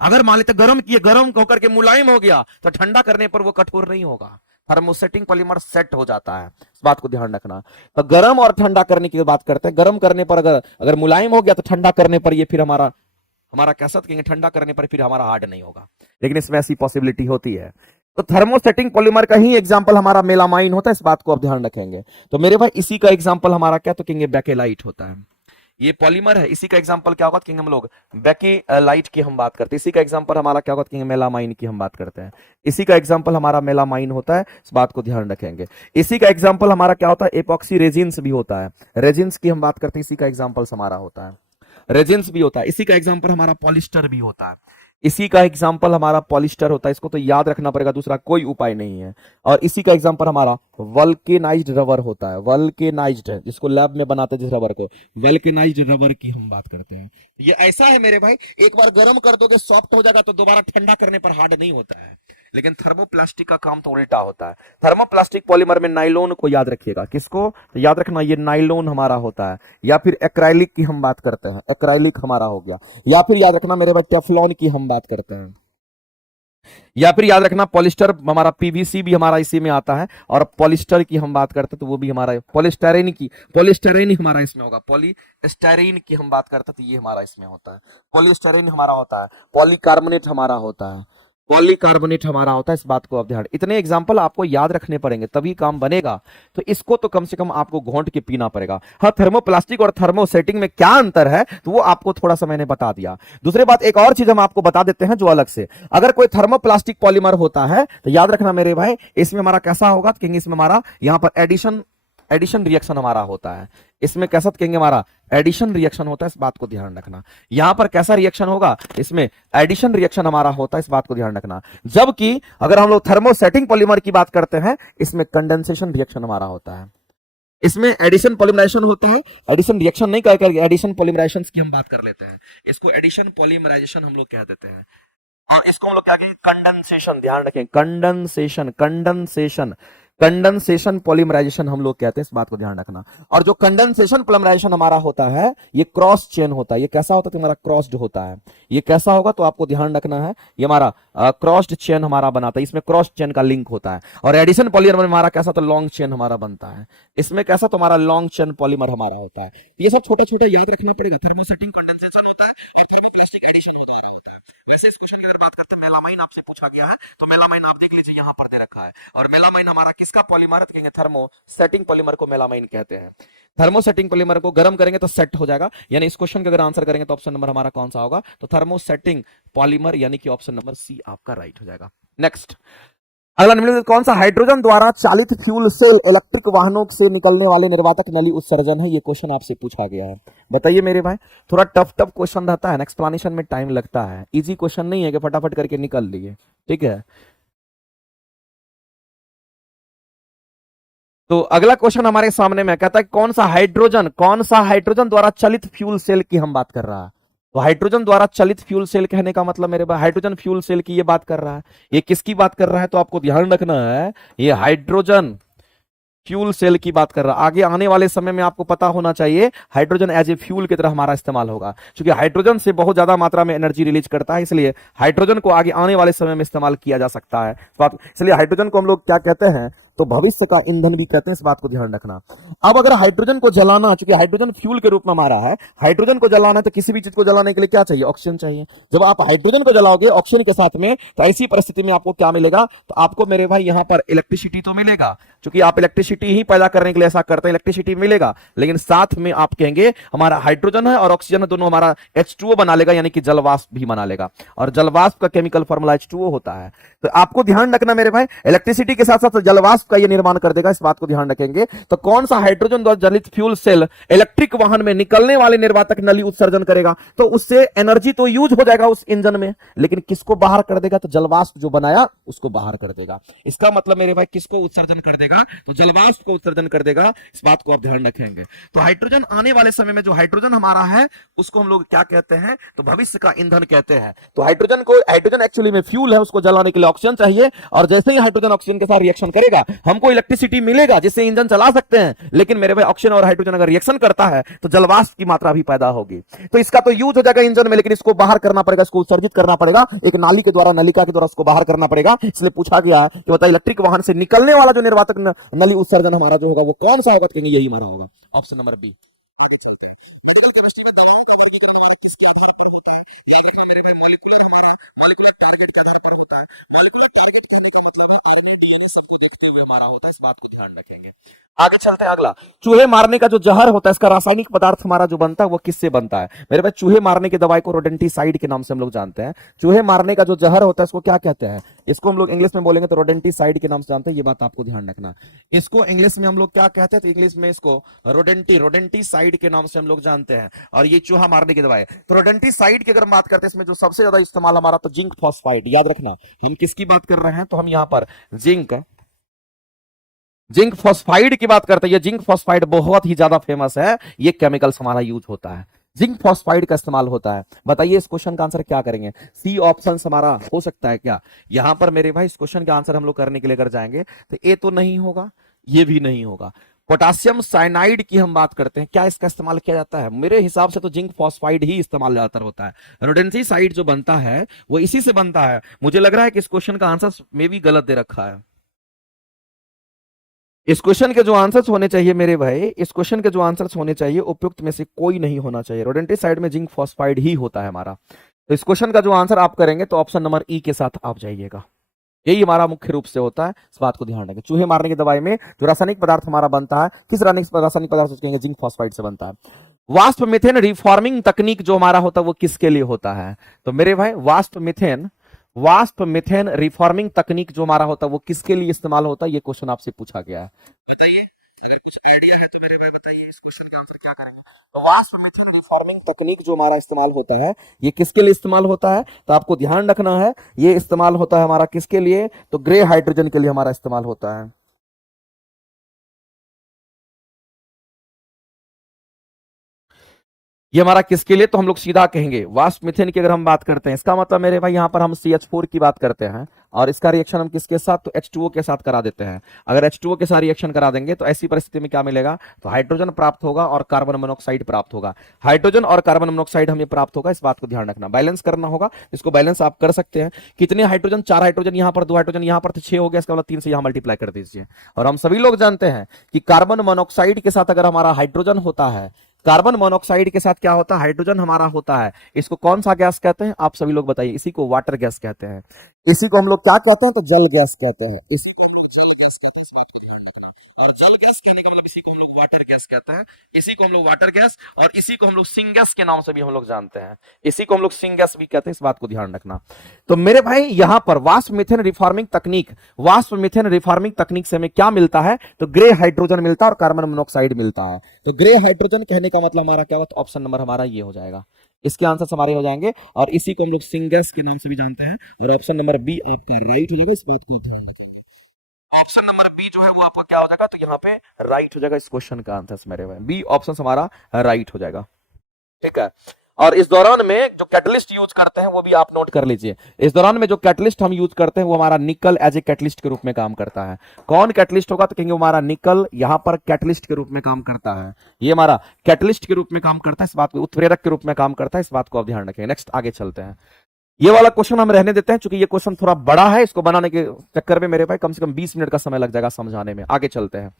अगर मान लेते गर्म किए, गर्म होकर के मुलायम हो गया, तो ठंडा करने पर वो कठोर नहीं होगा। थर्मोसेटिंग पॉलीमर सेट हो जाता है, इस बात को ध्यान रखना। तो गर्म और ठंडा करने की बात करते हैं। गर्म करने पर अगर अगर मुलायम हो गया तो ठंडा करने पर ये फिर हमारा हमारा कैसा कहेंगे, ठंडा करने पर फिर हमारा हार्ड नहीं होगा, लेकिन इसमें ऐसी पॉसिबिलिटी होती है। तो थर्मोसेटिंग पॉलीमर का ही एग्जांपल हमारा मेलामाइन होता है, इस बात को आप ध्यान रखेंगे। तो मेरे भाई इसी का एग्जांपल हमारा क्या? तो कहेंगे बेकेलाइट होता है। ये पॉलीमर है, इसी का एग्जांपल क्या होगा? कहेंगे हम लोग बेकेलाइट की हम बात करते हैं। इसी का एग्जांपल हमारा क्या होगा? कहेंगे मेलामाइन की हम बात करते हैं। इसी का एग्जांपल हमारा मेलामाइन होता है, इस बात को ध्यान रखेंगे। इसी का एग्जांपल हमारा क्या होता है? एपॉक्सी रेजिन्स भी होता है। रेजिन्स की हम बात करते हैं, इसी का एग्जांपल हमारा होता है। रेजिन्स भी होता है। इसी का एग्जांपल हमारा पॉलिस्टर भी होता है। इसी का एग्जांपल हमारा पॉलिस्टर होता है। इसको तो याद रखना पड़ेगा, दूसरा कोई उपाय नहीं है। और इसी का एग्जांपल हमारा वल्केनाइज्ड रबर होता है। वल्केनाइज्ड, जिसको लैब में बनाते हैं जिस रबर को, वल्केनाइज्ड रबर की हम बात करते हैं। ये ऐसा है मेरे भाई, एक बार गर्म कर दोगे सॉफ्ट हो जाएगा, तो दोबारा ठंडा करने पर हार्ड नहीं होता है। लेकिन थर्मोप्लास्टिक का काम तो उल्टा होता है। थर्मोप्लास्टिक पॉलीमर में नाइलोन को याद रखिएगा, किसको? तो याद रखना ये नाइलोन हमारा होता है। या फिर एक्राइलिक की हम बात करते हैं, एक्राइलिक हमारा हो गया। या फिर याद रखना मेरे भाई टेफ्लॉन की हम बात करते हैं। या फिर याद रखना पॉलिस्टर हमारा, पीवीसी भी हमारा इसी में आता है। और पॉलिस्टर की हम बात करते हैं तो वो भी हमारा, पॉलिस्टरीन हमारा इसमें होगा। पॉलीस्टाइरीन की हम बात करते हैं तो ये हमारा इसमें होता है। पॉलीस्टाइरीन हमारा होता है। पॉलीकार्बोनेट हमारा होता है। पॉलीकार्बोनेट हमारा होता है, इस बात को आप ध्यान, इतने एग्जांपल आपको याद रखने पड़ेंगे तभी काम बनेगा। तो इसको तो कम से कम आपको घोंट के पीना पड़ेगा। हाँ, थर्मोप्लास्टिक और थर्मोसेटिंग में क्या अंतर है तो वो आपको थोड़ा सा मैंने बता दिया। दूसरी बात, एक और चीज हम आपको बता देते हैं जो अलग से, अगर कोई थर्मोप्लास्टिक पॉलीमर होता है तो याद रखना मेरे भाई, इसमें हमारा कैसा होगा? कहेंगे इसमें हमारा यहाँ पर एडिशन रिएक्शन हमारा होता है। इसमें कैसा कहेंगे? हमारा एडिशन रिएक्शन होता है, इस बात को ध्यान रखना। यहां पर कैसा रिएक्शन होगा? इसमें एडिशन रिएक्शन हमारा होता है, इस बात को ध्यान रखना। जबकि अगर हम लोग थर्मोसेटिंग पॉलीमर की बात करते हैं, इसमें कंडेंसेशन रिएक्शन हमारा होता है। इसमें एडिशन पॉलीमराइजेशन होता है, एडिशन रिएक्शन नहीं कह करके एडिशन पॉलीमराइजेशन की हम बात कर लेते हैं। इसको एडिशन पॉलीमराइजेशन हम लोग कह देते हैं। इसको हम लोग क्या कहेंगे? कंडेंसेशन, ध्यान रखें, कंडेंसेशन पॉलीमराइजेशन हम लोग कहते हैं, इस बात को ध्यान रखना। और जो कंडेंसेशन पॉलीमराइजेशन हमारा होता है, ये क्रॉस चेन होता है। ये कैसा होता है? तुम्हारा क्रॉस्ड होता है। ये कैसा होगा तो आपको ध्यान रखना है, ये हमारा क्रॉस्ड चेन हमारा बनाता है, इसमें क्रॉस चेन का लिंक होता है। और एडिशन पॉलीमर में हमारा कैसा? तो लॉन्ग चेन हमारा बनता है। इसमें कैसा? तो हमारा लॉन्ग चेन पॉलीमर हमारा होता है। ये सब छोटे छोटे याद रखना पड़ेगा। थर्मोसेटिंग कंडेंसेशन होता है और थर्मोप्लास्टिक एडिशन होता है। वैसे इस क्वेश्चन की अगर बात करते हैं, मेलामाइन आपसे पूछा गया है, तो मेलामाइन आप देख लीजिए यहां पर दे रखा है। और मेलामाइन हमारा किसका पॉलीमर? कहेंगे थर्मोसेटिंग पॉलीमर को मेलामाइन कहते हैं। थर्मोसेटिंग पॉलीमर को गर्म करेंगे तो सेट हो जाएगा। यानी इस क्वेश्चन का अगर आंसर करेंगे तो ऑप्शन नंबर हमारा कौन सा होगा? तो थर्मोसेटिंग पॉलीमर, यानी कि ऑप्शन नंबर सी आपका राइट हो जाएगा। नेक्स्ट, अगला निम्नलिखित कौन सा हाइड्रोजन द्वारा चालित फ्यूल सेल इलेक्ट्रिक वाहनों से निकलने वाले निर्वातक नली उत्सर्जन है? ये क्वेश्चन आपसे पूछा गया है, बताइए मेरे भाई। थोड़ा टफ टफ क्वेश्चन रहता है, एक्सप्लेनेशन में टाइम लगता है, इजी क्वेश्चन नहीं है कि फटाफट करके निकल लिए, ठीक है। तो अगला क्वेश्चन हमारे सामने में कहता है कौन सा हाइड्रोजन द्वारा चलित फ्यूल सेल की हम बात कर रहा है। तो हाइड्रोजन द्वारा चलित फ्यूल सेल कहने का मतलब मेरे भाई हाइड्रोजन फ्यूल सेल की ये बात कर रहा है। ये किसकी बात कर रहा है? तो आपको ध्यान रखना है, ये हाइड्रोजन फ्यूल सेल की बात कर रहा है। आगे आने वाले समय में आपको पता होना चाहिए हाइड्रोजन एज ए फ्यूल की तरह हमारा इस्तेमाल होगा, क्योंकि हाइड्रोजन से बहुत ज्यादा मात्रा में एनर्जी रिलीज करता है, इसलिए हाइड्रोजन को आगे आने वाले समय में इस्तेमाल किया जा सकता है। इसलिए हाइड्रोजन को हम लोग क्या कहते हैं? तो भविष्य का ईंधन भी कहते हैं, इस बात को ध्यान रखना। अब अगर हाइड्रोजन को जलाना, चूंकि हाइड्रोजन फ्यूल के रूप में हमारा है, हाइड्रोजन को जलाना है तो किसी भी चीज को जलाने के लिए क्या चाहिए? ऑक्सीजन चाहिए। जब आप हाइड्रोजन को जलाओगे ऑक्सीजन के साथ में, तो ऐसी परिस्थिति में आपको क्या मिलेगा? तो आपको मेरे भाई यहां पर इलेक्ट्रिसिटी तो मिलेगा, क्योंकि आप इलेक्ट्रिसिटी ही पैदा करने के लिए ऐसा करते हैं, इलेक्ट्रिसिटी मिलेगा, लेकिन साथ में आप कहेंगे हमारा हाइड्रोजन है और ऑक्सीजन है, दोनों हमारा H2O बना लेगा, यानी कि जलवाष्प भी बना लेगा, और जलवाष्प का केमिकल फॉर्मूला H2O होता है। तो आपको ध्यान रखना मेरे भाई, इलेक्ट्रिसिटी के साथ साथ जलवाष्प का ये निर्माण कर देगा, इस बात को ध्यान रखेंगे। तो कौन सा हाइड्रोजन द्वारा जलित फ्यूल सेल इलेक्ट्रिक वाहन में निकलने वाले निर्वातक नली उत्सर्जन करेगा? तो उससे एनर्जी तो यूज हो जाएगा उस इंजन में, लेकिन किसको बाहर कर देगा? तो जलवाष्प जो बनाया उसको बाहर कर देगा। इसका मतलब मेरे भाई किसको उत्सर्जन कर देगा? तो जलवाष्प को उत्सर्जन कर देगा, इस बात को आप ध्यान रखेंगे। तो हाइड्रोजन आने वाले समय में जो हाइड्रोजन हमारा है उसको हम लोग क्या कहते हैं? तो भविष्य का ईंधन कहते हैं। तो हाइड्रोजन एक्चुअली में फ्यूल है, उसको जलाने के लिए ऑक्सीजन चाहिए, और जैसे ही हाइड्रोजन ऑक्सीजन के साथ रिएक्शन करेगा हमको इलेक्ट्रिसिटी मिलेगा जिससे इंजन चला सकते हैं, लेकिन मेरे भाई ऑक्सीजन और हाइड्रोजन अगर रिएक्शन करता है तो जलवाष्प की मात्रा भी पैदा होगी। तो इसका तो यूज हो जाएगा इंजन में, लेकिन इसको बाहर करना पड़ेगा, इसको उत्सर्जित करना पड़ेगा एक नाली के द्वारा, नलिका के द्वारा उसको बाहर करना पड़ेगा। इसलिए पूछा गया है कि बताइए इलेक्ट्रिक वाहन से निकलने वाला जो निर्वातक नली उत्सर्जन हमारा जो होगा वो कौन सा होगा? तो कहेंगे यही हमारा होगा, ऑप्शन नंबर बी। हमारा होता है, इस बात को ध्यान रखेंगे। आगे चलते हैं, अगला चूहे मारने का जो जहर होता है इसका रासायनिक पदार्थ हमारा जो बनता है वो किससे बनता है? मेरे पास चूहे मारने की दवाई को रोडेंटिसाइड के नाम से हम लोग जानते हैं। चूहे मारने का जो जहर होता है इसको क्या कहते हैं? इसको हम लोग इंग्लिश में बोलेंगे तो रोडेंटिसाइड के नाम से जानते हैं, ये बात आपको ध्यान रखना। इसको इंग्लिश में हम लोग क्या कहते हैं? तो इंग्लिश में इसको रोडेंटिसाइड के नाम से हम लोग जानते हैं, और ये चूहा मारने की दवाई है। तो रोडेंटिसाइड की अगर बात करते हैं इसमें जो सबसे ज्यादा इस्तेमाल हमारा तो जिंक फॉस्फाइड, याद रखना हम किसकी बात कर रहे हैं? तो हम यहाँ पर जिंक फॉस्फाइड की बात करते हैं। ये जिंक फॉस्फाइड बहुत ही ज्यादा फेमस है, ये केमिकल्स हमारा यूज होता है, जिंक फॉस्फाइड का इस्तेमाल होता है। बताइए इस क्वेश्चन का आंसर क्या करेंगे? सी ऑप्शन हमारा हो सकता है क्या? यहां पर मेरे भाई इस क्वेश्चन का आंसर हम लोग करने के लिए अगर जाएंगे तो ए तो नहीं होगा, ये भी नहीं होगा। पोटासियम साइनाइड की हम बात करते हैं, क्या इसका इस्तेमाल किया जाता है? मेरे हिसाब से तो जिंक फॉस्फाइड ही इस्तेमाल ज्यादातर होता है। रोडेंटिसाइड जो बनता है वो इसी से बनता है। मुझे लग रहा है कि इस क्वेश्चन का आंसर में भी गलत दे रखा है। इस क्वेश्चन के जो आंसर्स होने चाहिए मेरे भाई, इस क्वेश्चन के जो आंसर्स होने चाहिए उपयुक्त में से कोई नहीं होना चाहिए। रोडेंटिसाइड में जिंक फॉस्फाइड ही होता है हमारा। तो इस क्वेश्चन का जो आंसर आप करेंगे तो ऑप्शन नंबर ई के साथ आप जाइएगा, यही हमारा मुख्य रूप से होता है, इस बात को ध्यान रखें। चूहे मारने की दवाई में जो रासायनिक पदार्थ हमारा बनता है, किस रासायनिक पदार्थ से कहेंगे? जिंक फॉस्फाइड से बनता है। वाष्प मिथेन रिफॉर्मिंग तकनीक जो हमारा होता है वो किसके लिए होता है? तो मेरे भाई वाष्प मिथेन रिफॉर्मिंग तकनीक जो हमारा होता है वो किसके लिए इस्तेमाल होता है? ये क्वेश्चन आपसे पूछा गया है, बताइए। अरे कुछ आइडिया है तो मेरे भाई बताइए इस क्वेश्चन का आंसर क्या करेंगे? तो वाष्प मिथेन रिफॉर्मिंग तकनीक जो हमारा इस्तेमाल होता है ये किसके लिए इस्तेमाल होता है? तो आपको ध्यान रखना है, ये इस्तेमाल होता है हमारा किसके लिए? तो ग्रे हाइड्रोजन के लिए हमारा इस्तेमाल होता है। ये हमारा किसके लिए? तो हम लोग सीधा कहेंगे वाष्प मिथेन की अगर हम बात करते हैं, इसका मतलब मेरे भाई यहां पर हम CH4 की बात करते हैं, और इसका रिएक्शन हम किसके साथ? तो H2O के साथ करा देते हैं। अगर H2O के साथ रिएक्शन करा देंगे तो ऐसी परिस्थिति में क्या मिलेगा? तो हाइड्रोजन प्राप्त होगा और कार्बन मोनोऑक्साइड प्राप्त होगा। हाइड्रोजन और कार्बन मोनोऑक्साइड हमें प्राप्त होगा, इस बात को ध्यान रखना। बैलेंस करना होगा, इसको बैलेंस आप कर सकते हैं। कितने हाइड्रोजन? 4 हाइड्रोजन यहाँ पर, 2 हाइड्रोजन यहाँ पर, तो 6 हो गया, इसका मतलब 3 से यहाँ मल्टीप्लाई कर दीजिए। और हम सभी लोग जानते हैं कि कार्बन मोनोऑक्साइड के साथ अगर हमारा हाइड्रोजन होता है, कार्बन मोनोऑक्साइड के साथ क्या होता है? हाइड्रोजन हमारा होता है। इसको कौन सा गैस कहते हैं? आप सभी लोग बताइए। इसी को वाटर गैस कहते हैं, इसी को हम लोग क्या कहते हैं? तो जल गैस कहते हैं। और जल गैस कहने का मतलब इसी को हम लोग वाटर गैस कहते हैं, इसी को हम लोग वाटर गैस और इसी को हम लोग सिंगेस के नाम से भी हम लोग जानते हैं, इसी को हम लोग सिंगेस भी कहते हैं, इस बात को ध्यान रखना। तो मेरे भाई यहां पर वाष्प मीथेन रिफॉर्मिंग तकनीक, वाष्प मीथेन रिफॉर्मिंग तकनीक से हमें क्या मिलता है, तो ग्रे हाइड्रोजन मिलता है और कार्बन मोनोऑक्साइड मिलता है। तो ग्रे हाइड्रोजन कहने का मतलब हमारा क्या होता है, ऑप्शन नंबर हमारा ये हो जाएगा, इसके आंसर हमारे हो जाएंगे और इसी को हम लोग सिंगेस के नाम से भी जानते हैं और ऑप्शन नंबर बी आपका राइट हो जाएगा, इस बात को ध्यान रखिएगा। ऑप्शन नंबर बी जो है वो आपका क्या हो जाएगा, तो यहाँ पे राइट हो जाएगा इस क्वेश्चन का आंसर मेरे भाई, बी ऑप्शन हमारा राइट हो जाएगा, ठीक है। और इस दौरान में जो कैटलिस्ट यूज करते हैं वो भी आप नोट कर लीजिए, इस दौरान में जो कैटलिस्ट हम यूज करते हैं वो हमारा निकल एज ए कैटलिस्ट के रूप में काम करता है। कौन कैटलिस्ट होगा, तो कहेंगे हमारा निकल यहां पर कैटलिस्ट के रूप में काम करता है, ये हमारा कैटलिस्ट के रूप में काम करता है, इस बात को उत्प्रेरक के रूप में काम करता है, इस बात को आप ध्यान रखें। नेक्स्ट आगे चलते हैं, ये वाला क्वेश्चन हम रहने देते हैं क्योंकि ये क्वेश्चन थोड़ा बड़ा है, इसको बनाने के चक्कर में मेरे भाई कम से कम 20 मिनट का समय लग जाएगा समझाने में। आगे चलते हैं,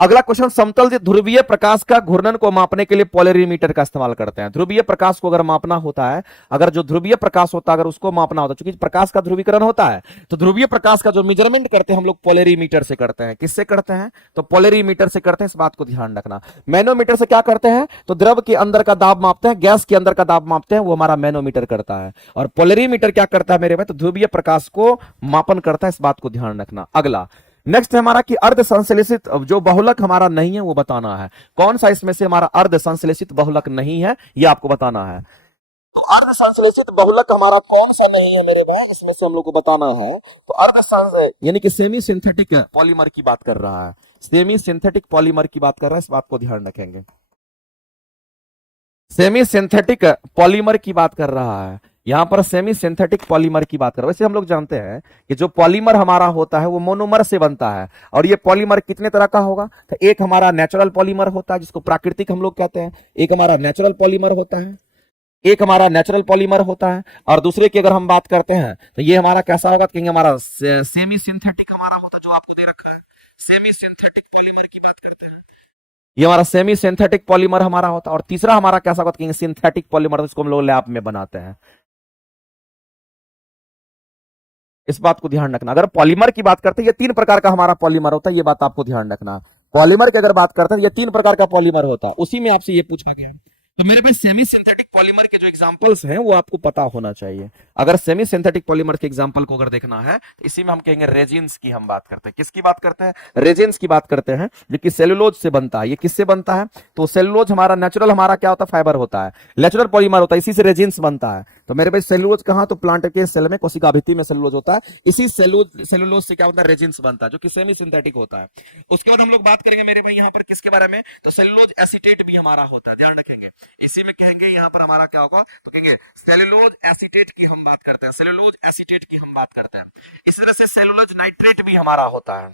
अगला क्वेश्चन, समतल ध्रुवीय प्रकाश का घूर्णन को मापने के लिए पोलरीमीटर का इस्तेमाल करते हैं। ध्रुवीय प्रकाश को अगर मापना होता है, अगर जो ध्रुवीय प्रकाश होता है अगर उसको मापना होता है, क्योंकि प्रकाश का ध्रुवीकरण होता है, तो ध्रुवीय प्रकाश का जो मेजरमेंट करते हैं हम लोग पोलरीमीटर से करते हैं। किससे करते हैं, तो पोलरीमीटर से करते हैं, इस बात को ध्यान रखना। मैनोमीटर से क्या करते हैं, तो द्रव के अंदर का दाब मापते हैं, गैस के अंदर का दाब मापते हैं, वो हमारा मैनोमीटर करता है। और पोलरीमीटर क्या करता है मेरे भाई, तो ध्रुवीय प्रकाश को मापन करता है, इस बात को ध्यान रखना। अगला नेक्स्ट है हमारा कि अर्ध संश्लेषित जो बहुलक हमारा नहीं है वो बताना है। कौन सा इसमें से हमारा अर्ध संश्लेषित बहुलक नहीं है, ये आपको बताना है। तो अर्ध संश्लेषित बहुलक हमारा कौन सा नहीं है मेरे भाई, इसमें से हम लोग को बताना है। तो अर्ध यानी कि सेमी सिंथेटिक पॉलीमर की बात कर रहा है, सेमी सिंथेटिक पॉलीमर की बात कर रहा है, इस बात को ध्यान रखेंगे। सेमी सिंथेटिक पॉलीमर की बात कर रहा है, यहां पर सेमी सिंथेटिक पॉलीमर की बात कर रहा है। वैसे हम लोग जानते हैं कि जो पॉलीमर हमारा होता है वो मोनोमर से बनता है, और ये पॉलीमर कितने तरह का होगा, तो एक हमारा नेचुरल पॉलीमर होता है जिसको प्राकृतिक हम लोग कहते हैं, एक हमारा नेचुरल पॉलीमर होता है, एक हमारा नेचुरल पॉलीमर होता है, और दूसरे की अगर हम बात करते हैं तो ये हमारा कैसा होगा, कहेंगे हमारा सेमी सिंथेटिक हमारा होता है, जो आपको दे रखा है सेमी सिंथेटिक पॉलीमर की बात करते हैं, ये हमारा सेमी सिंथेटिक पॉलीमर हमारा होता है। और तीसरा हमारा कैसा होगा, कहेंगे सिंथेटिक पॉलीमर, जिसको हम लोग लैब में बनाते हैं, इस बात को ध्यान रखना। अगर पॉलीमर की बात करते हैं, ये 3 प्रकार का हमारा पॉलीमर होता है, ये बात आपको ध्यान रखना। पॉलीमर की अगर बात करते हैं, ये 3 प्रकार का पॉलीमर होता है, उसी में आपसे ये पूछा गया। तो मेरे पास सेमी सिंथेटिक पॉलीमर के जो एग्जांपल्स हैं वो आपको पता होना चाहिए। अगर सेमी सिंथेटिक पॉलीमर के एग्जांपल को अगर देखना है तो इसी में हम कहेंगे रेजिन्स की हम बात करते हैं। किसकी बात करते हैं, रेजिन्स की बात करते हैं, जो कि सेलुलोज से बनता है। ये किससे बनता है, तो सेलुलोज हमारा नेचुरल हमारा क्या होता है, फाइबर होता है, नेचुरल पॉलीमर होता है, इसी से रेजिन्स बनता है। तो मेरे भाई सेलुलोज कहां, तो प्लांट के सेल में कोशिका भित्ति में सेलुलोज होता है, इसी सेलुलोज से क्या होता है, रेजिन्स बनता है, जो कि सेमी सिंथेटिक होता है। उसके बाद हम लोग बात करेंगे मेरे भाई यहाँ पर किसके बारे में, तो सेलुलोज एसीटेट भी हमारा होता है, ध्यान रखेंगे। इसी में कहेंगे यहाँ पर हमारा क्या होगा, तो कहेंगे सेलुलोज एसीटेट की हम बात करते हैं, सेलुलोज एसीटेट की हम बात करते हैं। इसी तरह से सेलुलोज नाइट्रेट भी हमारा होता है,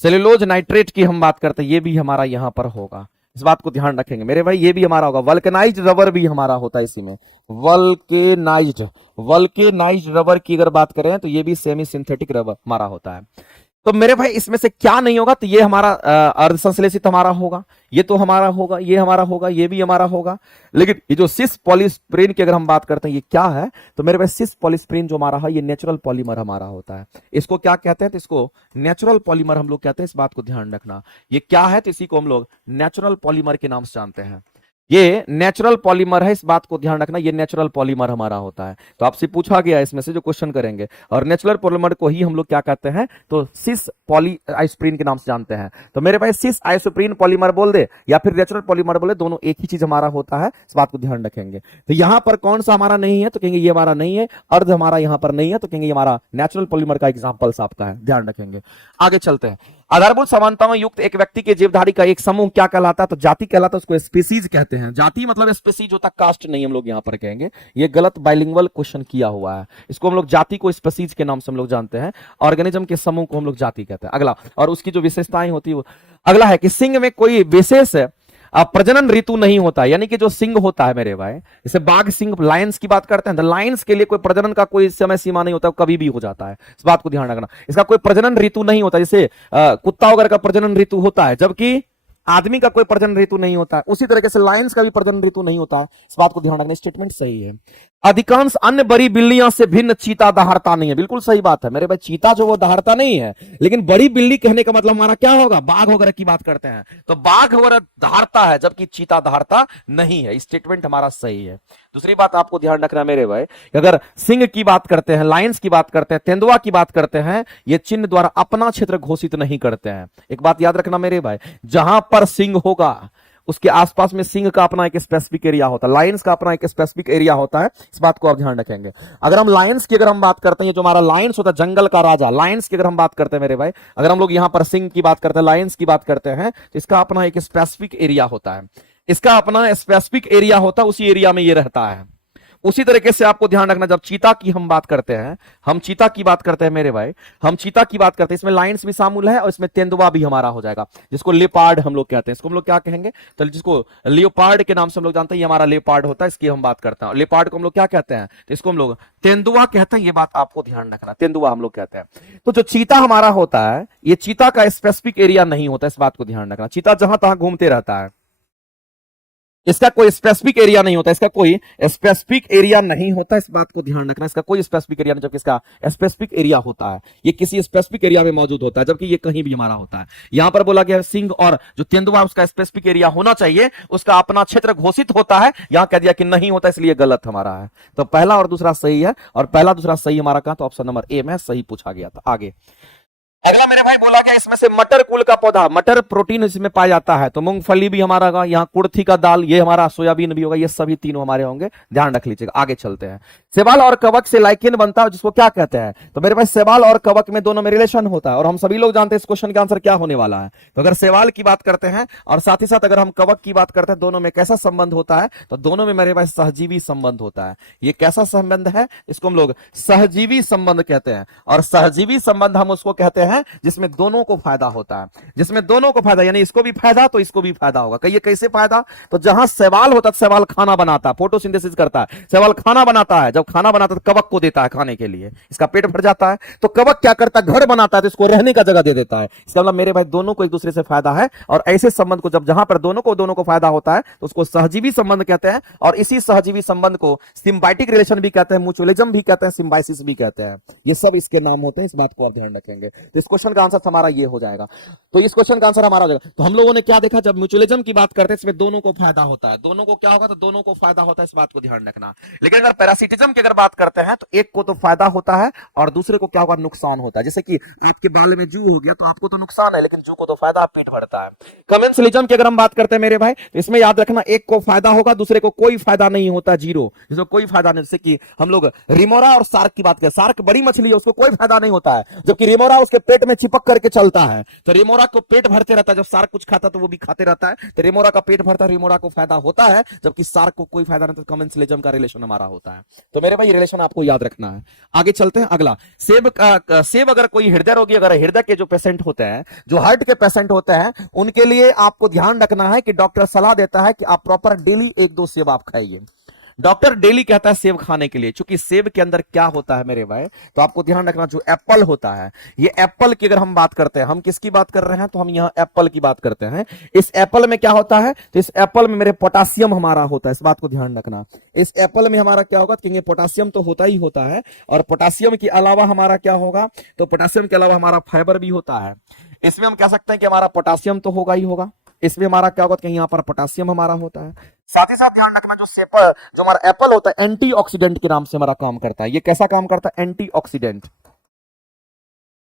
सेलुलोज नाइट्रेट की हम बात करते हैं, ये भी हमारा यहां पर होगा, इस बात को ध्यान रखेंगे मेरे भाई। ये भी हमारा होगा, वल्केनाइज्ड रबर भी हमारा होता है इसी में, वल्केनाइज्ड रबर की अगर बात करें तो ये भी सेमी सिंथेटिक रबर हमारा होता है। तो मेरे भाई इसमें से क्या नहीं होगा, तो ये हमारा अर्ध संश्लेषित हमारा होगा, ये तो हमारा होगा, ये हमारा होगा, ये भी हमारा होगा। लेकिन ये जो सिस पॉलीस्प्रीन की अगर हम बात करते हैं, ये क्या है, तो मेरे भाई सिस पॉलीस्प्रीन जो हमारा है ये नेचुरल पॉलीमर हमारा होता है। इसको क्या कहते हैं, तो इसको नेचुरल पॉलीमर हम लोग कहते हैं, इस बात को ध्यान रखना। ये क्या है, तो इसी को हम लोग नेचुरल पॉलीमर के नाम से जानते हैं। ये नेचुरल पॉलीमर है, इस बात को ध्यान रखना, ये नेचुरल पॉलीमर हमारा होता है। तो आपसे पूछा गया इसमें से जो क्वेश्चन करेंगे, और नेचुरल पॉलीमर को ही हम लोग क्या कहते हैं, तो सिस पॉलीआइसोप्रीन के नाम से जानते हैं। तो मेरे भाई सिस आइसोप्रीन पॉलीमर बोल दे या फिर नेचुरल पॉलीमर बोले, दोनों एक ही चीज हमारा होता है, इस बात को ध्यान रखेंगे। तो यहां पर कौन सा हमारा नहीं है, तो कहेंगे ये हमारा नहीं है, अर्ध हमारा यहां पर नहीं है, तो कहेंगे ये हमारा नेचुरल पॉलीमर का एग्जाम्पल्स आपका है, ध्यान रखेंगे। आगे चलते हैं, आधारभूत समानताओं युक्त एक व्यक्ति के जीवधारी का एक समूह क्या कहलाता है, तो जाति कहलाता है, उसको स्पीसीज कहते हैं। जाति मतलब स्पीसीज होता, कास्ट नहीं हम लोग यहां पर कहेंगे, ये गलत बाइलिंगुअल क्वेश्चन किया हुआ है। इसको हम लोग जाति को स्पीसीज के नाम से हम लोग जानते हैं, ऑर्गेनिज्म के समूह को हम लोग जाति कहते हैं। अगला, और उसकी जो विशेषताएं होती है, अगला है कि सिंह में कोई विशेष प्रजनन ऋतु नहीं होता, यानी कि जो सिंह होता है मेरे भाई, जैसे बाघ सिंह लायंस की बात करते हैं, तो लायंस के लिए कोई प्रजनन का कोई समय सीमा नहीं होता, कभी भी हो जाता है, इस बात को ध्यान रखना। इसका कोई प्रजनन ऋतु नहीं होता, जैसे कुत्ता वगैरह का प्रजनन ऋतु होता है, जबकि आदमी का कोई प्रजनन ऋतु नहीं होता है। उसी तरीके से लायंस का भी प्रजनन ऋतु नहीं होता है, इस बात को ध्यान रखना, स्टेटमेंट सही है। अधिकांश अन्य बड़ी बिल्लियां से भिन्न चीता दहाड़ता नहीं है। बिल्कुल सही बात है मेरे भाई, चीता जो वो दहाड़ता नहीं है, लेकिन बड़ी बिल्ली कहने का मतलब हमारा क्या होगा, बाघ वगैरह की बात करते हैं, तो बाघ वगैरह दहाड़ता है जबकि चीता दहाड़ता नहीं है। स्टेटमेंट हमारा सही है। दूसरी बात आपको ध्यान रखना मेरे भाई, अगर सिंह की बात करते हैं, लायंस की बात करते हैं, तेंदुआ की बात करते हैं, ये चिन्ह द्वारा अपना क्षेत्र घोषित नहीं करते हैं। एक बात याद रखना मेरे भाई, जहां पर सिंह होगा उसके आसपास में सिंह का अपना एक स्पेसिफिक एरिया होता है, लायंस का अपना एक स्पेसिफिक एरिया होता है। इस बात को आप ध्यान रखेंगे। अगर हम लायंस की अगर हम बात करते हैं, जो हमारा लायंस होता है जंगल का राजा, लायंस की अगर हम बात करते हैं मेरे भाई, अगर हम लोग यहां पर सिंह की बात करते हैं, लायंस की बात करते हैं, तो इसका अपना एक स्पेसिफिक एरिया होता है, इसका अपना स्पेसिफिक एरिया होता है, उसी एरिया में ये रहता है। उसी तरीके से आपको ध्यान रखना, जब चीता की हम बात करते हैं, हम चीता की बात करते हैं मेरे भाई, हम चीता की बात करते हैं, इसमें लायंस भी शामिल है और इसमें तेंदुआ भी हमारा हो जाएगा, जिसको लेपार्ड हम लोग कहते हैं। इसको हम लोग क्या कहेंगे, तो जिसको लियोपार्ड के नाम से हम लोग जानते हैं, ये हमारा लेपार्ड होता है, इसकी हम बात करते हैं। लेपार्ड को हम लोग क्या कहते हैं, तो इसको हम लोग तेंदुआ कहते हैं। ये बात आपको ध्यान रखना, तेंदुआ हम लोग कहते हैं। तो जो चीता हमारा होता है, ये चीता का स्पेसिफिक एरिया नहीं होता, इस बात को ध्यान रखना। चीता जहां तहां घूमते रहता है, इसका कोई स्पेसिफिक एरिया नहीं होता, इसका कोई स्पेसिफिक एरिया नहीं होता, इस बात को ध्यान रखना। इसका कोई स्पेसिफिक एरिया नहीं, जबकि इसका स्पेसिफिक एरिया होता है, ये किसी स्पेसिफिक एरिया में मौजूद होता है, जबकि ये कहीं भी हमारा होता है। यहां पर बोला गया सिंह और जो तेंदुआ, उसका स्पेसिफिक एरिया होना चाहिए, उसका अपना क्षेत्र घोषित होता है, यहां कह दिया कि नहीं होता, इसलिए गलत हमारा है। तो पहला और दूसरा सही है, और पहला दूसरा सही हमारा कहा, तो ऑप्शन नंबर ए में सही पूछा गया था। आगे अगला मेरे भाई बोला गया, इसमें से मटर कुल का पौधा, मटर प्रोटीन इसमें पाया जाता है, तो मूंगफली भी हमारा होगा, यहाँ कुर्थी का दाल, ये हमारा सोयाबीन भी होगा, ये सभी तीनों हमारे होंगे, ध्यान रख लीजिएगा। आगे चलते हैं। सेवाल और कवक से लाइकेन बनता है, जिसको क्या कहते हैं, तो मेरे भाई सेवाल और कवक में दोनों में रिलेशन होता है, और हम सभी लोग जानते हैं इस क्वेश्चन का आंसर क्या होने वाला है। तो अगर सेवाल की बात करते हैं और साथ ही साथ अगर हम कवक की बात करते हैं, दोनों में कैसा संबंध होता है, तो दोनों में मेरे भाई सहजीवी संबंध होता है। ये कैसा संबंध है, इसको हम लोग सहजीवी संबंध कहते हैं, और सहजीवी संबंध हम उसको कहते हैं जिसमें दोनों को फायदा होता है, जिसमें दोनों को फायदा, यानी इसको भी फायदा तो इसको भी फायदा होगा। कहिए कैसे फायदा, तो जहां सवाल होता है, सवाल खाना बनाता है, फोटोसिंथेसिस करता है, सवाल खाना बनाता है, जब खाना बनाता है तो कवक को देता है खाने के लिए, इसका पेट भर जाता है, तो कवक क्या करता है, घर बनाता है, तो इसको रहने का जगह दे देता है। इसका मतलब मेरे भाई दोनों को एक दूसरे से फायदा है, और ऐसे संबंध को जब जहां पर दोनों को फायदा होता है, तो उसको सहजीवी संबंध कहते हैं, और इसी सहजीवी संबंध को सिम्बाइटिक रिलेशन भी कहते हैं, म्यूचुअलिज्म भी कहते हैं, सिम्बाइसिस भी कहते हैं। ये सब इसके नाम होते हैं, इस बात को आप ध्यान रखेंगे। तो इस क्वेश्चन का आंसर हमारा ये हो जाएगा। तो इस क्वेश्चन का आंसर हमारा हो जाएगा। तो हम लोगों ने क्या देखा, जब म्यूचुअलिज्म की बात करते हैं, इसमें दोनों को फायदा होता है, दोनों को क्या होगा, तो दोनों को फायदा होता है, इस बात को ध्यान रखना। लेकिन अगर पैरासिटिज्म की अगर बात करते हैं, तो एक को तो फायदा होता है और दूसरे को क्या होगा, नुकसान होता है। जैसे कि आपके बाल में जू हो गया, तो आपको तो नुकसान है, लेकिन जू को तो फायदा, पेट भरता है। कमेंसलिज्म की अगर हम बात करते हैं मेरे भाई, तो इसमें याद रखना, एक को फायदा होगा, दूसरे को कोई फायदा नहीं होता, जीरो, जिसको कोई फायदा नहीं। जैसे कि हम लोग रिमोरा और शार्क की बात करें, शार्क बड़ी मछली है, उसको कोई फायदा नहीं होता है, जबकि रिमोरा उसके पेट में चिपक करके चलता है, तो रिमोरा को पेट भरते रहता है। जब शार्क कुछ खाता तो वो भी खाते रहता है, तो रिमोरा का पेट भरता है, रिमोरा को फायदा होता है, जबकि शार्क को कोई फायदा नहीं। तो कमेंसलिज्म का रिलेशन हमारा होता है। तो मेरे भाई रिलेशन आपको याद रखना है। आगे चलते हैं। अगला, सेब अगर कोई हृदय रोगी, अगर हृदय के जो पेशेंट होते हैं, जो हार्ट के पेशेंट होते हैं, उनके लिए आपको ध्यान रखना है कि डॉक्टर सलाह देता है कि आप प्रॉपर डेली 1-2 सेब आप खाइए। डॉक्टर डेली कहता है सेब खाने के लिए, क्योंकि सेब के अंदर क्या होता है मेरे भाई, तो आपको ध्यान रखना, जो एप्पल होता है, ये एप्पल की अगर हम बात करते हैं, हम किसकी बात कर रहे हैं, तो हम यहाँ एप्पल की बात करते हैं। इस एप्पल में क्या होता है, तो इस एप्पल में मेरे पोटासियम हमारा होता है, इस बात को ध्यान रखना। इस एप्पल में हमारा क्या होगा, क्योंकि पोटासियम तो होता ही होता है, और पोटासियम के अलावा हमारा क्या होगा, तो पोटासियम के अलावा हमारा फाइबर भी होता है। इसमें हम कह सकते हैं कि हमारा पोटासियम तो होगा ही होगा, इसमें हमारा क्या होगा, कहीं यहाँ पर पोटासियम हमारा होता है। साथ ही साथ ध्यान रखना, जो हमारा एप्पल होता है, एंटीऑक्सीडेंट के नाम से हमारा काम करता है। ये कैसा काम करता है, एंटीऑक्सीडेंट,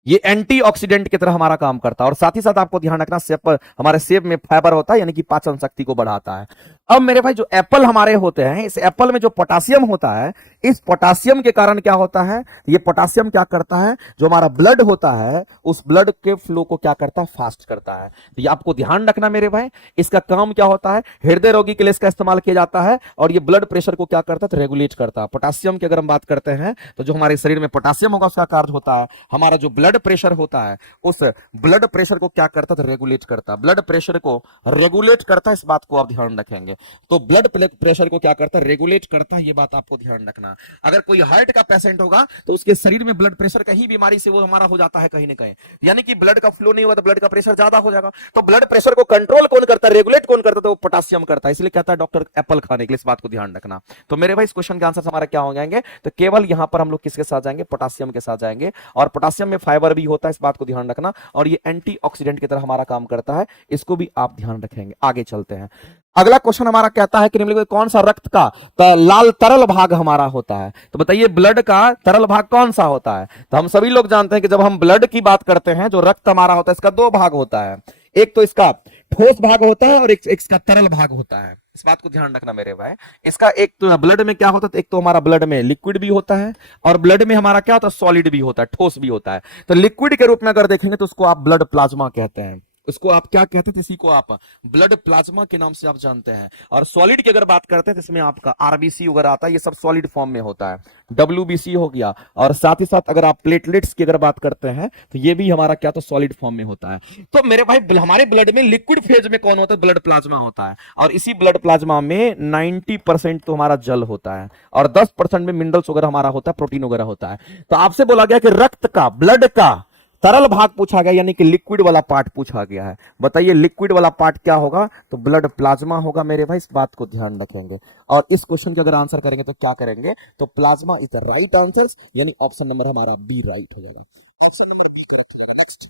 ये एंटीऑक्सीडेंट की तरह हमारा काम करता है। और साथ ही साथ आपको ध्यान रखना, सेब, हमारे सेब में फाइबर होता है, यानी कि पाचन शक्ति को बढ़ाता है। अब मेरे भाई जो एप्पल हमारे होते हैं, इस एप्पल में जो पोटासियम होता है, इस पोटासियम के कारण क्या होता है, ये पोटासियम क्या करता है, जो हमारा ब्लड होता है, उस ब्लड के फ्लो को क्या करता है, फास्ट करता है। तो ये आपको ध्यान रखना मेरे भाई, इसका काम क्या होता है, हृदय रोगी के लिए इसका इस्तेमाल किया जाता है, और ये ब्लड प्रेशर को क्या करता है, तो रेगुलेट करता है। पोटासियम की अगर हम बात करते हैं, तो जो हमारे शरीर में पोटासियम होगा, उसका कार्य होता है, हमारा जो ब्लड प्रेशर होता है, उस ब्लड प्रेशर को क्या करता है, रेगुलेट करता है। ब्लड प्रेशर को रेगुलेट करता है, इस बात को आप ध्यान रखेंगे। करेंगे। तो ब्लड प्रेशर को क्या करता है, रेगुलेट करता है, ये बात आपको ध्यान रखना। अगर कोई हार्ट का पेशेंट होगा तो उसके शरीर में ब्लड प्रेशर कहीं बीमारी से वो हमारा हो जाता है कहीं ना कहीं, यानी कि ब्लड का फ्लो नहीं होगा तो ब्लड का प्रेशर ज्यादा हो जाएगा। तो ब्लड प्रेशर को कंट्रोल कौन करता है, रेगुलेट कौन करता है, तो वो पोटासियम करता है। इसलिए कहता है डॉक्टर एप्पल खाने के लिए, इस बात को ध्यान रखना। तो मेरे भाई इस क्वेश्चन के आंसर हमारा क्या हो जाएंगे, तो केवल यहां पर हम लोग किसके साथ जाएंगे, पोटासियम के साथ जाएंगे। और पोटासियम में फाइबर भी होता है, इस बात को ध्यान रखना, और ये एंटीऑक्सीडेंट की तरह हमारा काम करता है, इसको भी आप ध्यान रखेंगे। आगे चलते हैं। अगला क्वेश्चन हमारा कहता है कि निम्नलिखित में कौन सा रक्त का लाल तरल भाग हमारा होता है। तो बताइए ब्लड का तरल भाग कौन सा होता है। तो हम सभी लोग जानते हैं कि जब हम ब्लड की बात करते हैं, जो रक्त हमारा होता है इसका दो भाग होता है, एक तो इसका ठोस भाग होता है और एक इसका तरल भाग होता है। इस बात को ध्यान रखना मेरे भाई। इसका एक तो ब्लड में क्या होता है, एक तो हमारा ब्लड में लिक्विड भी होता है और ब्लड में हमारा क्या होता है, सॉलिड भी होता है, ठोस भी होता है। तो लिक्विड के रूप में अगर देखेंगे तो उसको आप ब्लड प्लाज्मा कहते हैं, उसको आप क्या कहते थे, इसी को आप ब्लड प्लाज्मा के नाम से आप जानते हैं। और सॉलिड की अगर बात करते हैं तो इसमें आपका आरबीसी वगैरह आता है, ये सब सॉलिड फॉर्म में होता है, डब्ल्यूबीसी हो गया। और साथ ही साथ अगर आप प्लेटलेट्स की अगर बात करते हैं तो ये भी हमारा क्या तो सॉलिड फॉर्म में होता है। तो मेरे भाई हमारे ब्लड में लिक्विड फेज में कौन होता है, ब्लड प्लाज्मा होता है। और इसी ब्लड प्लाज्मा में 90% तो हमारा जल होता है और 10% में मिनरल्स वगैरह हमारा होता है, प्रोटीन वगैरह होता है। तो आपसे बोला गया कि रक्त का, ब्लड का तरल भाग पूछा गया, यानी कि लिक्विड वाला पार्ट पूछा गया है। बताइए लिक्विड वाला पार्ट क्या होगा, तो ब्लड प्लाज्मा होगा मेरे भाई, इस बात को ध्यान रखेंगे। और इस क्वेश्चन का अगर आंसर करेंगे तो क्या करेंगे, तो plasma is the right answer, यानी ऑप्शन नंबर हमारा बी राइट हो जाएगा, ऑप्शन नंबर बी करेक्ट हो जाएगा। नेक्स्ट,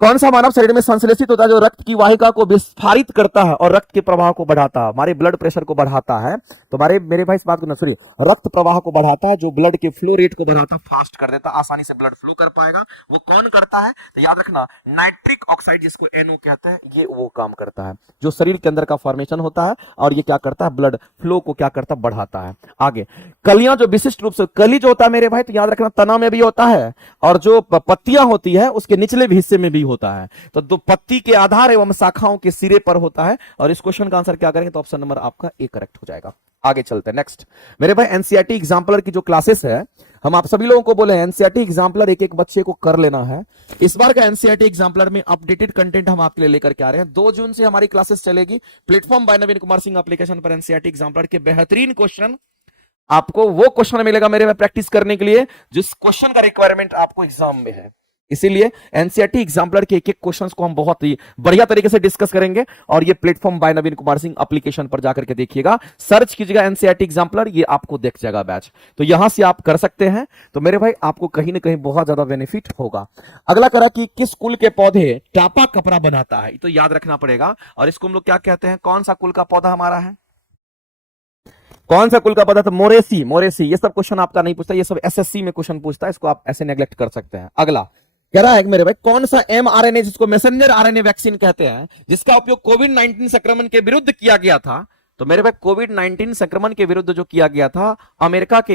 कौन सा मानव शरीर में संश्लेषित होता है जो रक्त की वाहिका को विस्फारित करता है और रक्त के प्रवाह को बढ़ाता है, हमारे ब्लड प्रेशर को बढ़ाता है। तो मेरे भाई इस बात को सॉरी, रक्त प्रवाह को बढ़ाता है, जो ब्लड के फ्लो रेट को बढ़ाता, फास्ट कर देता, आसानी से ब्लड फ्लो कर पाएगा, वो कौन करता है, तो याद रखना नाइट्रिक ऑक्साइड जिसको NO कहते हैं, ये वो काम करता है, जो शरीर के अंदर का फॉर्मेशन होता है और ये क्या करता है, ब्लड फ्लो को क्या करता है, बढ़ाता है। आगे, कलियां जो विशिष्ट रूप से, कली जो होता है मेरे भाई, तो याद रखना तना में भी होता है और जो पत्तियां होती है उसके निचले हिस्से में भी होता है। तो दो पत्ती के आधार एवं शाखाओं के सिरे पर होता है। और इस क्वेश्चन का आंसर क्या करेंगे, तो ऑप्शन नंबर आपका ए करेक्ट हो जाएगा। आगे चलते हैं। नेक्स्ट मेरे भाई, एनसीईआरटी एग्जाम्पलर की जो क्लासेस है, हम आप सभी लोगों को बोले एनसीईआरटी एग्जाम्पलर एक एक बच्चे को कर लेना है। इस बार का एनसीईआरटी एग्जाम्पलर में अपडेटेड कंटेंट हम आपके लिए लेकर के आ रहे हैं। 2 जून से हमारी क्लासेस चलेगी प्लेटफॉर्म बाय नवीन कुमार सिंह एप्लीकेशन पर। एनसीईआरटी एग्जाम्पलर के बेहतरीन क्वेश्चन आपको वो क्वेश्चन मिलेगा मेरे में प्रैक्टिस करने के लिए जिस क्वेश्चन का रिक्वायरमेंट आपको एग्जाम में है। इसीलिए एनसीईआरटी एग्जाम्पलर के एक एक क्वेश्चंस को हम बहुत ही बढ़िया तरीके से डिस्कस करेंगे। और ये प्लेटफॉर्म बाय नवीन कुमार सिंह एप्लीकेशन पर जाकर के देखिएगा, सर्च कीजिएगा एनसीईआरटी एग्जाम्पलर, ये आपको देख जाएगा बैच, तो यहां से आप कर सकते हैं। तो मेरे भाई आपको कहीं ना कहीं बहुत ज्यादा बेनिफिट होगा। अगला करा कि किस कुल के पौधे टापा कपड़ा बनाता है, तो याद रखना पड़ेगा। और इसको हम लोग क्या कहते हैं, कौन सा कुल का पौधा हमारा है, कौन सा कुल का पौधा, तो मोरेसी। मोरेसी, ये सब क्वेश्चन आपका नहीं पूछता, ये सब एसएससी में क्वेश्चन पूछता है, इसको आप ऐसे नेग्लेक्ट कर सकते हैं। अगला कह रहा है मेरे भाई, कौन सा mRNA जिसको मैसेंजर आरएनए वैक्सीन कहते हैं, जिसका उपयोग कोविड-19 संक्रमण के विरुद्ध किया गया था। तो मेरे भाई कोविड-19 संक्रमण के विरुद्ध जो किया गया था, अमेरिका की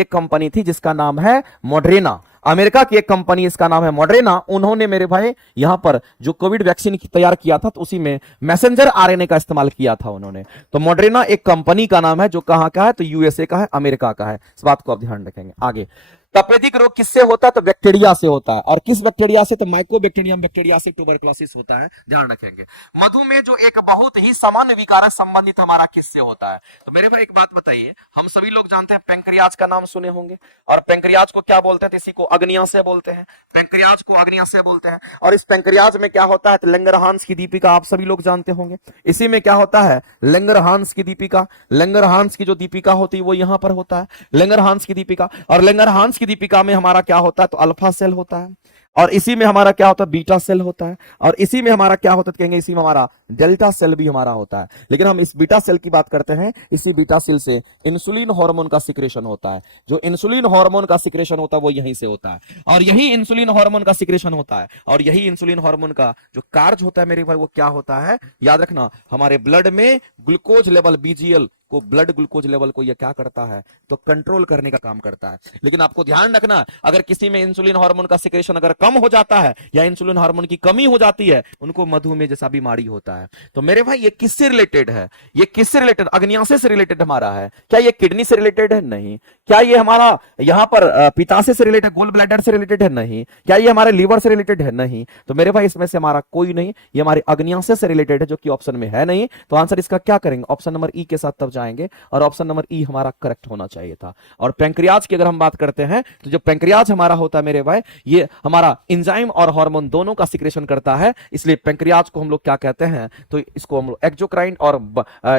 एक कंपनी थी जिसका नाम है मॉडर्ना। अमेरिका की एक कंपनी, इसका नाम है मॉडर्ना। उन्होंने मेरे भाई यहां पर जो कोविड वैक्सीन तैयार किया था, तो उसी में मैसेंजर आरएनए का इस्तेमाल किया था उन्होंने। तो मॉडर्ना एक कंपनी का नाम है जो कहां का है, तो यूएसए का है, अमेरिका का है। इस बात को आप ध्यान रखेंगे। आगे, तपेदिक रोग किससे होता है, तो बैक्टीरिया से होता है। और किस बैक्टीरिया से, तो माइकोबैक्टीरियम बैक्टीरिया से ट्यूबरकुलोसिस होता है, ध्यान रखेंगे। मधुमेह जो एक बहुत ही सामान्य विकार संबंधित हमारा किससे होता है, तो मेरे भाई एक बात बताइए, हम सभी लोग जानते हैं पेंक्रियाज का नाम सुने होंगे, और पेंक्रियाज को क्या बोलते हैं, तो इसी को अग्न्याशय बोलते हैं, पेंक्रियाज को अग्न्याशय बोलते हैं। और इस पेंक्रियाज में क्या होता है, तो लंगरहांस की दीपिका आप सभी लोग जानते होंगे। इसी में क्या होता है, लंगरहांस की दीपिका, लंगरहांस की जो दीपिका होती है वो यहां पर होता है, लंगरहांस की दीपिका। और लंगरहांस की दीपिका में हमारा क्या होता है, तो अल्फा सेल होता है, और इसी में हमारा क्या होता है, बीटा सेल होता है, और इसी में हमारा क्या होता है, कहेंगे इसी में हमारा डेल्टा सेल भी हमारा होता है। लेकिन हम इस बीटा सेल की बात करते हैं, इसी बीटा सेल से इंसुलिन हार्मोन का सिक्रेशन होता है। जो इंसुलिन हार्मोन का सिक्रेशन होता है वो यहीं से होता है, और यही इंसुलिन हार्मोन का सिक्रेशन होता है, और यही इंसुलिन हार्मोन का जो कार्य होता है मेरे भाई, वो क्या होता है, याद रखना, हमारे ब्लड में ग्लूकोज लेवल BGL को ब्लड ग्लूकोज लेवल को ये क्या करता है, तो कंट्रोल करने का काम करता है। लेकिन आपको ध्यान रखना, अगर किसी में इंसुलिन हार्मोन का सिक्रेशन अगर कम हो जाता है या इंसुलिन हार्मोन की कमी हो जाती है, उनको मधुमेह जैसा बीमारी होता है। तो मेरे भाई ये किससे रिलेटेड है, ये किससे रिलेटेड, अग्न्याशय से रिलेटेड हमारा है। क्या ये किडनी से रिलेटेड है? नहीं। क्या ये हमारा यहां पर पित्ताशय से रिलेटेड, गोल ब्लैडर से रिलेटेड है? नहीं। क्या ये हमारे लीवर से रिलेटेड है? नहीं। तो मेरे भाई इसमें से हमारा कोई नहीं, ये हमारे अग्न्याशय से रिलेटेड है, जो कि ऑप्शन में है नहीं। तो आंसर इसका क्या करेंगे, ऑप्शन नंबर ई के साथ तब जाएंगे, और ऑप्शन नंबर ई हमारा करेक्ट होना चाहिए था। और पैंक्रियाज की अगर हम बात करते हैं, तो जो पैंक्रियाज हमारा होता है मेरे भाई, ये हमारा एंजाइम और हार्मोन दोनों का सिक्रेशन करता है, इसलिए पैंक्रियाज को हम लोग क्या कहते हैं, तो इसको हम लोग एक्सोक्राइन और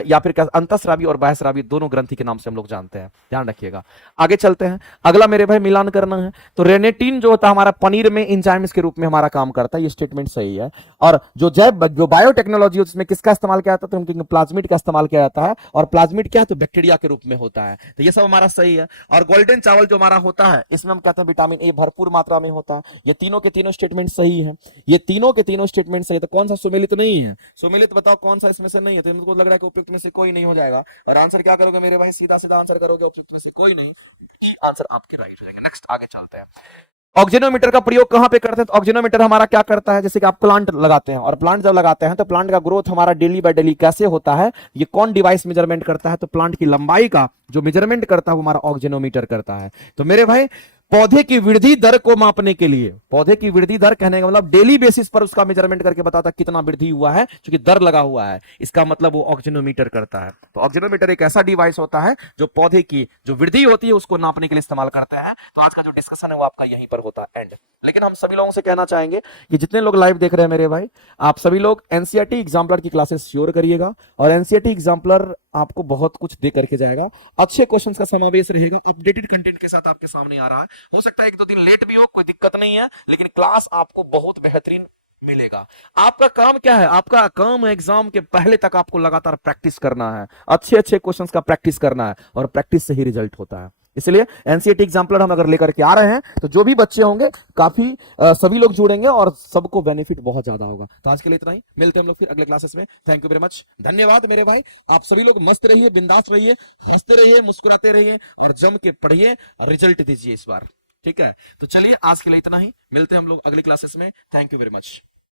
या फिर अंतःस्रावी और बाह्यस्रावी दोनों ग्रंथि के नाम से हम लोग जानते हैं, ध्यान रखिएगा। आगे चलते हैं, अगला मेरे भाई मिलान करना है। तो रेनेटिन जो होता है हमारा पनीर में एंजाइम्स के रूप में हमारा काम करता है, ये स्टेटमेंट सही है। और जो बायोटेक्नोलॉजी उसमें किसका इस्तेमाल किया जाता है, तो प्लाज्मिड का इस्तेमाल किया जाता है, और प्लाज्मिड क्या है, तो बैक्टीरिया के रूप में होता है। तो ये सब हमारा सही है। और गोल्डन चावल जो हमारा होता है, इसमें हम कहते हैं विटामिन ए भरपूर मात्रा में होता है। ये तीनों के तीनों स्टेटमेंट सही है, ये तीनों के तीनों स्टेटमेंट सही है। तो कौन सा सुमेलित नहीं है, सुमेलित बताओ कौन सा इसमें से नहीं है। तो मुझको लग रहा है कि उपयुक्त में से कोई नहीं हो जाएगा, और आंसर क्या करोगे मेरे भाई, सीधा सीधा आंसर करोगे, उपयुक्त में से कोई नहीं, आंसर आपके राइट हो जाएगा। नेक्स्ट आगे चलते हैं। ऑक्सीजनोमीटर का प्रयोग कहां पे करते हैं, तो ऑक्सीजनोमीटर हमारा क्या करता है, जैसे कि आप प्लांट लगाते हैं, और प्लांट जब लगाते हैं तो प्लांट का ग्रोथ हमारा डेली बाय डेली कैसे होता है, ये कौन डिवाइस मेजरमेंट करता है, तो प्लांट की लंबाई का जो मेजरमेंट करता है वो हमारा ऑक्सीजनोमीटर करता है। तो मेरे भाई पौधे की वृद्धि दर को मापने के लिए, पौधे की वृद्धि दर कहने का मतलब डेली बेसिस पर उसका मेजरमेंट करके बताता है कितना वृद्धि हुआ है, क्योंकि दर लगा हुआ है, इसका मतलब वो ऑक्सीजनोमीटर करता है। तो ऑक्सीजनोमीटर एक ऐसा डिवाइस होता है जो पौधे की जो वृद्धि होती है उसको नापने के लिए इस्तेमाल करते हैं। तो आज का जो डिस्कशन है वो आपका यहीं पर होता है एंड। लेकिन हम सभी लोगों से कहना चाहेंगे कि जितने लोग लाइव देख रहे हैं मेरे भाई, आप सभी लोग एनसीईआरटी एग्जाम्पलर की क्लासेस श्योर करिएगा, और एनसीईआरटी एग्जाम्पलर आपको बहुत कुछ दे करके जाएगा, अच्छे क्वेश्चंस का समावेश रहेगा, अपडेटेड कंटेंट के साथ आपके सामने आ रहा है। हो सकता है एक दो दिन लेट भी हो, कोई दिक्कत नहीं है, लेकिन क्लास आपको बहुत बेहतरीन मिलेगा। आपका काम क्या है, आपका काम एग्जाम के पहले तक आपको लगातार प्रैक्टिस करना है, अच्छे अच्छे क्वेश्चंस का प्रैक्टिस करना है, और प्रैक्टिस से ही रिजल्ट होता है। इसलिए एनसीईआरटी एग्जाम्पलर हम अगर लेकर के आ रहे हैं, तो जो भी बच्चे होंगे काफी सभी लोग जुड़ेंगे और सबको बेनिफिट बहुत ज्यादा होगा। तो आज के लिए इतना ही, मिलते हैं हम लोग फिर अगले क्लासेस में। थैंक यू वेरी मच, धन्यवाद मेरे भाई। आप सभी लोग मस्त रहिए, बिंदास रहिए, हंसते रहिए, मुस्कुराते रहिए, और जम के पढ़िए, रिजल्ट दीजिए इस बार, ठीक है। तो चलिए आज के लिए इतना ही, मिलते हैं हम लोग अगली क्लासेस में। Thank you very much.